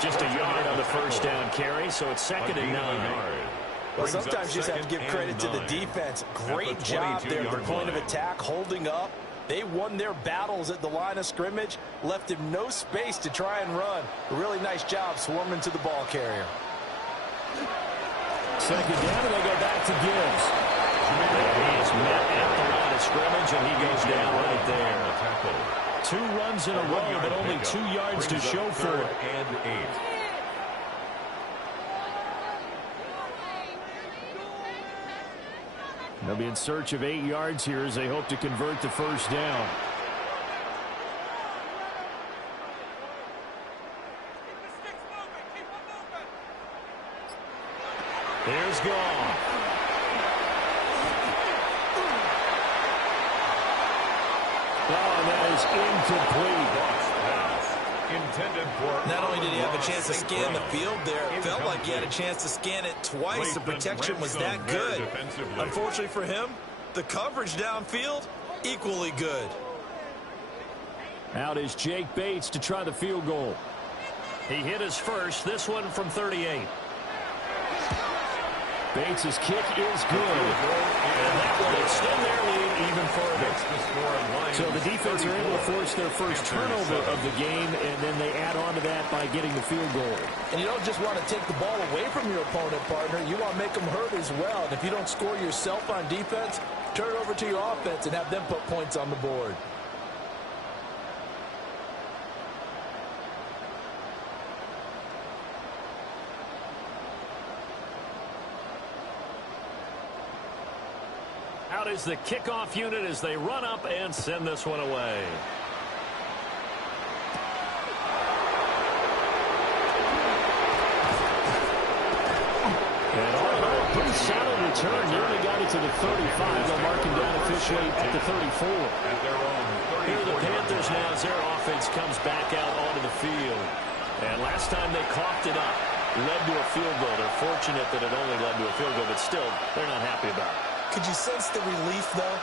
Just a yard on the first down carry, so it's 2nd and 9. Well, sometimes you just have to give credit to the defense. Great job there at the point of attack, holding up. They won their battles at the line of scrimmage, left him no space to try and run. A really nice job swarming to the ball carrier. 2nd down, and they go back to Gibbs. He is met at the line of scrimmage, and he goes down right there. 2 runs in a row, but only 2 yards to show for it. And 8. They'll be in search of 8 yards here as they hope to convert the first down. Here's Goff. Oh, and that is incomplete. Intended for Not only did he have a chance to scan the field there, it felt like he had a chance to scan it twice. The protection was that good. Unfortunately for him, the coverage downfield, equally good. Out is Jake Bates to try the field goal. He hit his first, this one from 38. Bates' kick is good. And that will extend their lead even further. So the defense are able to force their first turnover of the game, and then they add on to that by getting the field goal. And you don't just want to take the ball away from your opponent, partner. You want to make them hurt as well. And if you don't score yourself on defense, turn it over to your offense and have them put points on the board. Out is the kickoff unit as they run up and send this one away. And all in all, pretty solid return. Nearly got it to the 35. They'll mark him down officially at the 34. Here are the Panthers now as their offense comes back out onto the field. And last time they coughed it up, led to a field goal. They're fortunate that it only led to a field goal, but still, they're not happy about it. Could you sense the relief, though,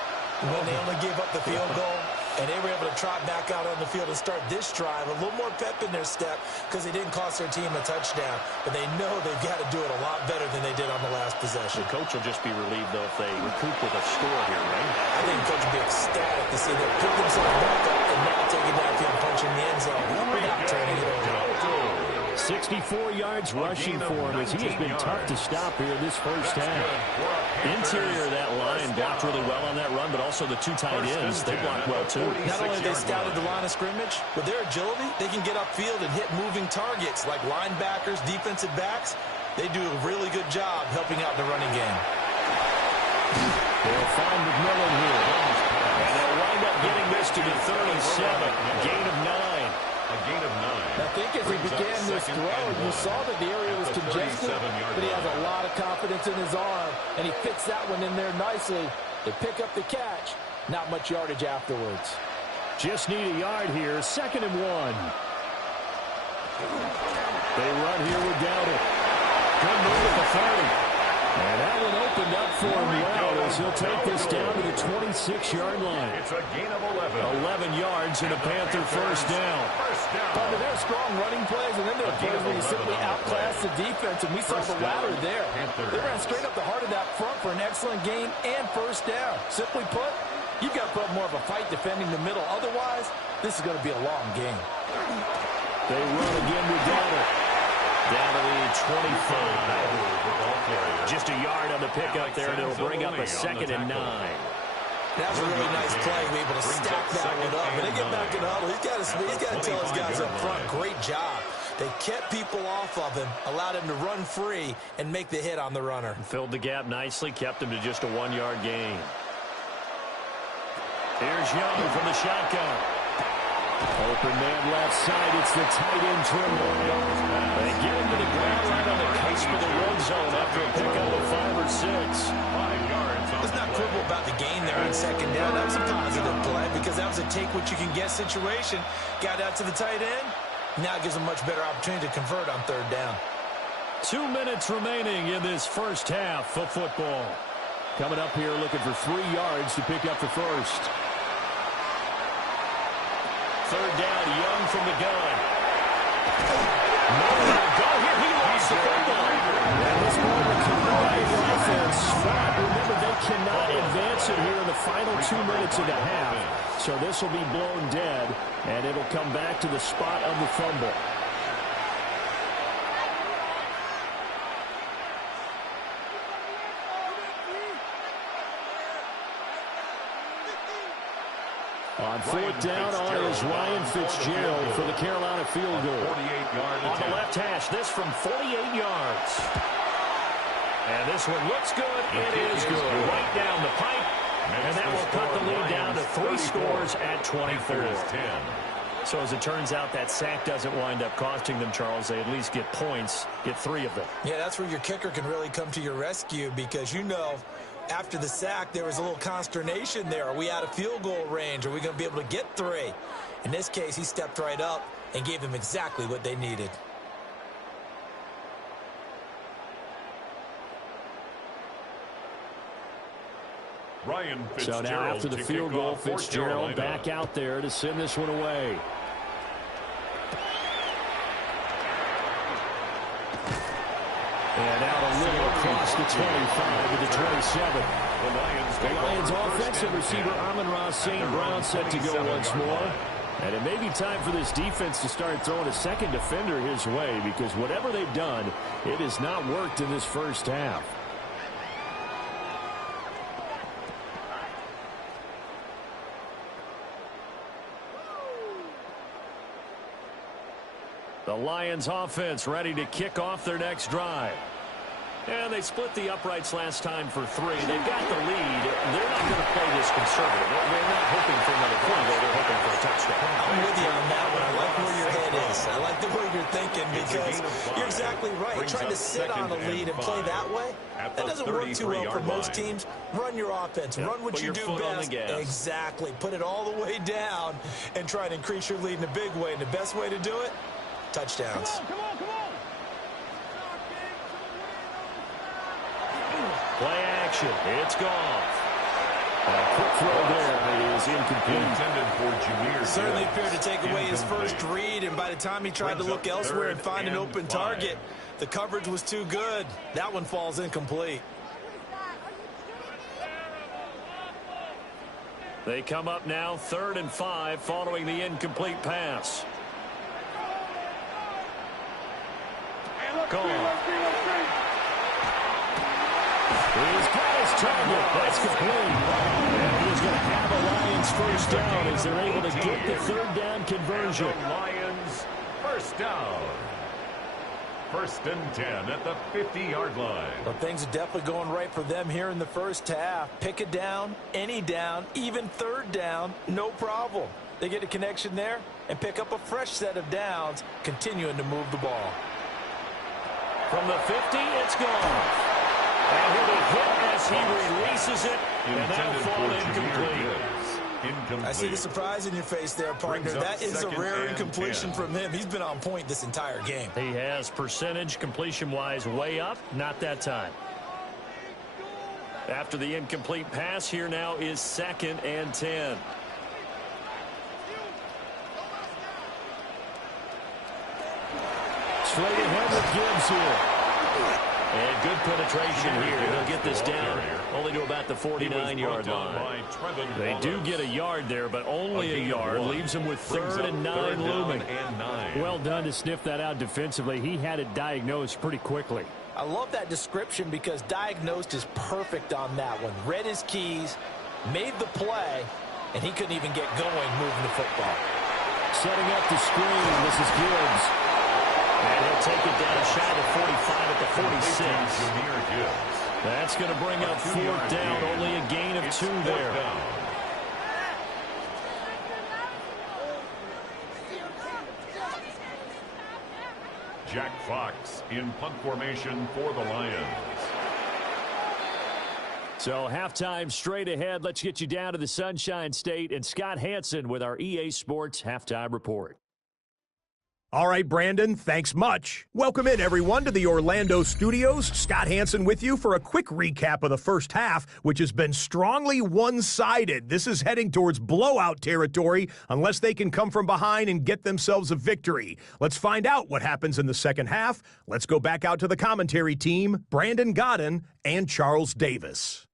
when they only gave up the field goal and they were able to trot back out on the field and start this drive? A little more pep in their step because they didn't cost their team a touchdown, but they know they've got to do it a lot better than they did on the last possession. The coach will just be relieved, though, if they recoup with a score here, right? I think the coach will be ecstatic to see them pick themselves back up and now taking that field, punching the end zone without turning it over. 64 yards rushing for him as he has been tough to stop here in this first half. Interior of that line blocked really well on that run, but also the two tight ends, they blocked well too. Not only they scouted the line of scrimmage, with their agility, they can get upfield and hit moving targets like linebackers, defensive backs. They do a really good job helping out the running game. They'll find McMillan here. And they'll wind up getting this to the 37, gain of 9. A gain of 9. I think as he began this throw, you saw that the area was congested, but he has a lot of confidence in his arm, and he fits that one in there nicely. They pick up the catch. Not much yardage afterwards. Just need a yard here. 2nd and 1. They run here with Dowdle. Good move at the 30. And that one opened up for him well as he'll take this down to the 26-yard line. It's a gain of 11. 11 yards and a Panther first down. But there are strong running plays, and then there are plays where you simply outclass the defense, and we saw the latter there. They ran straight up the heart of that front for an excellent gain and first down. Simply put, you've got to put more of a fight defending the middle. Otherwise, this is going to be a long game. They run again with Dowdle. Down to the 25. Just a yard on the pickup there, and it'll bring up a 2nd and 9. That was a really nice play. We're able to stack that one up. When they get back in the huddle, he's got to tell his guys up front, great job. They kept people off of him, allowed him to run free, and make the hit on the runner. Filled the gap nicely, kept him to just a 1-yard gain. Here's Young from the shotgun. Open man left side. It's the tight end Trimble. They get him to the ground right on the cusp of the red zone after a pickup of 5 or 6. 5 yards. Let's not quibble about the gain there on 2nd down. That was a positive play because that was a take-what-you-can-get situation. Got out to the tight end. Now it gives them much better opportunity to convert on 3rd down. 2 minutes remaining in this first half of football. Coming up here looking for 3 yards to pick up the first. 3rd down, Young from the gun. Nowhere to go here. He lost the football. And this ball will come by the offense. Remember, they cannot advance it here in the final 2 minutes of the half. So this will be blown dead, and it'll come back to the spot of the fumble. On 4th down on is Ryan Fitzgerald for the Carolina field goal. 48-yard On the left hash, this from 48 yards. And this one looks good. It is good. Right down the pipe. And that will cut the lead down to 3 scores at 24. So as it turns out, that sack doesn't wind up costing them, Charles. They at least get points, get 3 of them. Yeah, that's where your kicker can really come to your rescue because, you know, after the sack, there was a little consternation there. Are we out of field goal range? Are we going to be able to get 3? In this case, he stepped right up and gave them exactly what they needed. Ryan So now after the field goal, Fitzgerald back out there to send this one away. And out a little across the 25 to the 27. The Lions offensive receiver Amon-Ra St. Brown set to go once more. And it may be time for this defense to start throwing a second defender his way because whatever they've done, it has not worked in this first half. The Lions offense ready to kick off their next drive. And they split the uprights last time for 3. They've got the lead. They're not going to play this conservative. They're not hoping for another field goal. They're hoping for a touchdown. I'm with you on that one. I like where your head is. I like the way you're thinking because you're exactly right. Trying to sit on a lead and play that way, that doesn't work too well for most teams. Run your offense. Run what you do best. Exactly. Put it all the way down and try to increase your lead in a big way. And the best way to do it, touchdowns. Come on, come on. Play action. It's gone. A quick throw there is incomplete. Intended for Jameer. Certainly appeared to take away his first read, and by the time he tried to look elsewhere and find an open target, the coverage was too good. That one falls incomplete. They come up now 3rd and 5 following the incomplete pass. Gone. He's got his target. That's complete. And he's going to have a Lions first down as they're able to get the 3rd down conversion. Lions first down. 1st and 10 at the 50-yard line. Well, things are definitely going right for them here in the first half. Pick a down, any down, even 3rd down, no problem. They get a connection there and pick up a fresh set of downs, continuing to move the ball. From the 50, it's gone. And he'll be hit as he releases it, and that'll fall incomplete. I see the surprise in your face there, partner. That is a rare incompletion from him. He's been on point this entire game. He has percentage completion-wise way up, not that time. After the incomplete pass, here now is 2nd and 10. Straight ahead with Gibbs here. And good penetration here. They'll get this down only to about the 49-yard line. They do get a yard there, but only a yard. Leaves them with 3rd and 9 looming. Well done to sniff that out defensively. He had it diagnosed pretty quickly. I love that description because diagnosed is perfect on that one. Read his keys, made the play, and he couldn't even get going moving the football. Setting up the screen. This is Gibbs. And he'll take it down shy of the 45 at the 46. That's going to bring up 4th down. Only a gain of 2 there. Jack Fox in punt formation for the Lions. So halftime straight ahead. Let's get you down to the Sunshine State and Scott Hansen with our EA Sports Halftime Report. All right, Brandon, thanks much. Welcome in, everyone, to the Orlando studios. Scott Hansen with you for a quick recap of the first half, which has been strongly one-sided. This is heading towards blowout territory unless they can come from behind and get themselves a victory. Let's find out what happens in the second half. Let's go back out to the commentary team, Brandon Godden and Charles Davis.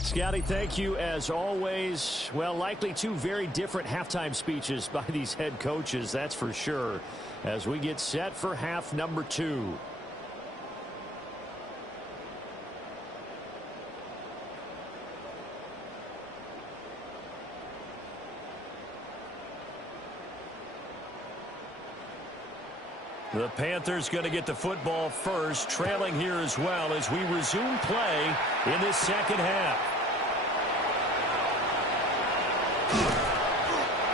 Scotty, thank you as always. Well, likely 2 very different halftime speeches by these head coaches, that's for sure, as we get set for half number 2. The Panthers going to get the football first, trailing here as well as we resume play in this second half.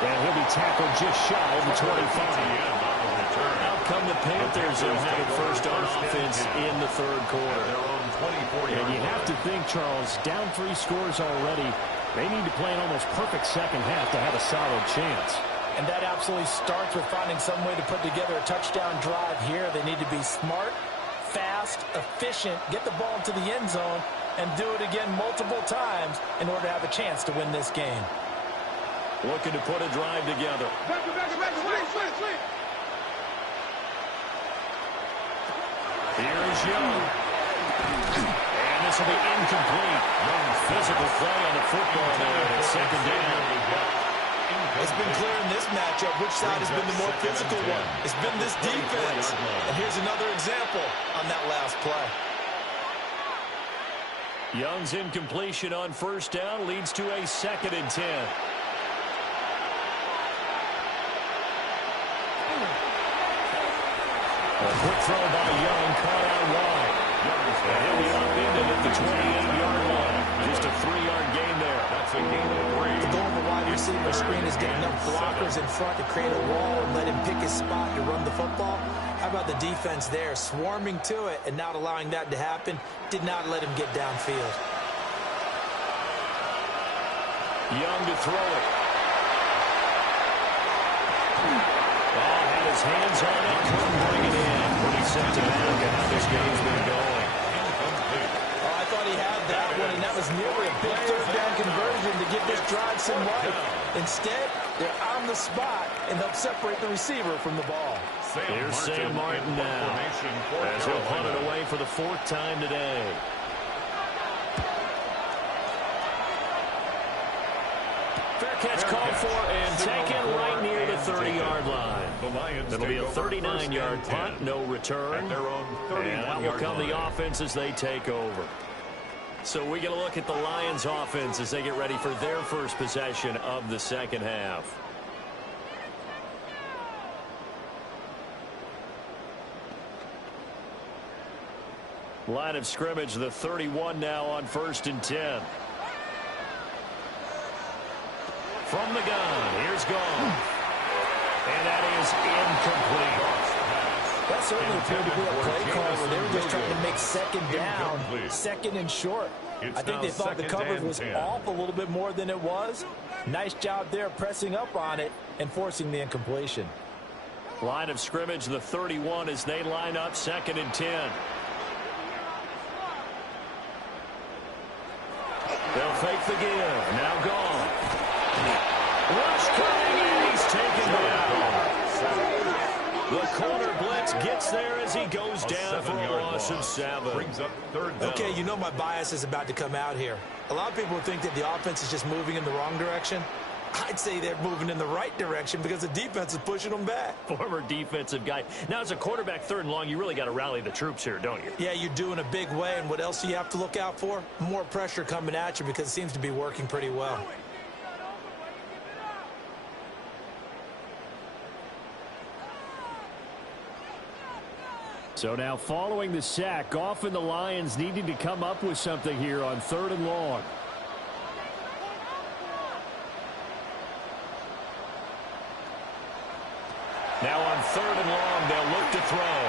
And he'll be tackled just shy of the 25. Out come the Panthers and have it first on offense in the third quarter. And you have to think, Charles, down 3 scores already. They need to play an almost perfect second half to have a solid chance. And that absolutely starts with finding some way to put together a touchdown drive here. They need to be smart, fast, efficient, get the ball into the end zone, and do it again multiple times in order to have a chance to win this game. Looking to put a drive together. Here's Young. And this will be incomplete. Young's physical play on the football there. It's second down. It's been clear in this matchup which side has been the more physical one. It's been this defense. And here's another example on that last play. Young's incompletion on first down leads to a 2nd and 10. A quick throw by Young, caught out wide. And he'll be upended at the 28-yard line. Just a 3-yard gain there. That's a gain of 3. The goal of the wide receiver screen is getting enough blockers in front to create a wall and let him pick his spot to run the football. How about the defense there, swarming to it and not allowing that to happen? Did not let him get downfield. Young to throw it. Had his hands on it, couldn't bring it in. Pretty set to back and how this game's been going. I thought he had that one, and that was nearly a big third down conversion to give this drive some life. Instead, they're on the spot and help separate the receiver from the ball. Here's Sam Martin now as he'll punt it away for the 4th time today. Fair catch called for and taken right near the 30-yard line. It'll be a 39-yard punt, no return. And out will come the offense as they take over. So we get a look at the Lions offense as they get ready for their first possession of the second half. Line of scrimmage, the 31 now on 1st and 10. From the gun, here's Gone. And that is incomplete. That certainly appeared to be a play call where they were just trying to make second down, second and short. I think they thought the coverage was off a little bit more than it was. Nice job there pressing up on it and forcing the incompletion. Line of scrimmage, the 31 as they line up 2nd and 10. They'll fake the give. Now Gone. Rush coming in. He's taken down. The corner blitz gets there as he goes down for a loss of 7. Brings up 3rd down. Okay, you know my bias is about to come out here. A lot of people think that the offense is just moving in the wrong direction. I'd say they're moving in the right direction because the defense is pushing them back. Former defensive guy. Now, as a quarterback 3rd and long, you really got to rally the troops here, don't you? Yeah, you do in a big way. And what else do you have to look out for? More pressure coming at you because it seems to be working pretty well. So now following the sack, often the Lions needing to come up with something here on 3rd and long. Now on 3rd and long, they'll look to throw.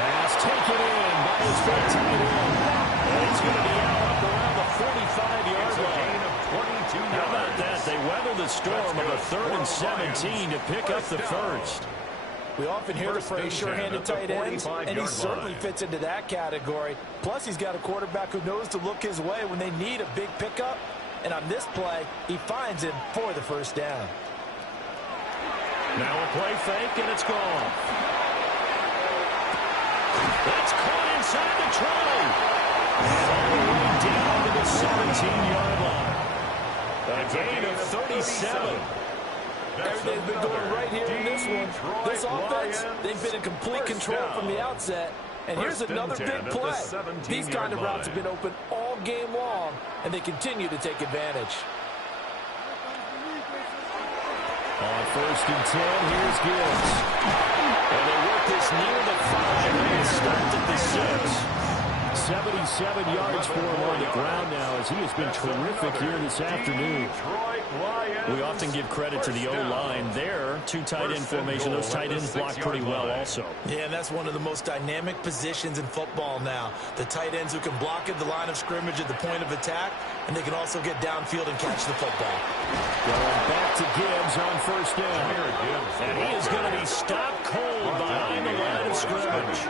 Pass taken in by his big tight end. And he's going to be out up around the 45-yard line. How about that? They weather the storm of a 3rd and 17 to pick up the first. We often hear the phrase sure-handed tight ends, and he certainly fits into that category. Plus, he's got a quarterback who knows to look his way when they need a big pickup. And on this play, he finds him for the first down. Now a play fake, and it's gone. That's caught inside the try. And all the way down to the 17-yard line. A gain of 37. Everything's been going right here in this one. This offense, they've been in complete control from the outset. And here's another big play. These kind of routes have been open all game long, and they continue to take advantage. On 1st and 10, here's Gibbs. And they work this near the 5, and it stopped at the 6. 77 yards for him on the ground now as he has been terrific here this afternoon. We often give credit to the O-line there. 2 tight end formation. Those tight ends block pretty well also. Yeah, and that's one of the most dynamic positions in football now. The tight ends who can block at the line of scrimmage at the point of attack, and they can also get downfield and catch the football. Going back to Gibbs on 1st down. And he is going to be stopped cold behind the line of scrimmage.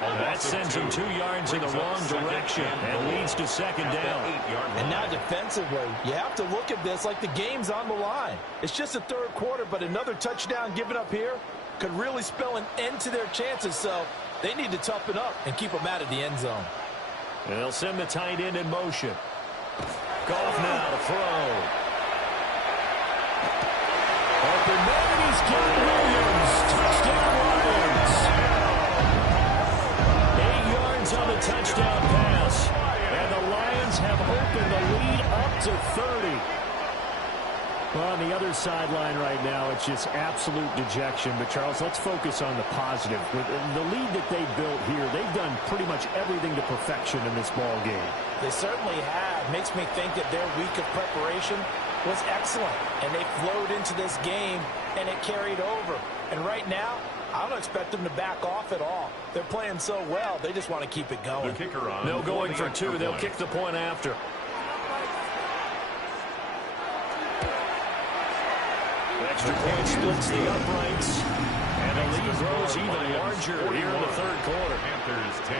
That sends him 2 yards in the wrong direction and leads to 2nd down. And now defensively, you have to look at this like the game's on the line. It's just the 3rd quarter, but another touchdown given up here could really spell an end to their chances. So they need to toughen up and keep them out of the end zone. And they'll send the tight end in motion. Goff now to throw. Open man, he's got Williams. Touchdown Lions. 8 yards on the touchdown pass. And the Lions have opened the lead up to 30. Well, on the other sideline right now, it's just absolute dejection. But, Charles, let's focus on the positive. With the lead that they built here, they've done pretty much everything to perfection in this ball game. They certainly have. Makes me think that their week of preparation was excellent. And they flowed into this game, and it carried over. And right now, I don't expect them to back off at all. They're playing so well, they just want to keep it going. The kicker on. No going for 2. They'll kick the point after. Extra point splits the uprights. And the lead grows even larger here in the 3rd quarter. Panthers 10.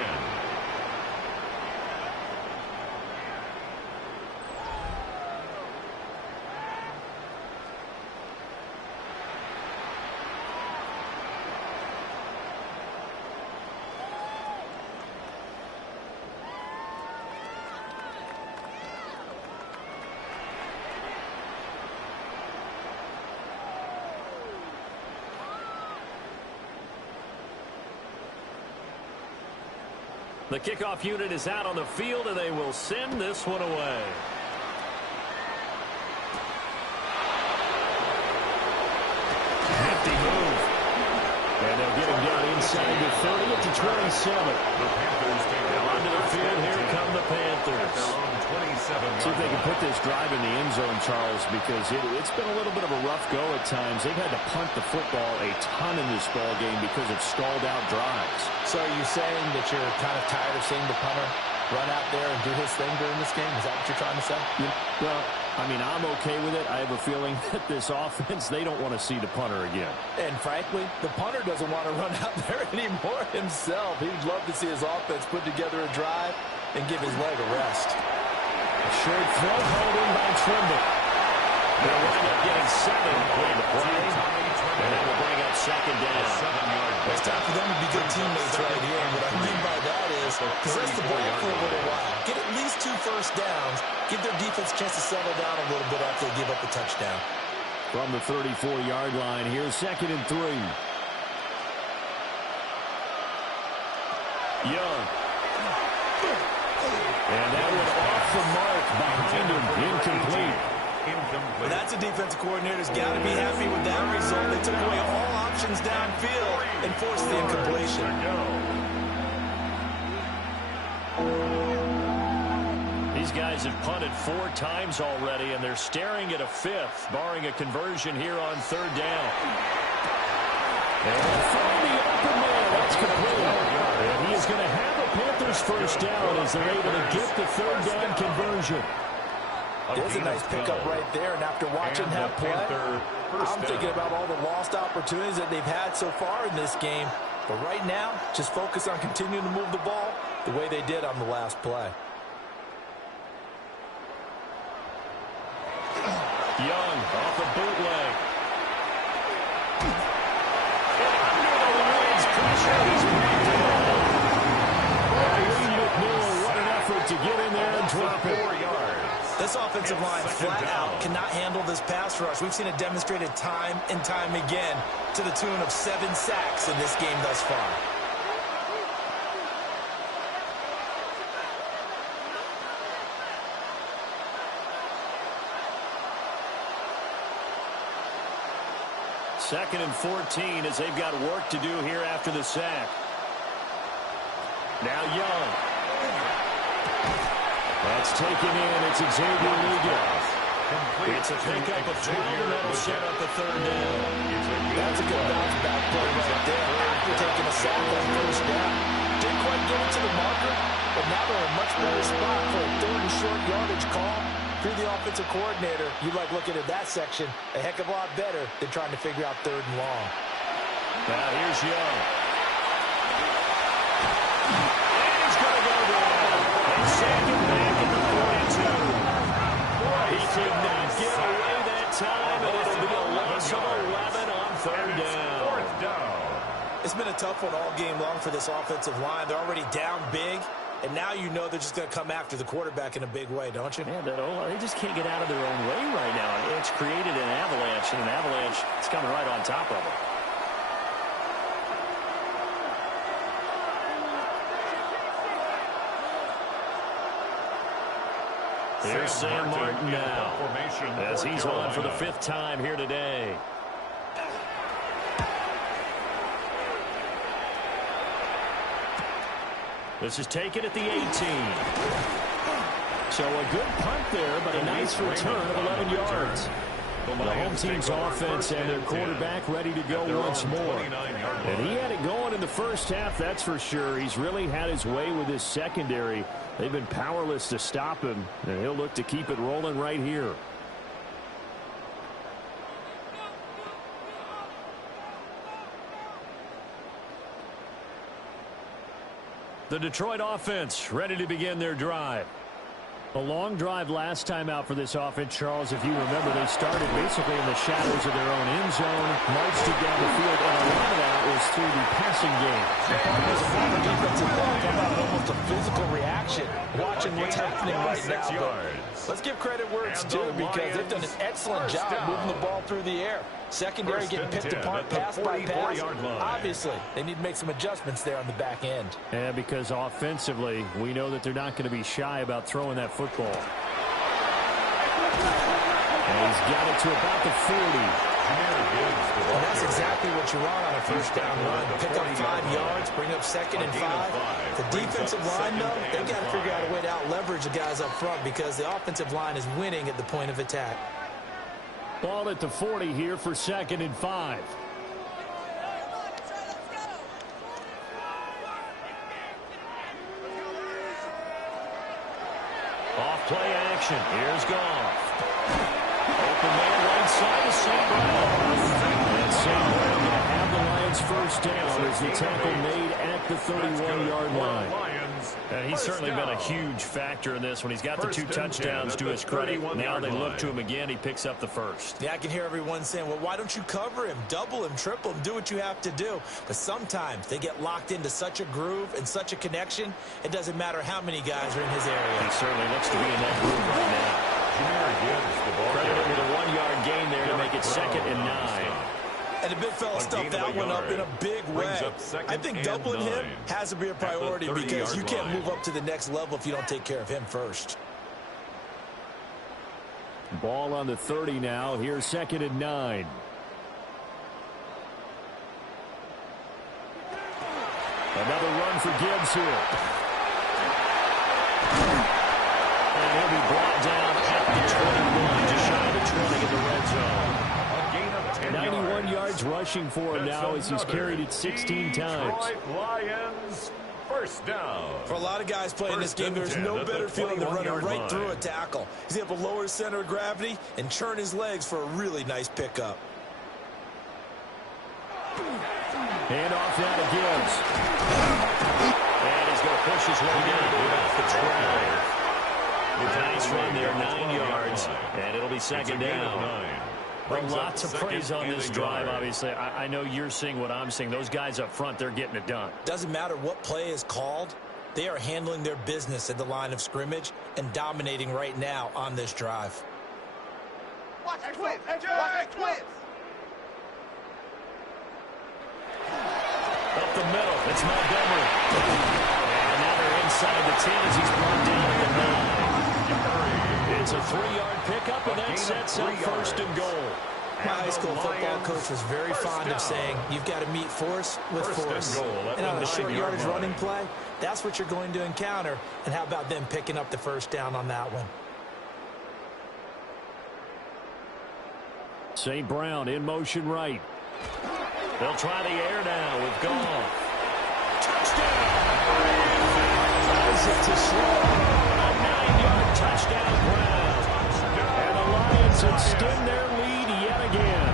The kickoff unit is out on the field, and they will send this one away. Hefty move. And they'll get him down inside the 30 at the 27. The Panthers take it onto the field. Here come the Panthers. See if they can put this drive in the end zone, Charles, because it's been a little bit of a rough go at times. They've had to punt the football a ton in this ball game because of stalled out drives. So are you saying that you're kind of tired of seeing the punter run out there and do his thing during this game? Is that what you're trying to say? Yeah, well, I mean, I'm okay with it. I have a feeling that this offense, they don't want to see the punter again. And frankly, the punter doesn't want to run out there anymore himself. He'd love to see his offense put together a drive and give his leg a rest. A short throw held in by Trimble. They'll wind up getting 7 on the play. And that will bring up 2nd down. It's time for them to be good teammates right here. And what I mean by that is possess the ball for a little while. Get at least 2 first downs. Give their defense a chance to settle down a little bit after they give up a touchdown. From the 34-yard line, here's 2nd and 3. Young. And that one off the mark behind him. Incomplete. Well, that's a defensive coordinator who's got to be happy with that result. They took away all options downfield and forced the incompletion. These guys have punted 4 times already, and they're staring at a 5th, barring a conversion here on 3rd down. And from the open man, that's complete. And he is going to have a Panthers first down as they're able to get the 3rd down conversion. There's a nice pickup right there, and after watching that play, I'm thinking about all the lost opportunities that they've had so far in this game. But right now, just focus on continuing to move the ball the way they did on the last play. Young off the bootleg. Under the Lions pressure, he's brought down. Lee McNeil, what an effort to get in there and drop it. 4 yards. This offensive line flat out cannot handle this pass rush. We've seen it demonstrated time and time again to the tune of 7 sacks in this game thus far. 2nd and 14 as they've got work to do here after the sack. Now Young. That's taken in. It's Xavier Lugan. It's a pickup of 12, and that'll set up a 3rd down. That's a good bounce back play right there after taking a sack on 1st down. Didn't quite get it to the marker, but now they're in a much better spot for a 3rd and short yardage call. Through the offensive coordinator, you like looking at that section a heck of a lot better than trying to figure out 3rd and long. Now here's Young. And he's going to go down. And second back at the 42. He did not get away that time, and it'll be a loss of 11 on 3rd down. It's been a tough one all game long for this offensive line. They're already down big, and now you know they're just going to come after the quarterback in a big way, don't you? Yeah, they just can't get out of their own way right now. It's created an avalanche, and an avalanche is coming right on top of it. Here's Sam Martin now, as he's on for the 5th time here today. This is taken at the 18. So a good punt there, but a nice return of 11 yards. The home team's offense and their quarterback ready to go once more. And he had it going in the first half, that's for sure. He's really had his way with his secondary. They've been powerless to stop him, and he'll look to keep it rolling right here. The Detroit offense ready to begin their drive. A long drive last time out for this offense, Charles. If you remember, they started basically in the shadows of their own end zone, marched it down the field, and a lot of that was through the passing game. As a former defensive back, how about almost a physical reaction watching what's happening right now? Let's give credit where it's due, because they've done an excellent job moving the ball through the air. Secondary getting picked apart pass by pass. Obviously, they need to make some adjustments there on the back end. And because offensively, we know that they're not going to be shy about throwing that football. And he's got it to about the 40. And that's exactly what you want on a 1st down run. Pick up 5 yards, bring up 2nd and 5. The defensive line, though, they've got to figure out a way to out-leverage the guys up front, because the offensive line is winning at the point of attack. Ball at the 40 here for 2nd and 5. Off play action. Here's Goff. Open man right side of St. Brown. And St. Brown going to have the Lions 1st down as the tackle made at the 31-yard line. And he's certainly been a huge factor in this one. He's got the 2 touchdowns to his credit. Now they look to him again. He picks up the 1st. Yeah, I can hear everyone saying, well, why don't you cover him, double him, triple him, do what you have to do. But sometimes they get locked into such a groove and such a connection, it doesn't matter how many guys are in his area. He certainly looks to be in that groove right now. Credited with a 1-yard gain there to make it 2nd and 9. And the big fella stuffed that one up in a big way. I think doubling him has to be a priority, because you can't move up to the next level if you don't take care of him first. Ball on the 30 now. Here's 2nd and 9. Another run for Gibbs here. And he'll be brought down at the 21, just shy of the 20 in the red zone. 91 yards rushing for him now as he's carried it 16 times. Lions, 1st down. For a lot of guys playing this game, there's no better feeling than running right through a tackle. He's able to lower his center of gravity and churn his legs for a really nice pickup. Hand off now to Gibbs. And he's going to push his way down off the 12. Nice run there, 9 yards, and it'll be 2nd down. But lots of praise on this drive, obviously. I know you're seeing what I'm seeing. Those guys up front, they're getting it done. Doesn't matter what play is called. They are handling their business at the line of scrimmage and dominating right now on this drive. Watch the twins. Watch the twins. Up the middle, it's Montgomery. And now they're inside the 10 as he's brought down at the 9. It's a 3-yard pickup, and that sets up 1st and goal. My high school football coach was very fond of saying, you've got to meet force with force. And on a short yardage running play, that's what you're going to encounter. And how about them picking up the first down on that one? St. Brown in motion right. They'll try the air now with Goff. Touchdown! Tries it to slow. A 9-yard touchdown Brown. And the Lions extend their lead yet again.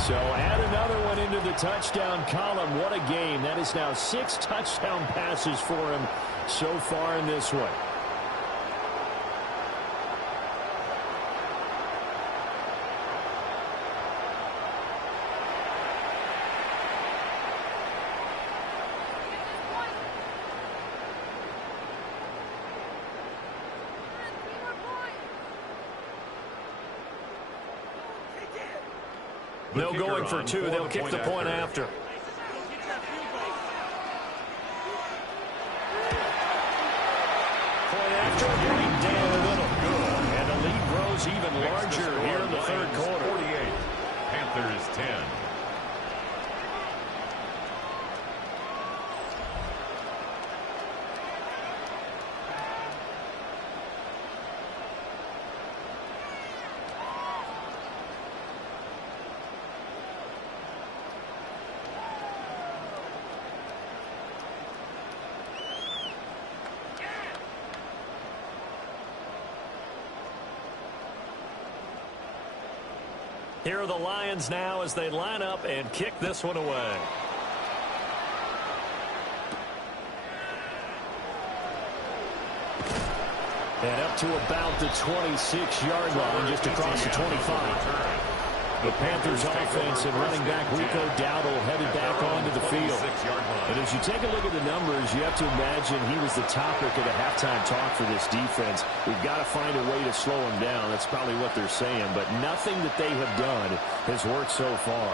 So add another one into the touchdown column. What a game. That is now 6 touchdown passes for him so far in this one. No going for 2. They'll kick the point after. Point after, right down the middle. Good. And the lead grows even larger here in the third quarter. 48. Panthers 10. Here are the Lions now as they line up and kick this one away. And up to about the 26-yard line, just across the 25. The Panthers offense and running back Rico Dowdle headed back onto the field. And as you take a look at the numbers, you have to imagine he was the topic of the halftime talk for this defense. We've got to find a way to slow him down. That's probably what they're saying. But nothing that they have done has worked so far.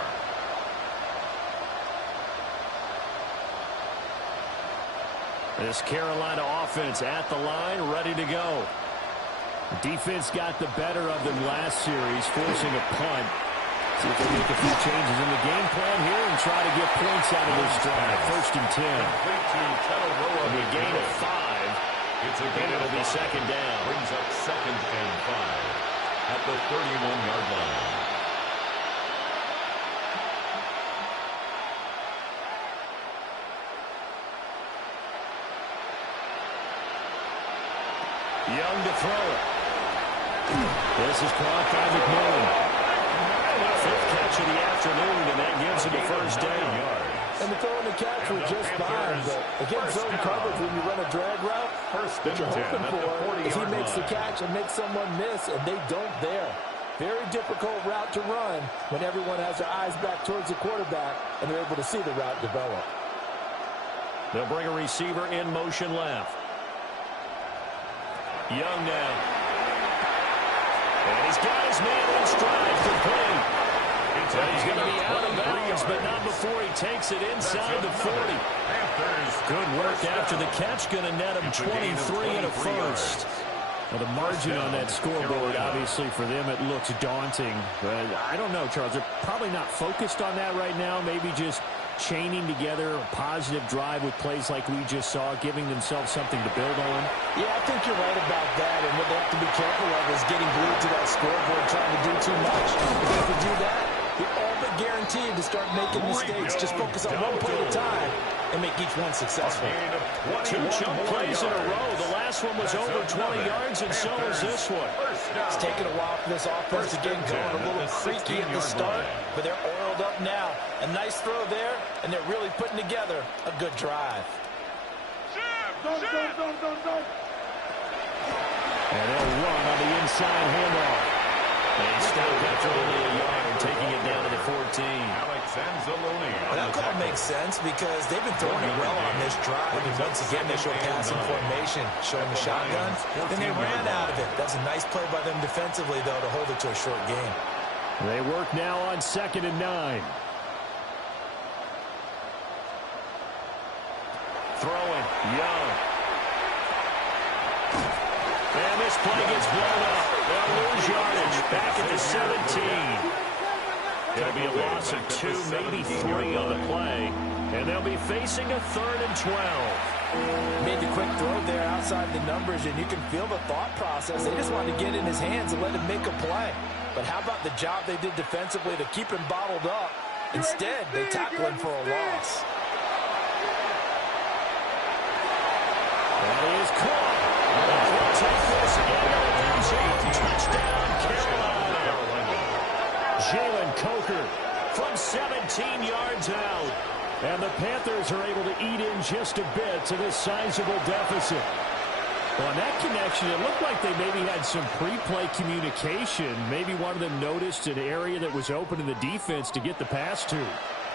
This Carolina offense at the line, ready to go. Defense got the better of them last series, forcing a punt. See if they make a few changes in the game plan here and try to get points out of this drive. 1st and 10. It'll be a gain of 5. And it'll be 2nd down. Brings up 2nd and 5 at the 31-yard line. Young to throw it. This is caught by McMillan. 5th catch of the afternoon, and that gives him a 1st down. And the throw and the catch were just fine, but against zone coverage when you run a drag route, what you're hoping for is he makes the catch and makes someone miss, and they don't there. Very difficult route to run when everyone has their eyes back towards the quarterback and they're able to see the route develop. They'll bring a receiver in motion left. Young now. And he's got his man in stride, complete. And he's going to be out of bounds, but not before he takes it inside the 40. Good work after the catch, going to net him 23 and a 1st. Well, the margin on that scoreboard, obviously, for them, it looks daunting. But I don't know, Charles. They're probably not focused on that right now. Maybe just chaining together a positive drive with plays like we just saw, giving themselves something to build on. Yeah, I think you're right about that. And what they have to be careful of is getting glued to that scoreboard, trying to do too much. Because if you do that, you're all but guaranteed to start making mistakes. Just focus on one play at a time and make each one successful. 2 chunk plays in a row. The last one was over 20 yards, and so is this one. It's taken a while for this offense to get going, a little creaky at the start, but they're oiled up now. A nice throw there, and they're really putting together a good drive. And they'll run on the inside handoff. And stopped after only a yard, taking it down to the 14. Well, that call makes sense because they've been throwing it well on this drive. And once again, they show passing formation, showing the shotgun. Then they ran out of it. That's a nice play by them defensively, though, to hold it to a short game. They work now on 2nd and 9. Throwing, Young. And this play gets blown up. They'll lose yardage back at the 17. It'll be a loss of 2, maybe 3 on the play. And they'll be facing a 3rd and 12. Made the quick throw there outside the numbers, and you can feel the thought process. They just wanted to get in his hands and let him make a play. But how about the job they did defensively to keep him bottled up? Instead, they tackle him for a loss. That is caught. He'll take this and touchdown, Carolina. Jalen Coker from 17 yards out. And the Panthers are able to eat in just a bit to this sizable deficit. Well, on that connection, it looked like they maybe had some pre-play communication. Maybe one of them noticed an area that was open in the defense to get the pass to.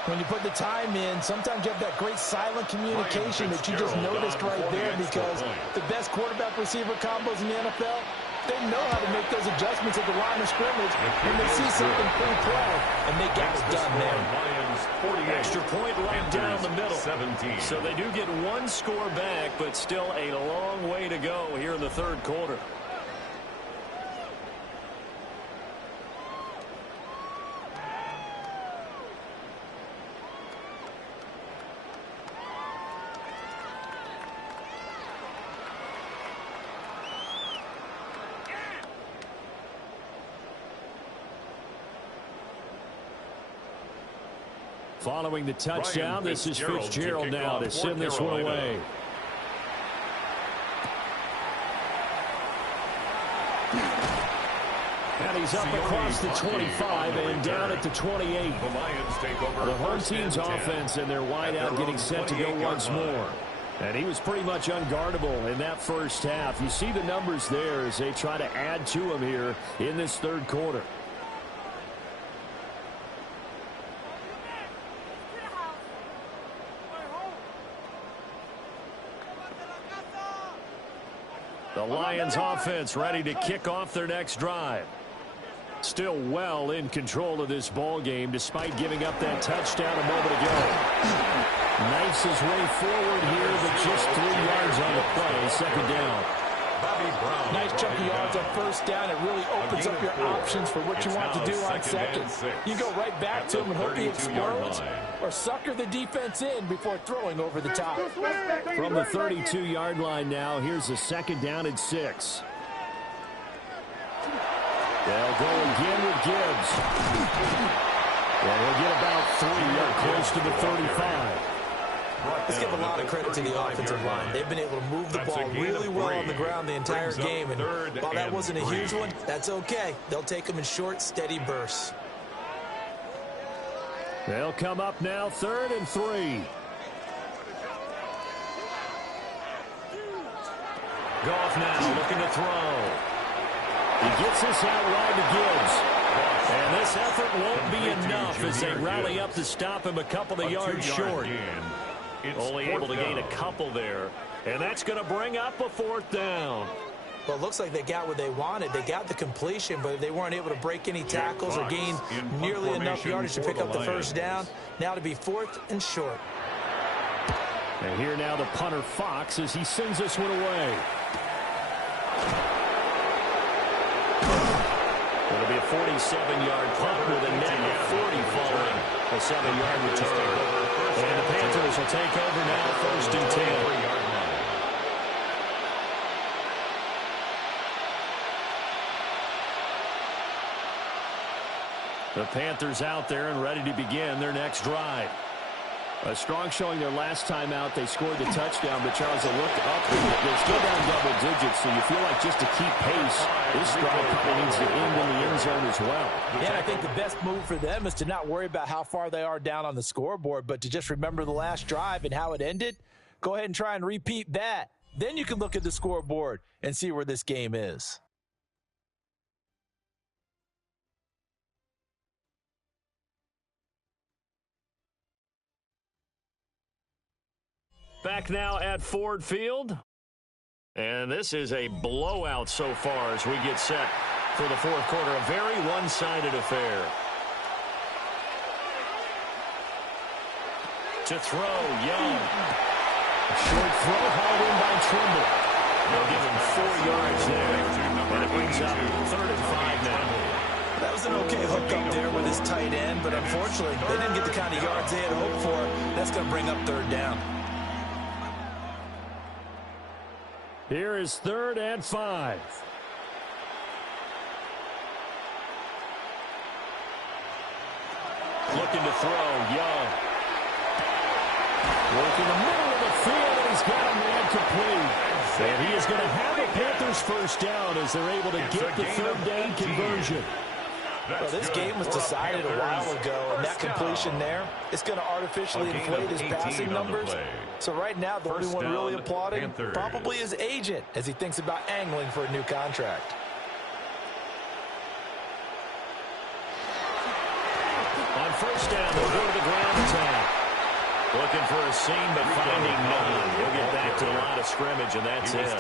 When you put the time in, sometimes you have that great silent communication that you just noticed right there, because the best quarterback receiver combos in the NFL, they know how to make those adjustments at the line of scrimmage when they see something pre-play, and they got it done there. Extra point right down the middle. 17. So they do get one score back, but still a long way to go here in the 3rd quarter. Following the touchdown, this is Fitzgerald now to send this one away. And he's up across the 25 and down at the 28. The home team's offense and their wideout getting set to go once more. And he was pretty much unguardable in that first half. You see the numbers there as they try to add to him here in this 3rd quarter. The Lions offense ready to kick off their next drive. Still well in control of this ball game despite giving up that touchdown a moment ago. Knifes his way forward here, but just 3 yards on the play. 2nd down. Nice chunk of yards on 1st down. It really opens up your options for what you want to do on 2nd. You go right back to him and hope he explodes, or sucker the defense in before throwing over the top. From the 32-yard line now, here's a 2nd down and 6. They'll go again with Gibbs. Well, he'll get about 3 close to the 35. Let's give a lot of credit to the offensive line. They've been able to move the ball really well on the ground the entire game. And while that wasn't a huge one, that's okay. They'll take them in short, steady bursts. They'll come up now 3rd and 3. Goff now looking to throw. He gets this out wide to Gibbs. And this effort won't be enough as they rally up to stop him a couple of yards short. Only able to gain a couple there. And that's going to bring up a 4th down. Well, it looks like they got what they wanted. They got the completion, but they weren't able to break any tackles or gain nearly enough yardage to pick up the 1st down. Now to be 4th and short. And here now the punter Fox as he sends this one away. It'll be a 47-yard punt with a net of 40 following a 7-yard return. And the Panthers will take over now 1st and 10. The Panthers out there and ready to begin their next drive. A strong showing their last time out. They scored the touchdown, but Charles, they looked up. They're still down double digits, so you feel like just to keep pace, this drive probably needs to end in the end zone as well. Yeah, I think the best move for them is to not worry about how far they are down on the scoreboard, but to just remember the last drive and how it ended. Go ahead and try and repeat that. Then you can look at the scoreboard and see where this game is. Back now at Ford Field. And this is a blowout so far as we get set for the 4th quarter. A very one-sided affair. To throw, Young. Short throw, hauled in by Trimble. They'll give him 4 yards there. And it brings up 3rd and 5 now. That was an okay hookup there with his tight end, but unfortunately, they didn't get the kind of yards they had hoped for. That's going to bring up third down. Here is 3rd and 5. Looking to throw, Young. Working the middle of the field, and he's got a man complete. And he is going to have the Panthers first down as they're able to get the 3rd down conversion. Well, this game was decided a while ago, and that completion there, it's going to artificially inflate his passing numbers. So right now, the only one really applauding probably his agent as he thinks about angling for a new contract. On first down, they'll go to the ground attack. Looking for a seam, but finding none. He'll get back to the line of scrimmage, and that's it.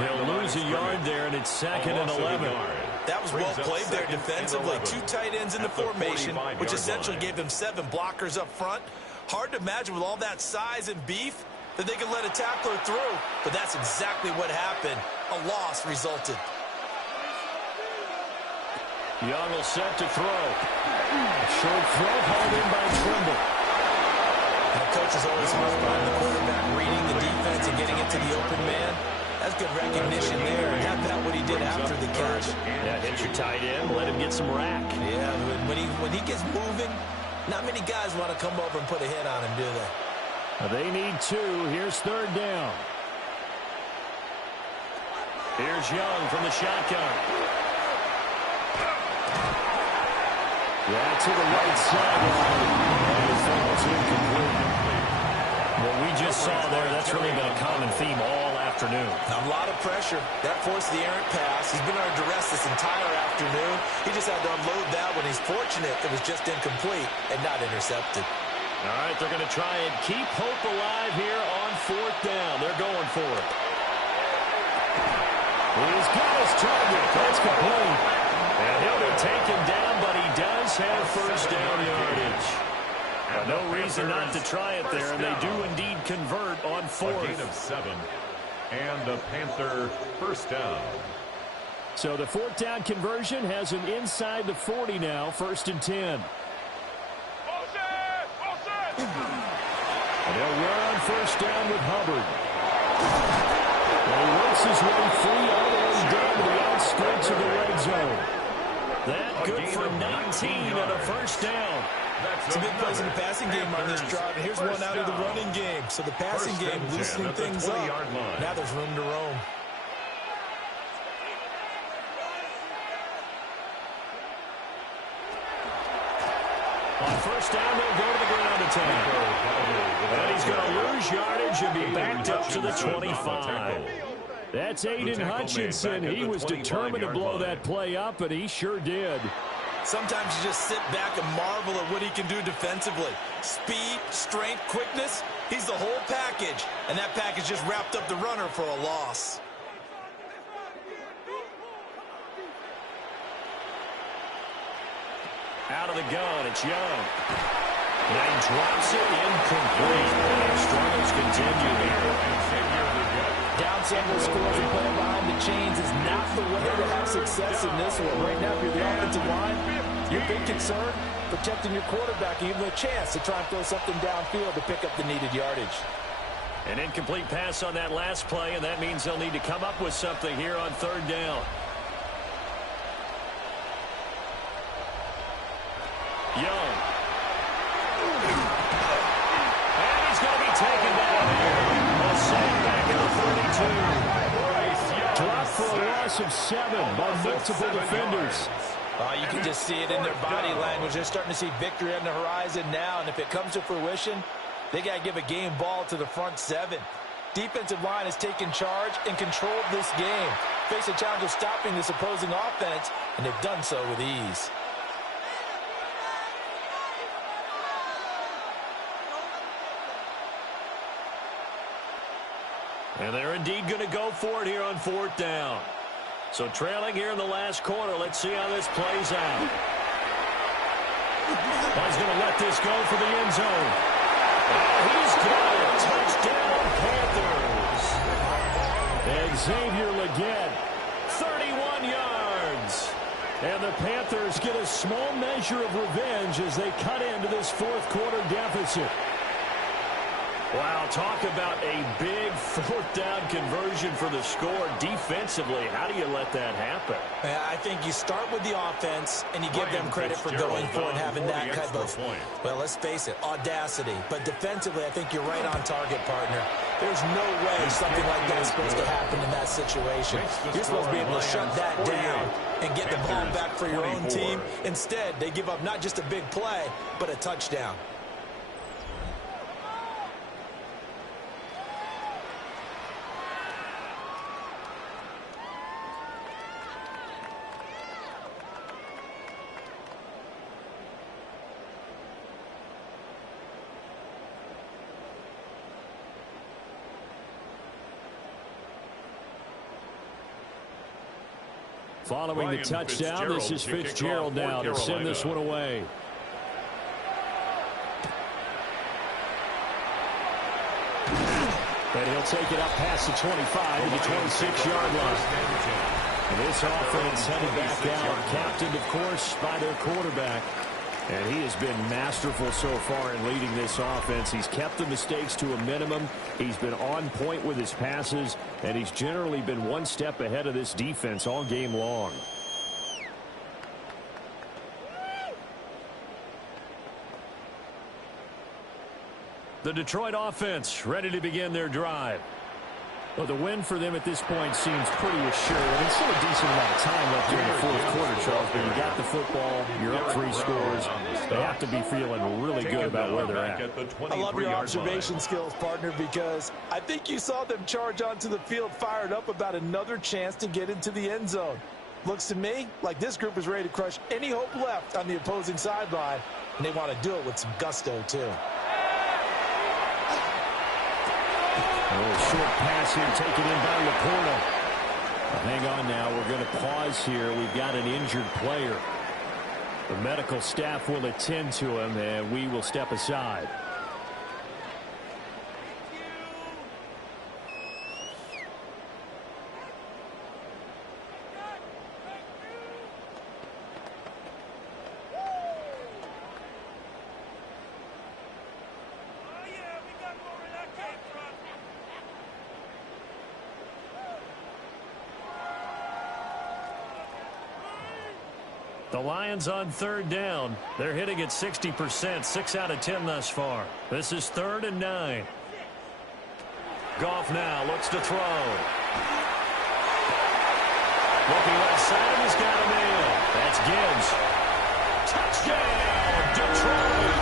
He'll lose a yard there, and it's 2nd and 11. That was well played there defensively. 2 tight ends in the formation, which essentially gave them 7 blockers up front. Hard to imagine with all that size and beef that they could let a tackler through, but that's exactly what happened. A loss resulted. Young will set to throw. Short throw hauled in by Trimble. And the coach is always smart behind the quarterback, reading the defense and getting it to the open man. That's good recognition there. And how about what he did after the catch? Yeah, hit your tight end, let him get some rack. Yeah, when he gets moving, not many guys want to come over and put a hit on him, do they? They need 2. Here's 3rd down. Here's Young from the shotgun. Yeah, to the right sideline. And his ball's incomplete. What we just saw there, that's really been a common theme all afternoon. A lot of pressure. That forced the errant pass. He's been under duress this entire afternoon. He just had to unload that when he's fortunate it was just incomplete and not intercepted. All right, they're going to try and keep hope alive here on 4th down. They're going for it. He's got his target. That's complete. And he'll be taken down, but he does have first down yardage. No reason not to try it there, and they do indeed convert on 4th. A gain of 7, and the Panther first down. So the 4th down conversion has him inside the 40 now, 1st and 10. And they'll run on first down with Hubbard. And he works his way free all the way down to the outskirts of the red zone. That good for 19 and a first down. Some big plays in the passing game on this drive. And here's one out of the running game. So the passing game loosening things up. Now there's room to roam. On first down, they'll go to the ground attack. And he's going to lose yardage and be backed up to the 25. That's Aiden Hutchinson. He was determined to blow that play up, and he sure did. Sometimes you just sit back and marvel at what he can do defensively. Speed, strength, quickness. He's the whole package. And that package just wrapped up the runner for a loss. Out of the gun, it's Young. And he drops it incomplete. And struggles continue here. Down sample scores and playing behind the chains is not the way to have success in this one. Right now, if you're the offensive line, your big concern, protecting your quarterback and give him a chance to try and throw something downfield to pick up the needed yardage. An incomplete pass on that last play, and that means they'll need to come up with something here on 3rd down. Young. And he's going to be taken down here. A sack back at the 32. Dropped for a loss of 7 by multiple defenders. You can just see it in their body language. They're starting to see victory on the horizon now, and if it comes to fruition, they got to give a game ball to the front 7. Defensive line has taken charge and controlled this game. Face a challenge of stopping this opposing offense, and they've done so with ease. And they're indeed going to go for it here on 4th down. So trailing here in the last quarter. Let's see how this plays out. He's going to let this go for the end zone. And he's got it. Touchdown, Panthers. And Xavier Legette. 31 yards. And the Panthers get a small measure of revenge as they cut into this fourth quarter deficit. Wow, talk about a big fourth down conversion for the score. Defensively, how do you let that happen? I think you start with the offense, and you give them credit for going for it and having that kind of, well, let's face it, audacity. But defensively, I think you're right on target, partner. There's no way something like that's supposed to happen in that situation. You're supposed to be able to shut that down and get the ball back for your own team. Instead, they give up not just a big play, but a touchdown. Following the touchdown, this is Fitzgerald now to send this one away. And he'll take it up past the 25 to the 26-yard line. And this offense headed back out, captained, of course, by their quarterback. And he has been masterful so far in leading this offense. He's kept the mistakes to a minimum. He's been on point with his passes, and he's generally been one step ahead of this defense all game long. The Detroit offense ready to begin their drive. Well, the win for them at this point seems pretty assured. I mean, still a decent amount of time left during the fourth quarter, Charles, but you got the football, you're up 3 scores. They have to be feeling really good about where they're at. I love your observation skills, partner, because I think you saw them charge onto the field fired up about another chance to get into the end zone. Looks to me like this group is ready to crush any hope left on the opposing sideline, and they want to do it with some gusto, too. A little short pass here taken in by Laporta. Hang on now. We're going to pause here. We've got an injured player. The medical staff will attend to him, and we will step aside. The Lions on third down. They're hitting at 60%, 6 out of 10 thus far. This is 3rd and 9. Goff now looks to throw. Looking left side, he's got a man. That's Gibbs. Touchdown, Detroit.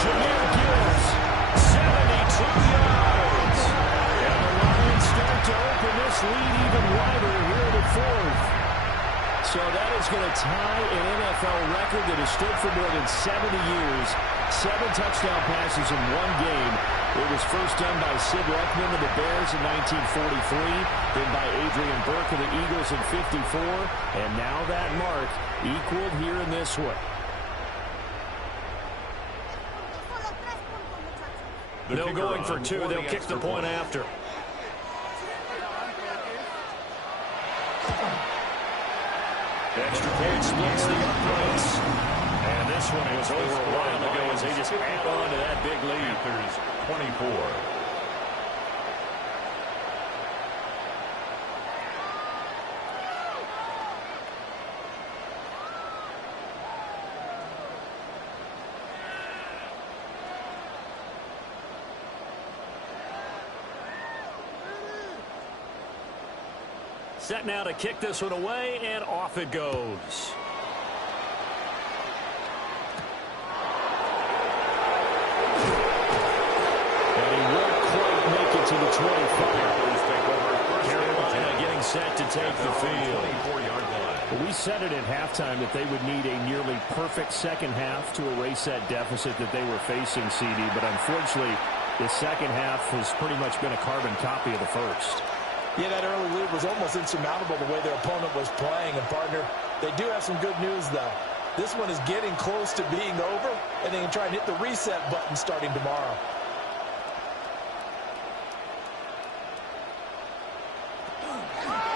Jahmyr Gibbs, 72 yards. And the Lions start to open this lead even wider here in the 4th. So that is going to tie an NFL record that has stood for more than 70 years. 7 touchdown passes in one game. It was first done by Sid Luckman of the Bears in 1943, then by Adrian Burke of the Eagles in 54, and now that mark equaled here in this one. No going for 2. They'll kick the point after. Extra point splits the uprights. And this one was over a while ago as they just add on to that big lead. Panthers 24. Set now to kick this one away, and off it goes. And he won't quite make it to the 25. Carolina getting set to take the field. Well, we said it at halftime that they would need a nearly perfect second half to erase that deficit that they were facing, CD, but unfortunately, the second half has pretty much been a carbon copy of the first. Yeah, that early lead was almost insurmountable the way their opponent was playing. And, partner, they do have some good news, though. This one is getting close to being over, and they can try and hit the reset button starting tomorrow.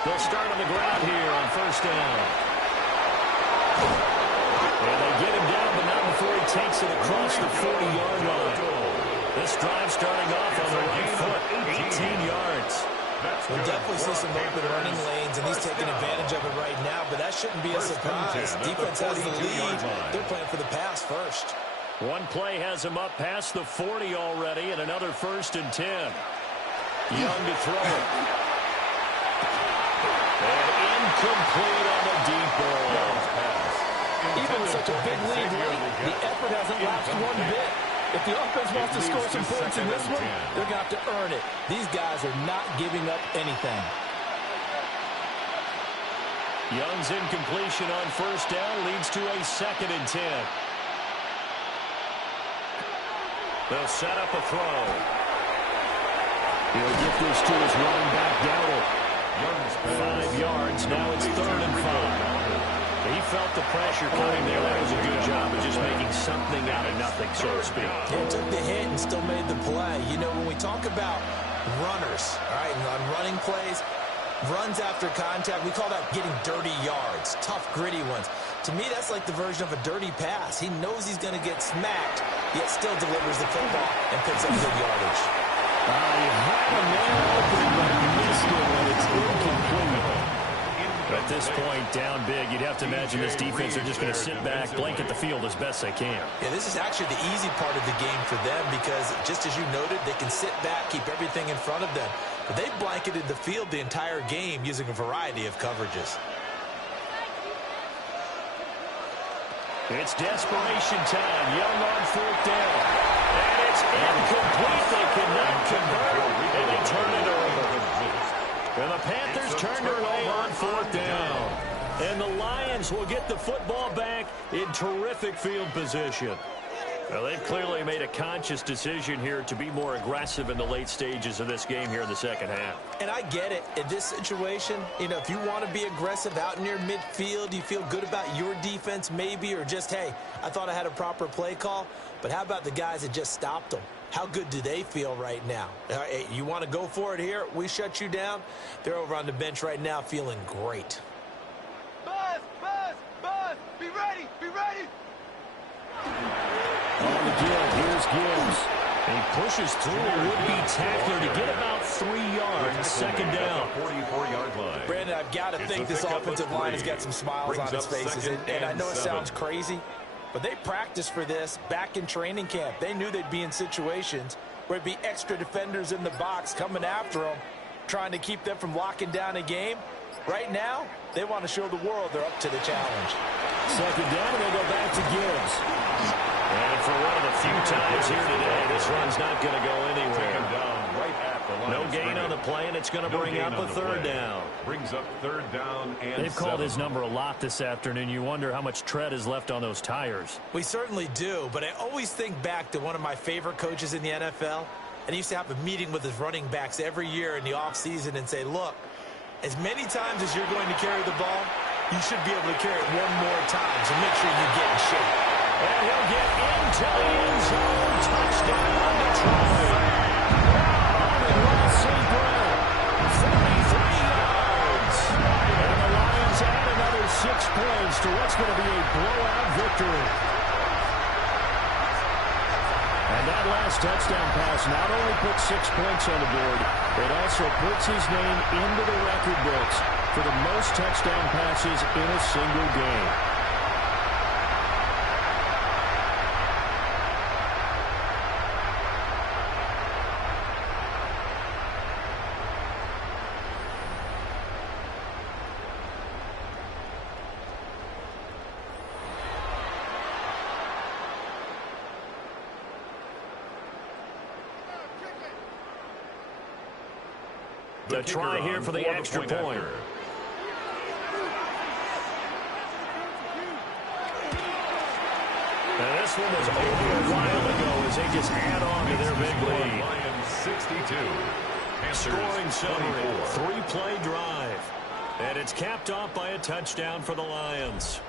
They'll start on the ground here on first down. takes it across the 40-yard line. This drive starting off on the right foot, 18 yards. We'll definitely see some open running lanes, and he's taking advantage of it right now, but that shouldn't be a surprise. Defense has the lead. They're playing for the pass first. One play has him up past the 40 already, and another 1st and 10. Young to throw it. And incomplete on the deep ball. Even with such a big lead late, the effort hasn't lapsed one bit. If the offense wants to score some points in this one, they're going to have to earn it. These guys are not giving up anything. Young's incompletion on 1st down leads to a 2nd and 10. They'll set up a throw. He'll get this to his running back, Dowdle. 5 yards. Now it's 3rd and 5. He felt the pressure coming there. That was a good job of just making something out of nothing, so to speak. He took the hit and still made the play. You know, when we talk about runners, all right, and on running plays, runs after contact, we call that getting dirty yards, tough, gritty ones. To me, that's like the version of a dirty pass. He knows he's going to get smacked, yet still delivers the football and picks up good yardage. You had a man open, but missed it when it's incomplete. At this point, down big, you'd have to imagine this defense are just going to sit back, blanket the field as best they can. Yeah, this is actually the easy part of the game for them because, just as you noted, they can sit back, keep everything in front of them. But they blanketed the field the entire game using a variety of coverages. It's desperation time. Young on 4th down. And it's incomplete. They cannot convert, and they turn it over. And the Panthers turned it away on 4th down. And the Lions will get the football back in terrific field position. Well, they've clearly made a conscious decision here to be more aggressive in the late stages of this game here in the 2nd half. And I get it. In this situation, you know, if you want to be aggressive out near midfield, you feel good about your defense maybe, or just, hey, I thought I had a proper play call. But how about the guys that just stopped them? How good do they feel right now? Hey, you want to go for it here? We shut you down. They're over on the bench right now feeling great. Buzz! Buzz! Buzz! Be ready! Be ready! On the give, here's Gibbs. He pushes through a would-be tackler to get about 3 yards, 2nd down. 44-yard line. Brandon, I've got to think this offensive line has got some smiles on its faces. And I know it sounds crazy, but they practiced for this back in training camp. They knew they'd be in situations where it'd be extra defenders in the box coming after them, trying to keep them from locking down a game. Right now, they want to show the world they're up to the challenge. 2nd down, and they go back to Gibbs. And for one of the few times here today, this run's not going to go anywhere. No gain on the play, and it's going to bring up a 3rd down. Brings up 3rd down and They've called his number a lot this afternoon. You wonder how much tread is left on those tires. We certainly do, but I always think back to one of my favorite coaches in the NFL, and he used to have a meeting with his running backs every year in the offseason and say, look, as many times as you're going to carry the ball, you should be able to carry it one more time, so make sure you get in shape. And he'll get into the end zone. Touchdown, Detroit. St. Brown, 43 yards. And the Lions add another 6 points to what's going to be a blowout victory. And that last touchdown pass not only puts 6 points on the board, it also puts his name into the record books for the most touchdown passes in a single game. The try here for the extra point. And this one was over a while ago as they just add on to their big lead. Lions 62. Scoring summary, 3-play drive. And it's capped off by a touchdown for the Lions.